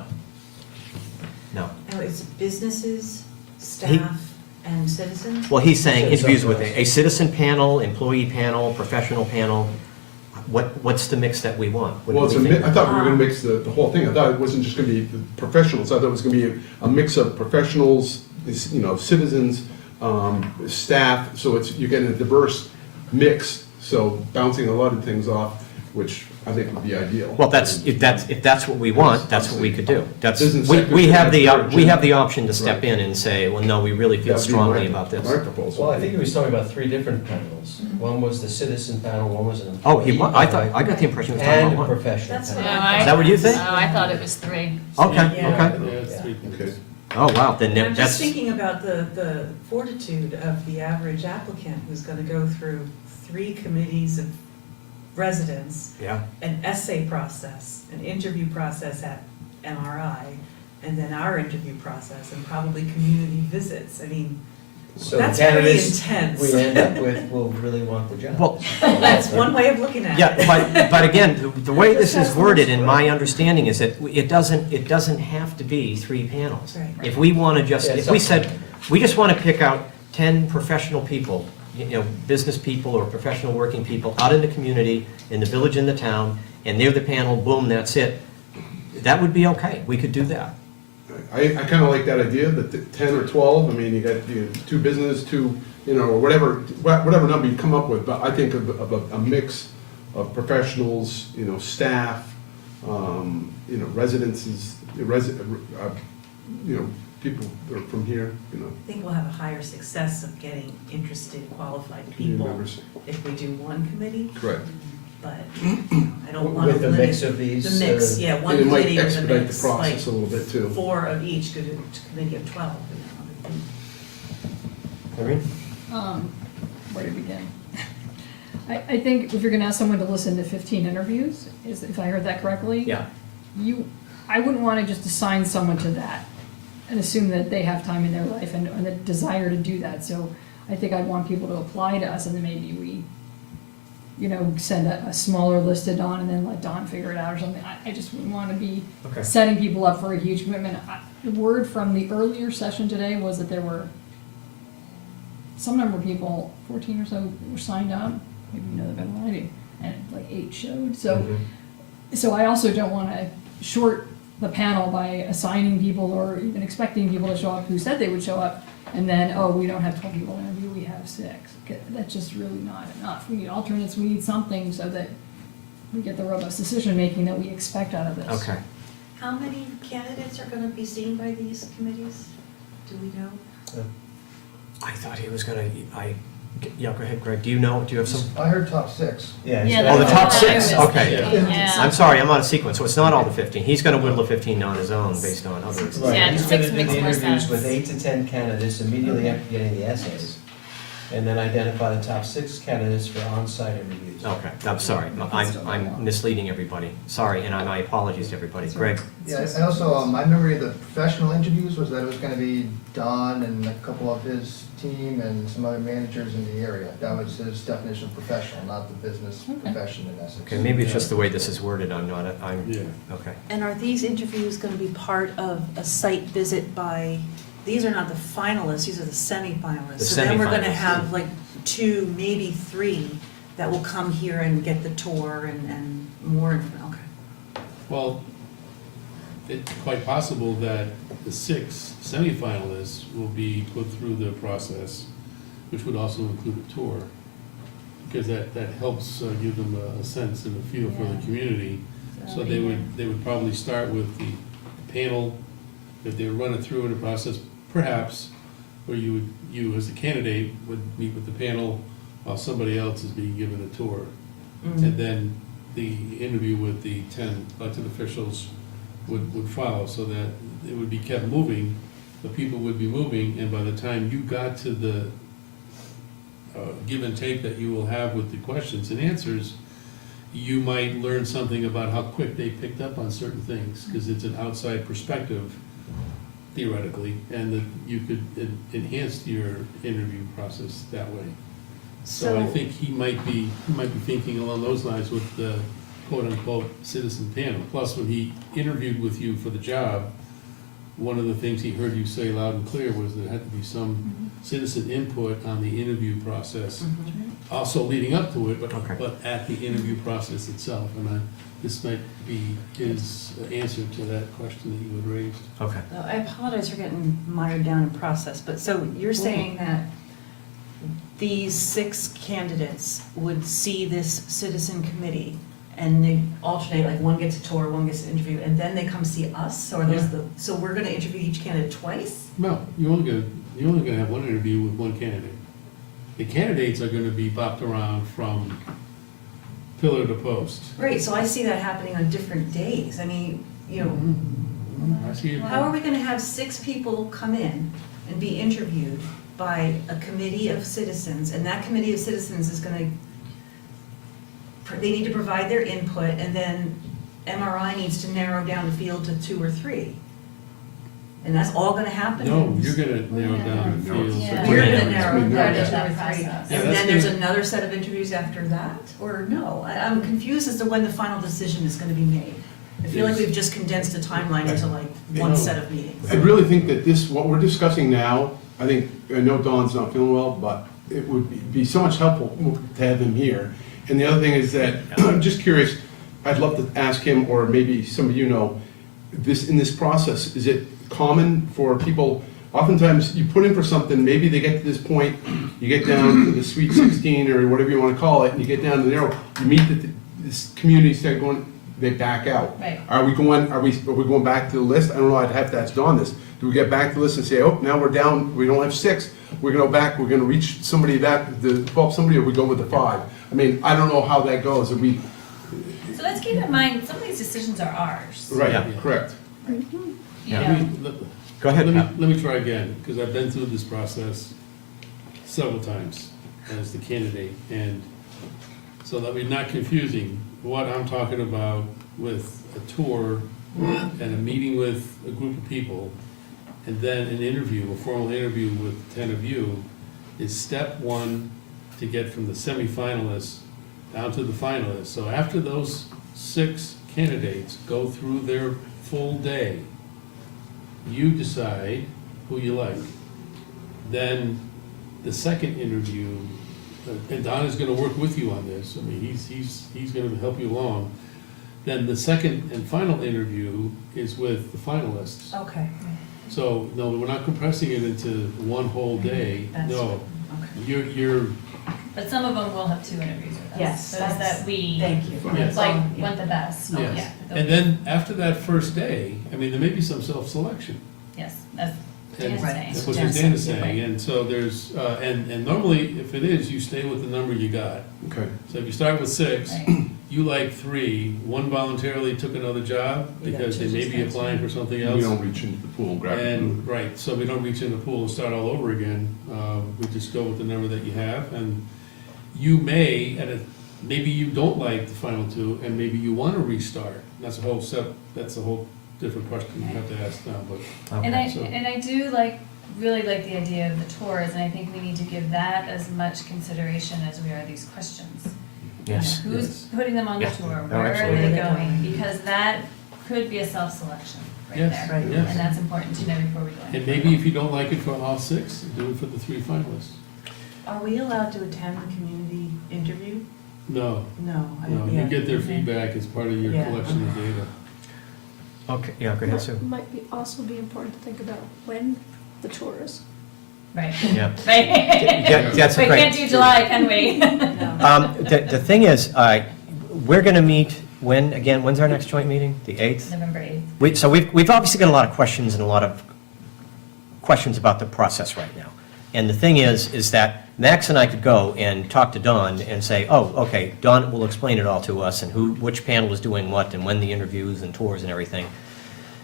Now, is it businesses, staff, and citizens? Well, he's saying interviews with a citizen panel, employee panel, professional panel. What's the mix that we want? What do well, we think? I thought we were gonna mix the whole thing. I thought it wasn't just gonna be the professionals. I thought it was gonna be a mix of professionals, citizens, staff, so you're getting a diverse mix, so bouncing a lot of things off, which I think would be ideal. Well, if that's what we want, that's what we could do. Business We have sector- the option to step in and say, well, no, we really feel That'd be strongly about this. My proposal. Well, I think he was talking about 3 different panels. One was the citizen panel, one was an Oh, employee. I got the impression he was talking And about a one. professional That's panel. what I Is that what you think? Oh, I thought it was 3. Okay, Yeah. okay. Yeah, it's 3. Okay. Oh, wow, then I'm just that's, thinking about the fortitude of the average applicant who's gonna go through 3 committees of residents, yeah. an essay process, an interview process at MRI, and then our interview process, and probably community visits. I mean, So the That's pretty candidates intense. we end up with will really want the job. Well, That's one way of looking at it. yeah, but again, the way this is worded, in my understanding, is that it doesn't have to be 3 panels. Right. If we want to just, Yeah, if we it's said, we just want to pick out 10 professional people, business people or professional working people out in the community, in the village, in the town, and they're the panel, boom, that's it, that would be okay. We could do that. I kind of like that idea, that 10 or 12, I mean, you got 2 business, 2, or whatever number you come up with, but I think of a mix of professionals, staff, residences, people that are from here, I think we'll have a higher success of getting interested, qualified community people members. if we do one committee, Correct. but I don't want to With a limit. mix of these, The mix, yeah, one And it might committee with a expedite the mix, process a like little bit too. 4 of each, to a committee of 12, Irene? Where to begin? I think if you're gonna ask someone to listen to 15 interviews, if I heard that correctly? Yeah. I wouldn't wanna just assign someone to that and assume that they have time in their life and the desire to do that. So I think I'd want people to apply to us, and then maybe we, send a smaller list to Dawn and then let Dawn figure it out or something. I just wouldn't wanna be Okay. setting people up for a huge commitment. The word from the earlier session today was that there were some number of people, 14 or so, were signed up, maybe you know that better than I do, and like 8 showed, so I also don't wanna short the panel by assigning people or even expecting people to show up who said they would show up, and then, we don't have 12 people to interview, we have 6. That's just really not enough. We need alternates, we need something so that we get the robust decision-making that we expect out of this. Okay. How many candidates are going to be seen by these committees? Do we know? I thought he was gonna, yeah, go ahead, Greg, do you have some? I heard top 6. Yeah. Yeah, Oh, the that's top what I 6, was okay. thinking, yeah. I'm sorry, I'm out of sequence, so it's not all the 15. He's gonna whittle the 15 on his own based on others. Right, Yeah, he's 6 gonna do makes the more interviews sense. with 8 to 10 candidates immediately after getting the essays, and then identify the top 6 candidates for on-site interviews. Okay, I'm sorry, I'm misleading everybody. Sorry, and my apologies to everybody. Greg? Yeah, and also, my memory of the professional interviews was that it was gonna be Don and a couple of his team and some other managers in the area. That was his definition of professional, not the business profession in essence. Okay, maybe it's just the way this is worded, I'm, Yeah. okay. And are these interviews going to be part of a site visit by, these are not the finalists, these are the semifinalists. The So then we're going to semifinalists. have like 2, maybe 3 that will come here and get the tour and more, okay. Well, it's quite possible that the 6 semifinalists will be put through the process, which would also include a tour, because that helps give them a sense and a feel for the community. So they would probably start with the panel, that they would run it through in a process, perhaps, where you as a candidate would meet with the panel while somebody else is being given a tour. And then the interview with the 10 elected officials would follow, so that it would be kept moving, the people would be moving, and by the time you got to the give and take that you will have with the questions and answers, you might learn something about how quick they picked up on certain things, because it's an outside perspective, theoretically, and that you could enhance your interview process that way. So I think he might be thinking along those lines with the quote-unquote citizen panel. Plus, when he interviewed with you for the job, one of the things he heard you say loud and clear was there had to be some citizen input on the interview process, also leading up to it, but at the interview process itself. And this might be his answer to that question that you had raised. Okay. I apologize for getting mired down in process, but so you're saying that these 6 candidates would see this citizen committee and they alternate, like one gets a tour, one gets an interview, and then they come see us? Or are those so we're gonna interview each candidate twice? No, you're only gonna have one interview with one candidate. The candidates are gonna be bopped around from pillar to post. Right, so I see that happening on different days. I mean, I see it. how are we gonna have 6 people come in and be interviewed by a committee of citizens, and that committee of citizens is gonna, they need to provide their input, and then MRI needs to narrow down the field to 2 or 3? And that's all gonna happen? No, you're gonna narrow down the field. Yeah. You're gonna narrow it Yeah. down to 2 or 3, Yeah, and that's then there's gonna- another set of interviews after that, or no? I'm confused as to when the final decision is gonna be made. I feel like we've just condensed a timeline into like one set of meetings. I really think that this, what we're discussing now, I know Don's not feeling well, but it would be so much helpful to have him here. And the other thing is that, I'm just curious, I'd love to ask him, or maybe some of you know, in this process, is it common for people, oftentimes you put in for something, maybe they get to this point, you get down to the Sweet 16 or whatever you want to call it, and you get down to the narrow, you meet this community, start going, they back out. Right. Are we going back to the list? I don't know, I'd have to ask Don this. Do we get back to the list and say, oh, now we're down, we don't have 6, we're gonna go back, we're gonna reach somebody help somebody, or we go with the 5? I mean, I don't know how that goes, So let's keep in mind, some of these decisions are ours. right, Yeah. correct. You Yeah. know, Go ahead, Pat. Let me try again, because I've been through this process several times as the candidate, and so that we're not confusing what I'm talking about with a tour and a meeting with a group of people, and then an interview, a formal interview with 10 of you, is step 1 to get from the semifinalists down to the finalists. So after those 6 candidates go through their full day, you decide who you like. Then the second interview, and Don is gonna work with you on this, I mean, he's gonna help you along. Then the second and final interview is with the finalists. Okay. So, no, we're not compressing it into one whole day, That's- no. Okay. You're, But some of them will have 2 interviews with us. Yes, Those that's- that we, Thank you. Yes. like, Yeah. want the best. yes. Yeah. And then after that first day, I mean, there may be some self-selection. Yes, that's And Dan's saying. That's what Dan Dan is said, saying, and so there's, and normally, if it is, you stay with the number you got. Okay. So if you start with 6, Right. you like 3, 1 voluntarily took another job You got because they two may be suspense, applying yeah. for something We else. don't reach into the pool and grab it. And, right, so we don't reach in the pool and start all over again. We just go with the number that you have, and you may, maybe you don't like the final 2, and maybe you want to restart. That's a whole different question you have to ask now, but. And I, So- and I do really like the idea of the tours, and I think we need to give that as much consideration as we are these questions. Yes. Who's putting them on the Yeah. tour, Oh, where are absolutely. they going? Because that could be a self-selection right Yes, there. right. yes. And that's important to know before we go in. And maybe if you don't like it for all 6, do it for the 3 finalists. Are we allowed to attend the community interview? No, No. no, you get their feedback as part of your Yeah. collection of data. Okay, yeah, go ahead, Sue. Might be, also be important to think about when the tour is. Right. Yeah. Right. Yeah, that's We great. can't do July, can we? The thing is, we're gonna meet, when's our next joint meeting? The 8th? November 8th. We've obviously got a lot of questions and a lot of questions about the process right now. And the thing is that Max and I could go and talk to Don and say, oh, okay, Don will explain it all to us and which panel is doing what and when the interviews and tours and everything.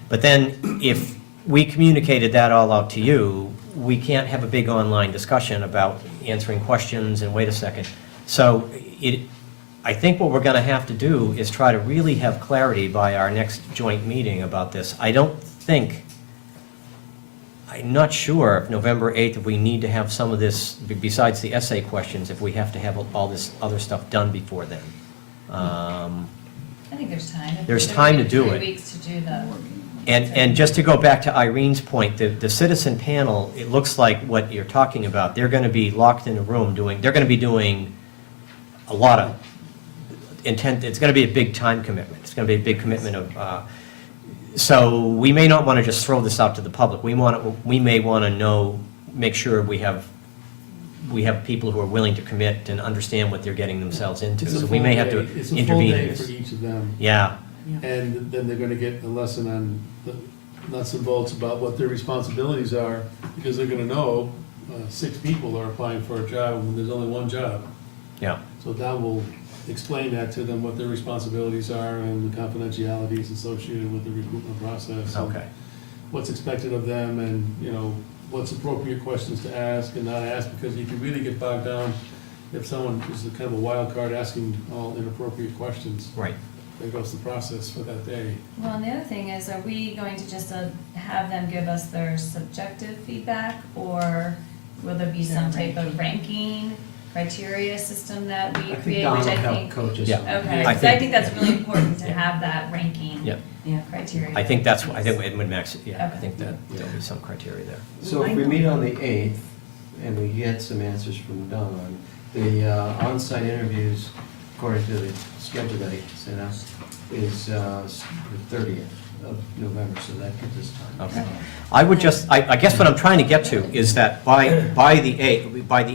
But then if we communicated that all out to you, we can't have a big online discussion about answering questions and wait a second. So I think what we're gonna have to do is try to really have clarity by our next joint meeting about this. I'm not sure if November 8th, if we need to have some of this, besides the essay questions, if we have to have all this other stuff done before then. I think there's time. There's time to do it. 3 weeks to do the. And just to go back to Irene's point, the citizen panel, it looks like what you're talking about, they're gonna be locked in a room they're gonna be doing a lot of intent, it's gonna be a big time commitment. It's gonna be a big commitment of, so we may not wanna just throw this out to the public. We may wanna make sure we have people who are willing to commit and understand what they're getting themselves into. It's a So we may have to full day. It's a full intervene in day this. for each of them. Yeah, And then they're gonna get a lesson on the nuts and bolts about what their responsibilities are, because they're gonna know 6 people are applying for a job when there's only 1 job. yeah. So Don will explain that to them, what their responsibilities are and the confidentialities associated with the recruitment process. and Okay. What's expected of them, and, what's appropriate questions to ask and not ask, because you can really get bogged down if someone is a kind of a wild card asking all inappropriate questions. Right. there goes the process for that day. Well, and the other thing is, are we going to just have them give us their subjective feedback, or will there be some type of ranking criteria system that we create, which I think. coaches. Yeah. Okay, I 'cause think- I think that's really important to have that ranking Yep. Yeah. criteria. I think that's, I think Edmund Max, yeah, I Okay. think that there'll be some criteria there. So if we meet on the 8th, and we get some answers from Don, the on-site interviews, according to the schedule that he sent us, is the 30th of November, so that gives us time. Okay. I would just, I guess what I'm trying to get to is that by the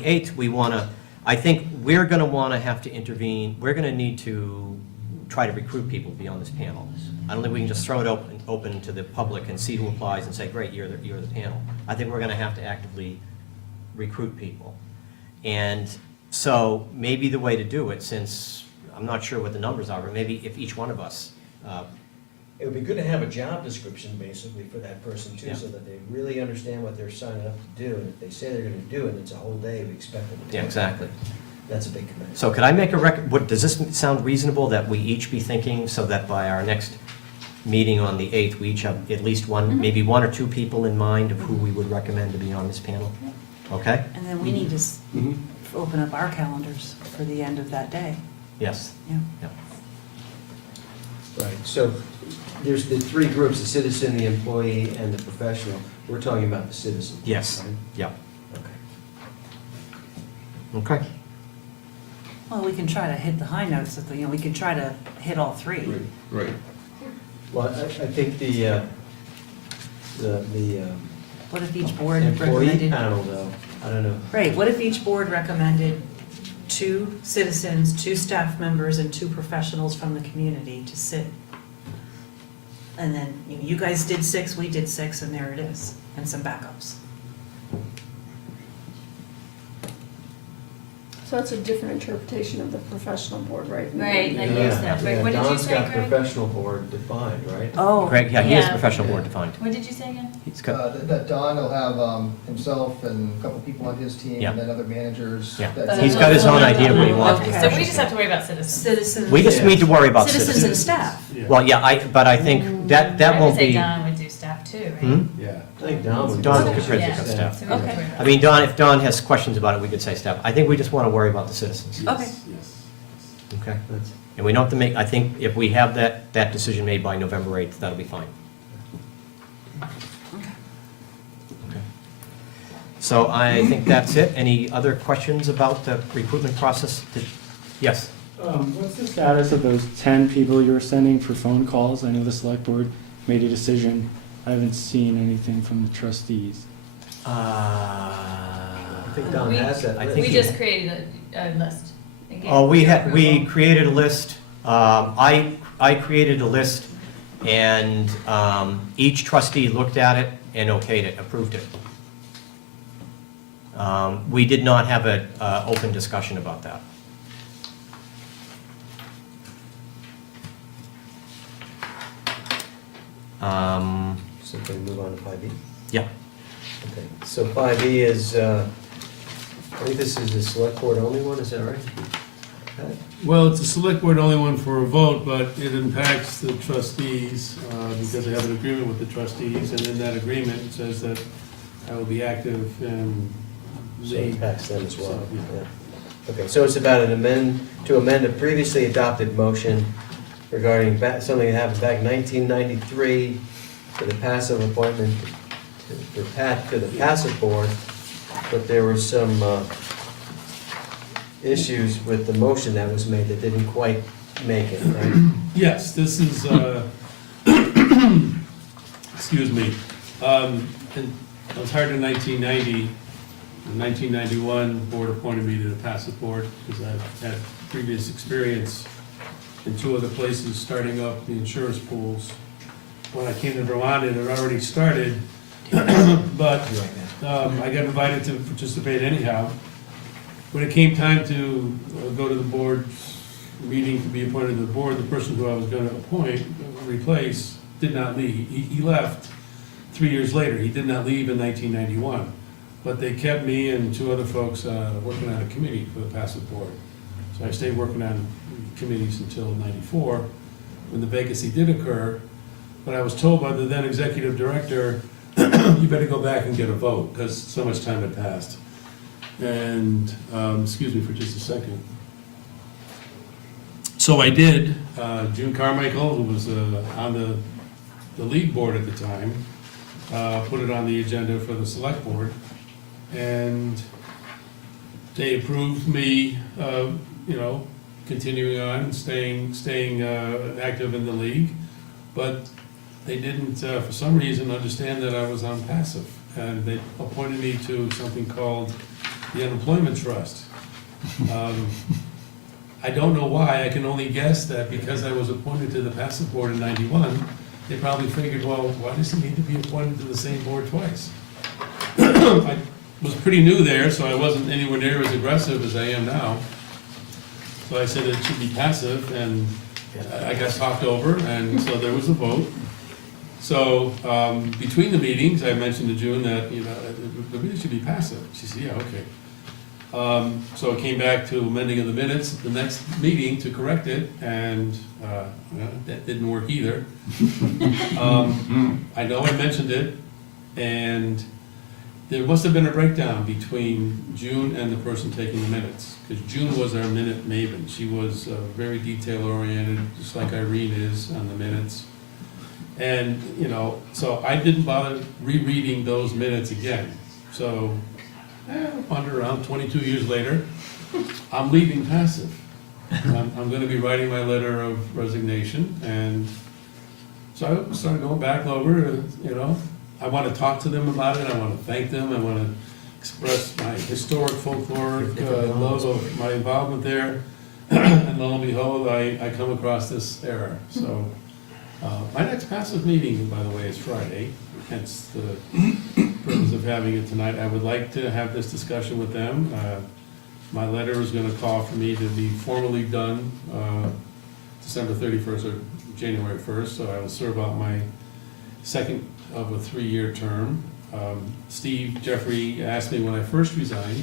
8th, we want to, I think we're going to want to have to intervene, we're going to need to try to recruit people to be on this panel. I don't think we can just throw it open to the public and see who applies and say, great, you're the panel. I think we're going to have to actively recruit people. And so maybe the way to do it, since I'm not sure what the numbers are, but maybe if each one of us, It would be good to have a job description basically for that person too, Yeah. so that they really understand what they're signing up to do. And if they say they're gonna do it, it's a whole day, we expect them to do it. yeah, exactly. That's a big commitment. So could I make does this sound reasonable that we each be thinking so that by our next meeting on the 8th, we each have at least one, maybe one or two people in mind of who we would recommend to be on this panel? Okay? And then we need to Mhm. open up our calendars for the end of that day. Yes. Yeah. Yeah. Right, so there's the three groups, the citizen, the employee, and the professional. We're talking about the citizen. Yes. right? Yeah. Okay. Okay. Well, we can try to hit the high notes, we can try to hit all three. Right. Well, I think the What if each board employee recommended? panel though, I don't know. Right, what if each board recommended 2 citizens, 2 staff members, and 2 professionals from the community to sit? And then, you guys did 6, we did 6, and there it is, and some backups. So that's a different interpretation of the professional board, right? Right, like you said, Rick, what did you Don's say, got Greg? professional board defined, right? Oh. Greg, yeah, he has Yeah. professional board defined. What did you say again? He's got, That Don will have himself and a couple people on his team, Yeah. and then other managers. Yeah. that- He's got his own idea of what he wants. Okay, so we just have to worry about citizens. Citizens. We just need to worry about Citizens and citizens. staff. Well, yeah, but I think that I would won't say be. Don would do staff too, right? Hmm? Yeah. I think Don would. Don do could it. print Yeah. it staff. So we don't have to Okay. worry about I mean, if Don has questions about it, we could say staff. I think we just want to worry about the citizens. Okay. Yes. Okay? And we don't have to make, I think if we have that decision made by November 8th, that'll be fine. Okay. So I think that's it. Any other questions about the recruitment process? Yes? What's the status of those 10 people you were sending for phone calls? I know the select board made a decision. I haven't seen anything from the trustees. I think Don We- has that I list. think We he- just created a list. and gave Oh, we your had, we approval. created a list. I created a list, and each trustee looked at it and okayed it, approved it. We did not have an open discussion about that. So can we move on to 5E? Yeah. Okay, so 5E is, I think this is the select board only one, is that right? Pat? Well, it's a select board only one for a vote, but it impacts the trustees, because they have an agreement with the trustees, and in that agreement, it says that I will be active and So it lead. impacts them as well, So, yeah. yeah. Okay, so it's about to amend a previously adopted motion regarding something that happened back in 1993 for the passive appointment, for Pat to the passive board, but there were some issues with the motion that was made that didn't quite make it, right? Yes, this is, excuse me, and I was hired in 1990. In 1991, the board appointed me to the passive board because I've had previous experience in 2 other places, starting up the insurance pools. When I came to Vermont, it had already started, but I got invited to participate anyhow. When it came time to go to the board meeting to be appointed to the board, the person who I was going to replace, did not leave. He left 3 years later. He did not leave in 1991. But they kept me and 2 other folks working on a committee for the passive board. So I stayed working on committees until '94. when the vacancy did occur, but I was told by the then executive director, you better go back and get a vote, because so much time had passed. And, excuse me for just a second. So I did. June Carmichael, who was on the league board at the time, put it on the agenda for the select board, and they approved me, continuing on, staying active in the league, but they didn't, for some reason, understand that I was on passive, and they appointed me to something called the Unemployment Trust. I don't know why. I can only guess that because I was appointed to the passive board in '91, they probably figured, well, why does he need to be appointed to the same board twice? I was pretty new there, so I wasn't anywhere near as aggressive as I am now. So I said it should be passive, and I got talked over, and so there was a vote. So between the meetings, I mentioned to June that, it really should be passive. She said, yeah, okay. So it came back to amending of the minutes at the next meeting to correct it, and that didn't work either. I know I mentioned it, and there must have been a breakdown between June and the person taking the minutes, because June was our minute maven. She was very detail-oriented, just like Irene is on the minutes. And, so I didn't bother rereading those minutes again. So, under around 22 years later, I'm leaving passive. I'm gonna be writing my letter of resignation, and so I started going back over, I wanna talk to them about it, I wanna thank them, I wanna express my historic folkloric love of my involvement there, and lo and behold, I come across this error, so. My next passive meeting, by the way, is Friday, hence the purpose of having it tonight. I would like to have this discussion with them. My letter is gonna call for me to be formally done December 31st or January 1st, so I will serve out my second of a 3-year term. Steve Jeffrey asked me when I first resigned,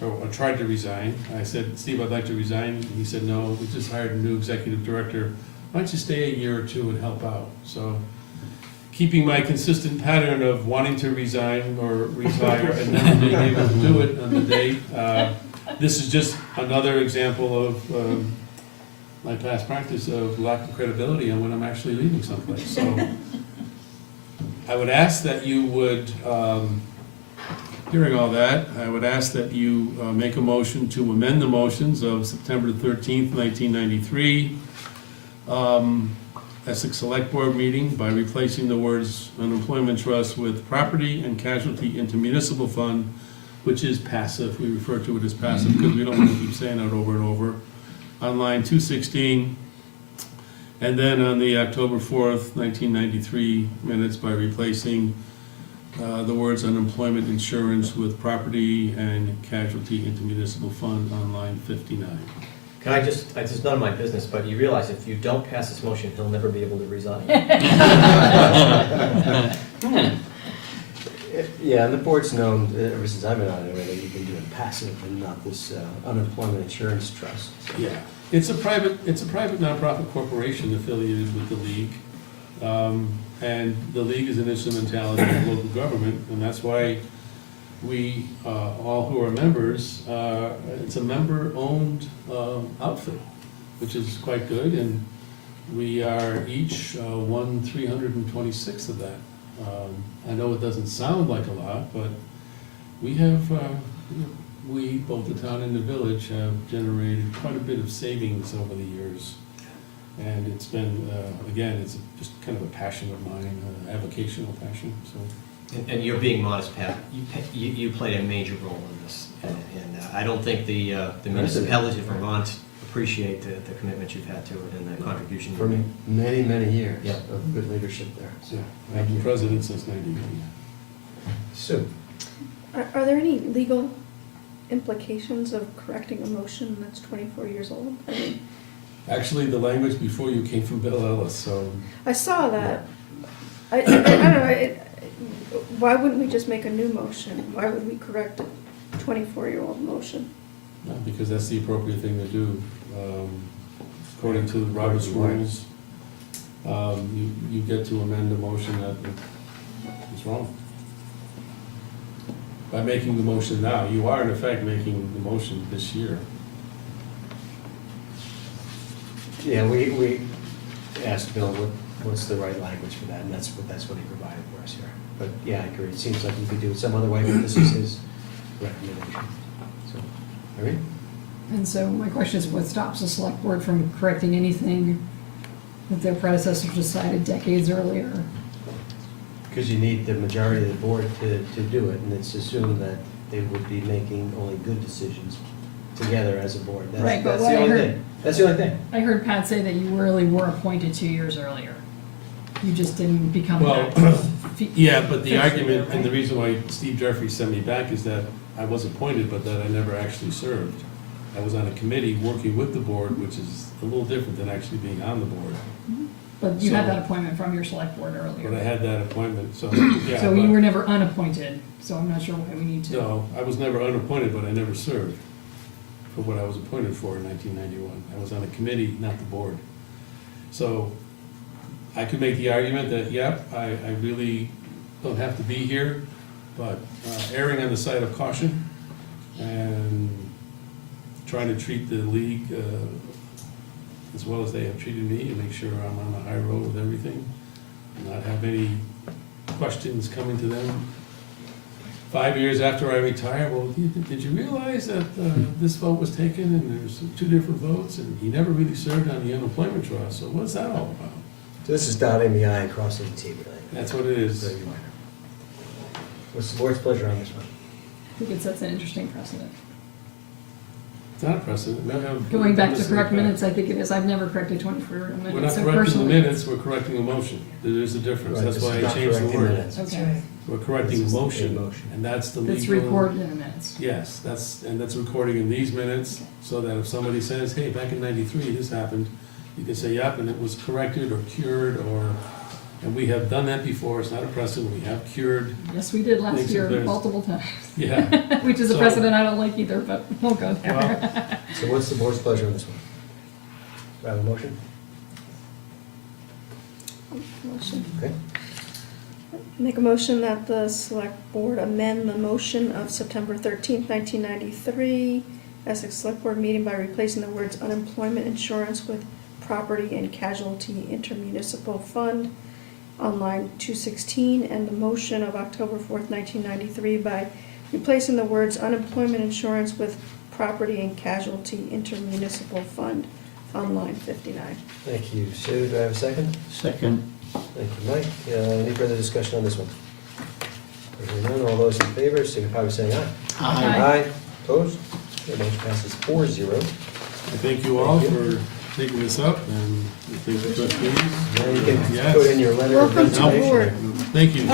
or tried to resign. I said, Steve, I'd like to resign. And he said, no, we just hired a new executive director. Why don't you stay a year or two and help out? So, keeping my consistent pattern of wanting to resign or retire and never being able to do it on the date, this is just another example of my past practice of lack of credibility on when I'm actually leaving someplace. So, I would ask that you would, hearing all that, I would ask that you make a motion to amend the motions of September 13th, 1993, Essex Select Board meeting by replacing the words unemployment trust with property and casualty into municipal fund, which is passive. We refer to it as passive because we don't want to keep saying that over and over. On line 216, and then on the October 4th, 1993 minutes by replacing the words unemployment insurance with property and casualty into municipal fund on line 59. Can I just, it's none of my business, but you realize if you don't pass this motion, he'll never be able to resign. Yeah, and the board's known, ever since I've been on it, that you've been doing passive and not this unemployment insurance trust. Yeah, it's a private nonprofit corporation affiliated with the league. And the league is an instrumentality of local government, and that's why we, all who are members, it's a member-owned outfit, which is quite good, and we are each 1/326th of that. I know it doesn't sound like a lot, but we have, we, both the town and the village, have generated quite a bit of savings over the years. And it's been, again, it's just kind of a passion of mine, a avocational passion, so. And you're being modest, Pat. You played a major role in this, and I don't think the municipality of Vermont appreciate the commitment you've had to it and the contribution For you made. many, many years Yeah. of good leadership there. So, I've been president since '91. Sue? Are there any legal implications of correcting a motion that's 24 years old? I mean, Actually, the language before you came from Bill Ellis, so. I saw that. I don't know, why wouldn't we just make a new motion? Why would we correct a 24-year-old motion? Because that's the appropriate thing to do. According to the Robert's rules, you get to amend the motion that is wrong. By making the motion now, you are in effect making the motion this year. Yeah, we asked Bill what's the right language for that, and that's what he provided for us here. But yeah, I agree, it seems like we could do it some other way, but this is his recommendation. So, all right? And so my question is, what stops the select board from correcting anything that their predecessors decided decades earlier? Because you need the majority of the board to do it, and it's assumed that they would be making only good decisions together as a board. Right, but That's what the I only heard- thing. That's the only thing. I heard Pat say that you really were appointed 2 years earlier. You just didn't become Well, an yeah, but the Fix it, argument, and the right? reason why Steve Jeffries sent me back is that I was appointed, but that I never actually served. I was on a committee working with the board, which is a little different than actually being on the board. But you had So- that appointment from your select board earlier. But I had that appointment, so, yeah. So you but- were never unappointed, so I'm not sure why we need to. No, I was never unappointed, but I never served for what I was appointed for in 1991. I was on a committee, not the board. So I could make the argument that, yep, I really don't have to be here, but erring on the side of caution and trying to treat the league as well as they have treated me and make sure I'm on the high road with everything, and not have any questions coming to them 5 years after I retire. Well, did you realize that this vote was taken and there's 2 different votes and he never really served on the unemployment trust, so what's that all about? So this is dotting the I and crossing the T, really. That's what it is. Very minor. What's the board's pleasure on this one? I think it sets an interesting precedent. It's not a precedent. We have- Going back to this correct in the minutes, past. I think it is. I've never corrected 24 minutes. We're not so correcting the personally- minutes, we're correcting a motion. There's a difference. Right, That's this why is I not changed the correcting word. minutes. Okay. We're correcting This is a motion, motion. and that's the legal. It's recorded in the minutes. Yes, that's recording in these minutes, so that if somebody says, hey, back in 93, this happened, you can say, yep, and it was corrected or cured, and we have done that before, it's not a precedent, we have cured. Yes, we did last Things year that there's- multiple times. Yeah. Which is a So- precedent I don't like either, but we'll go there. So what's the board's pleasure on this one? Do I have a motion? Motion. Okay. Make a motion that the select board amend the motion of September 13th, 1993, Essex Select Board meeting by replacing the words unemployment insurance with property and casualty intermunicipal fund on line 216, and the motion of October 4th, 1993 by replacing the words unemployment insurance with property and casualty intermunicipal fund on line 59. Thank you. Sue, do I have a second? Second. Thank you, Mike. Any further discussion on this one? Hearing none, all those in favor, signify by saying aye. Aye. Aye. Opposed? Okay, motion passes 4-0. I thank you all Thank for taking this up, and I thank the trustees. Now you can Yes. put in your letter of Welcome to the resignation. board. Thank you.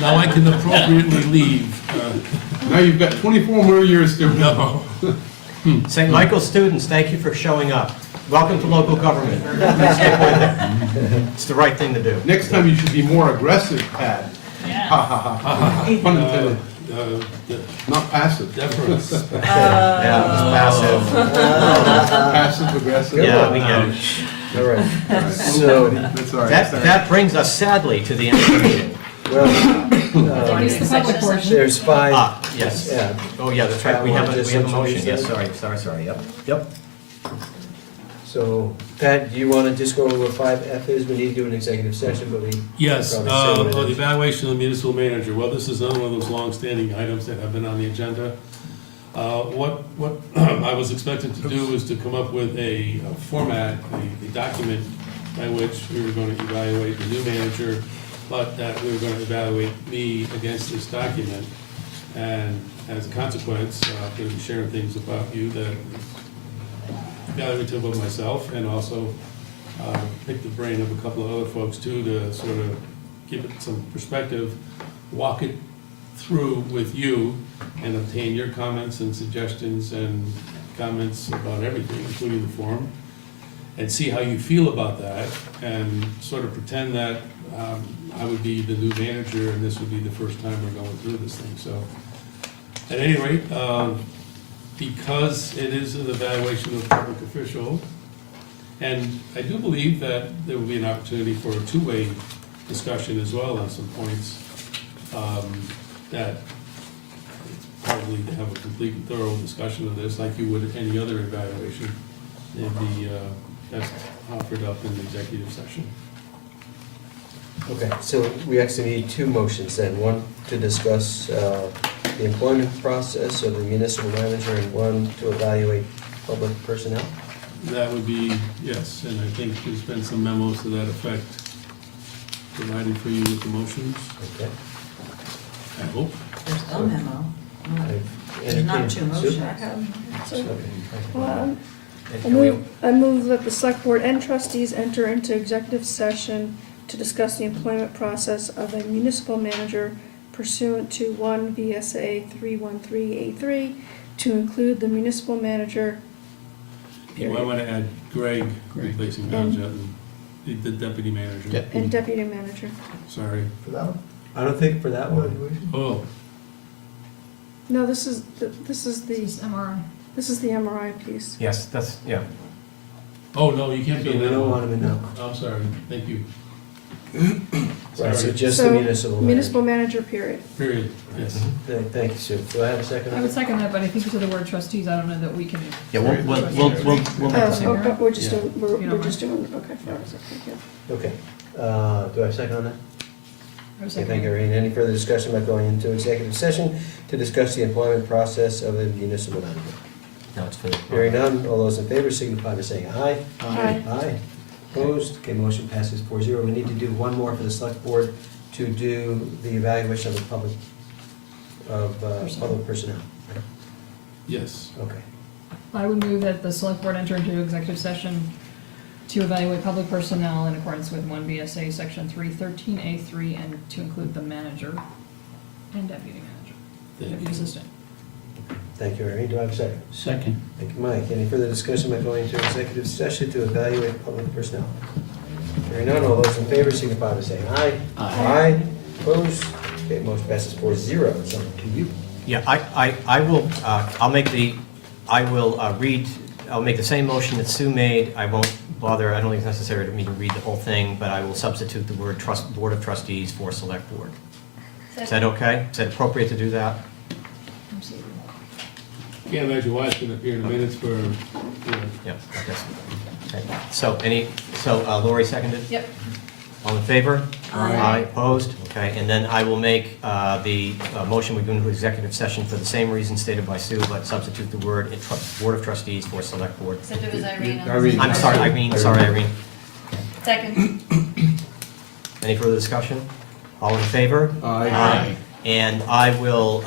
Now I can appropriately leave. Now you've got 24 more years to No. St. Michael's students, thank you for showing up. Welcome to local government. Stick with it. It's the right thing to do. Next time you should be more aggressive, Pat. Ha ha ha ha. Pun intended. Not passive. Deference. Yeah, it's passive. Passive aggressive. Yeah, we get it. All right. All right. So, That's all right. That brings us sadly to the end of the meeting. well, It's the public portion. there's 5. Yes. Yeah. Oh, yeah, that's right. We have a Just motion. introduce Yes, that. sorry. Yep. So, Pat, do you want to just go over what 5F is? We need to do an executive session, but we. Yes, probably say what it the is. evaluation of the municipal manager. Well, this is another one of those long-standing items that have been on the agenda. What I was expected to do was to come up with a format, a document by which we were going to evaluate the new manager, but that we were going to evaluate me against this document. And as a consequence, I'm going to be sharing things about you that evaluative of myself, and also pick the brain of a couple of other folks too, to sort of give it some perspective, walk it through with you, and obtain your comments and suggestions and comments about everything, including the form, and see how you feel about that, and sort of pretend that I would be the new manager and this would be the first time we're going through this thing. So at any rate, because it is an evaluation of a public official, And I do believe that there will be an opportunity for a two-way discussion as well on some points, that probably to have a complete and thorough discussion of this, like you would at any other evaluation, it'd be best offered up in the executive session. Okay, so we actually need two motions then. One to discuss the employment process of the municipal manager, and one to evaluate public personnel. That would be, yes, and I think there's been some memos to that effect provided for you with the motions, Okay. I hope. There's a memo. There's not two motions. Well, And we- I move that the select board and trustees enter into executive session to discuss the employment process of a municipal manager pursuant to 1 VSA 313A3 to include the municipal manager. You might want to add Greg Greg. replacing Baljet and the deputy manager. And deputy manager. Sorry. For that one? I don't think for that one. Evaluation? Oh, No, this is the MRI. This is the MRI piece. Yes, that's, yeah. oh, no, you can't be So in we that don't one. want him in now. I'm sorry, thank you. Right, so Sorry, just the So, municipal manager. Municipal manager, period. period, yes. Thank you, Sue. Do I have a second? I would second that, but I think you said the word trustees, I don't know that we can. Yeah, we'll make the same. Oh, we're just Yeah. doing, You we're don't just doing, okay, fine, yeah. Okay. Do I have a second on that? I was Okay, seconding. thank you, Irene. Any further discussion about going into executive session to discuss the employment process of the municipal manager? No, it's for the. Hearing none, all those in favor signify by saying aye. Aye. Aye. Opposed? Okay, motion passes 4-0. We need to do one more for the select board to do the evaluation of the public personnel. Yes. Okay. I would move that the select board enter into executive session to evaluate public personnel in accordance with 1 VSA section 313A3 and to include the manager and deputy manager, deputy assistant. Thank you, Irene. Do I have a second? Second. Thank you, Mike. Any further discussion about going into executive session to evaluate public personnel? Hearing none, all those in favor signify by saying aye. Aye. Opposed? Okay, motion passes 4-0. It's on to you. Yeah, I will, I'll make the, I'll make the same motion that Sue made. I won't bother, I don't think it's necessary for me to read the whole thing, but I will substitute the word Board of Trustees for Select Board. Is that okay? Is that appropriate to do that? Absolutely. Can't imagine why it's going to appear in the minutes for, Yeah, I guess. Okay. So Lori seconded? Yep. All in favor? Aye. Opposed? Okay, and then I will make the motion, we go into executive session for the same reason stated by Sue, but substitute the word Board of Trustees for Select Board. Except it was Irene on the Irene. I'm sorry, Irene. second. Any further discussion? All in favor? Aye. And I will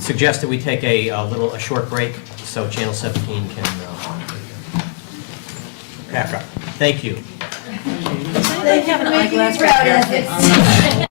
suggest that we take a short break so Channel 17 can pack up. Thank you. Thank you for making me proud, Essex.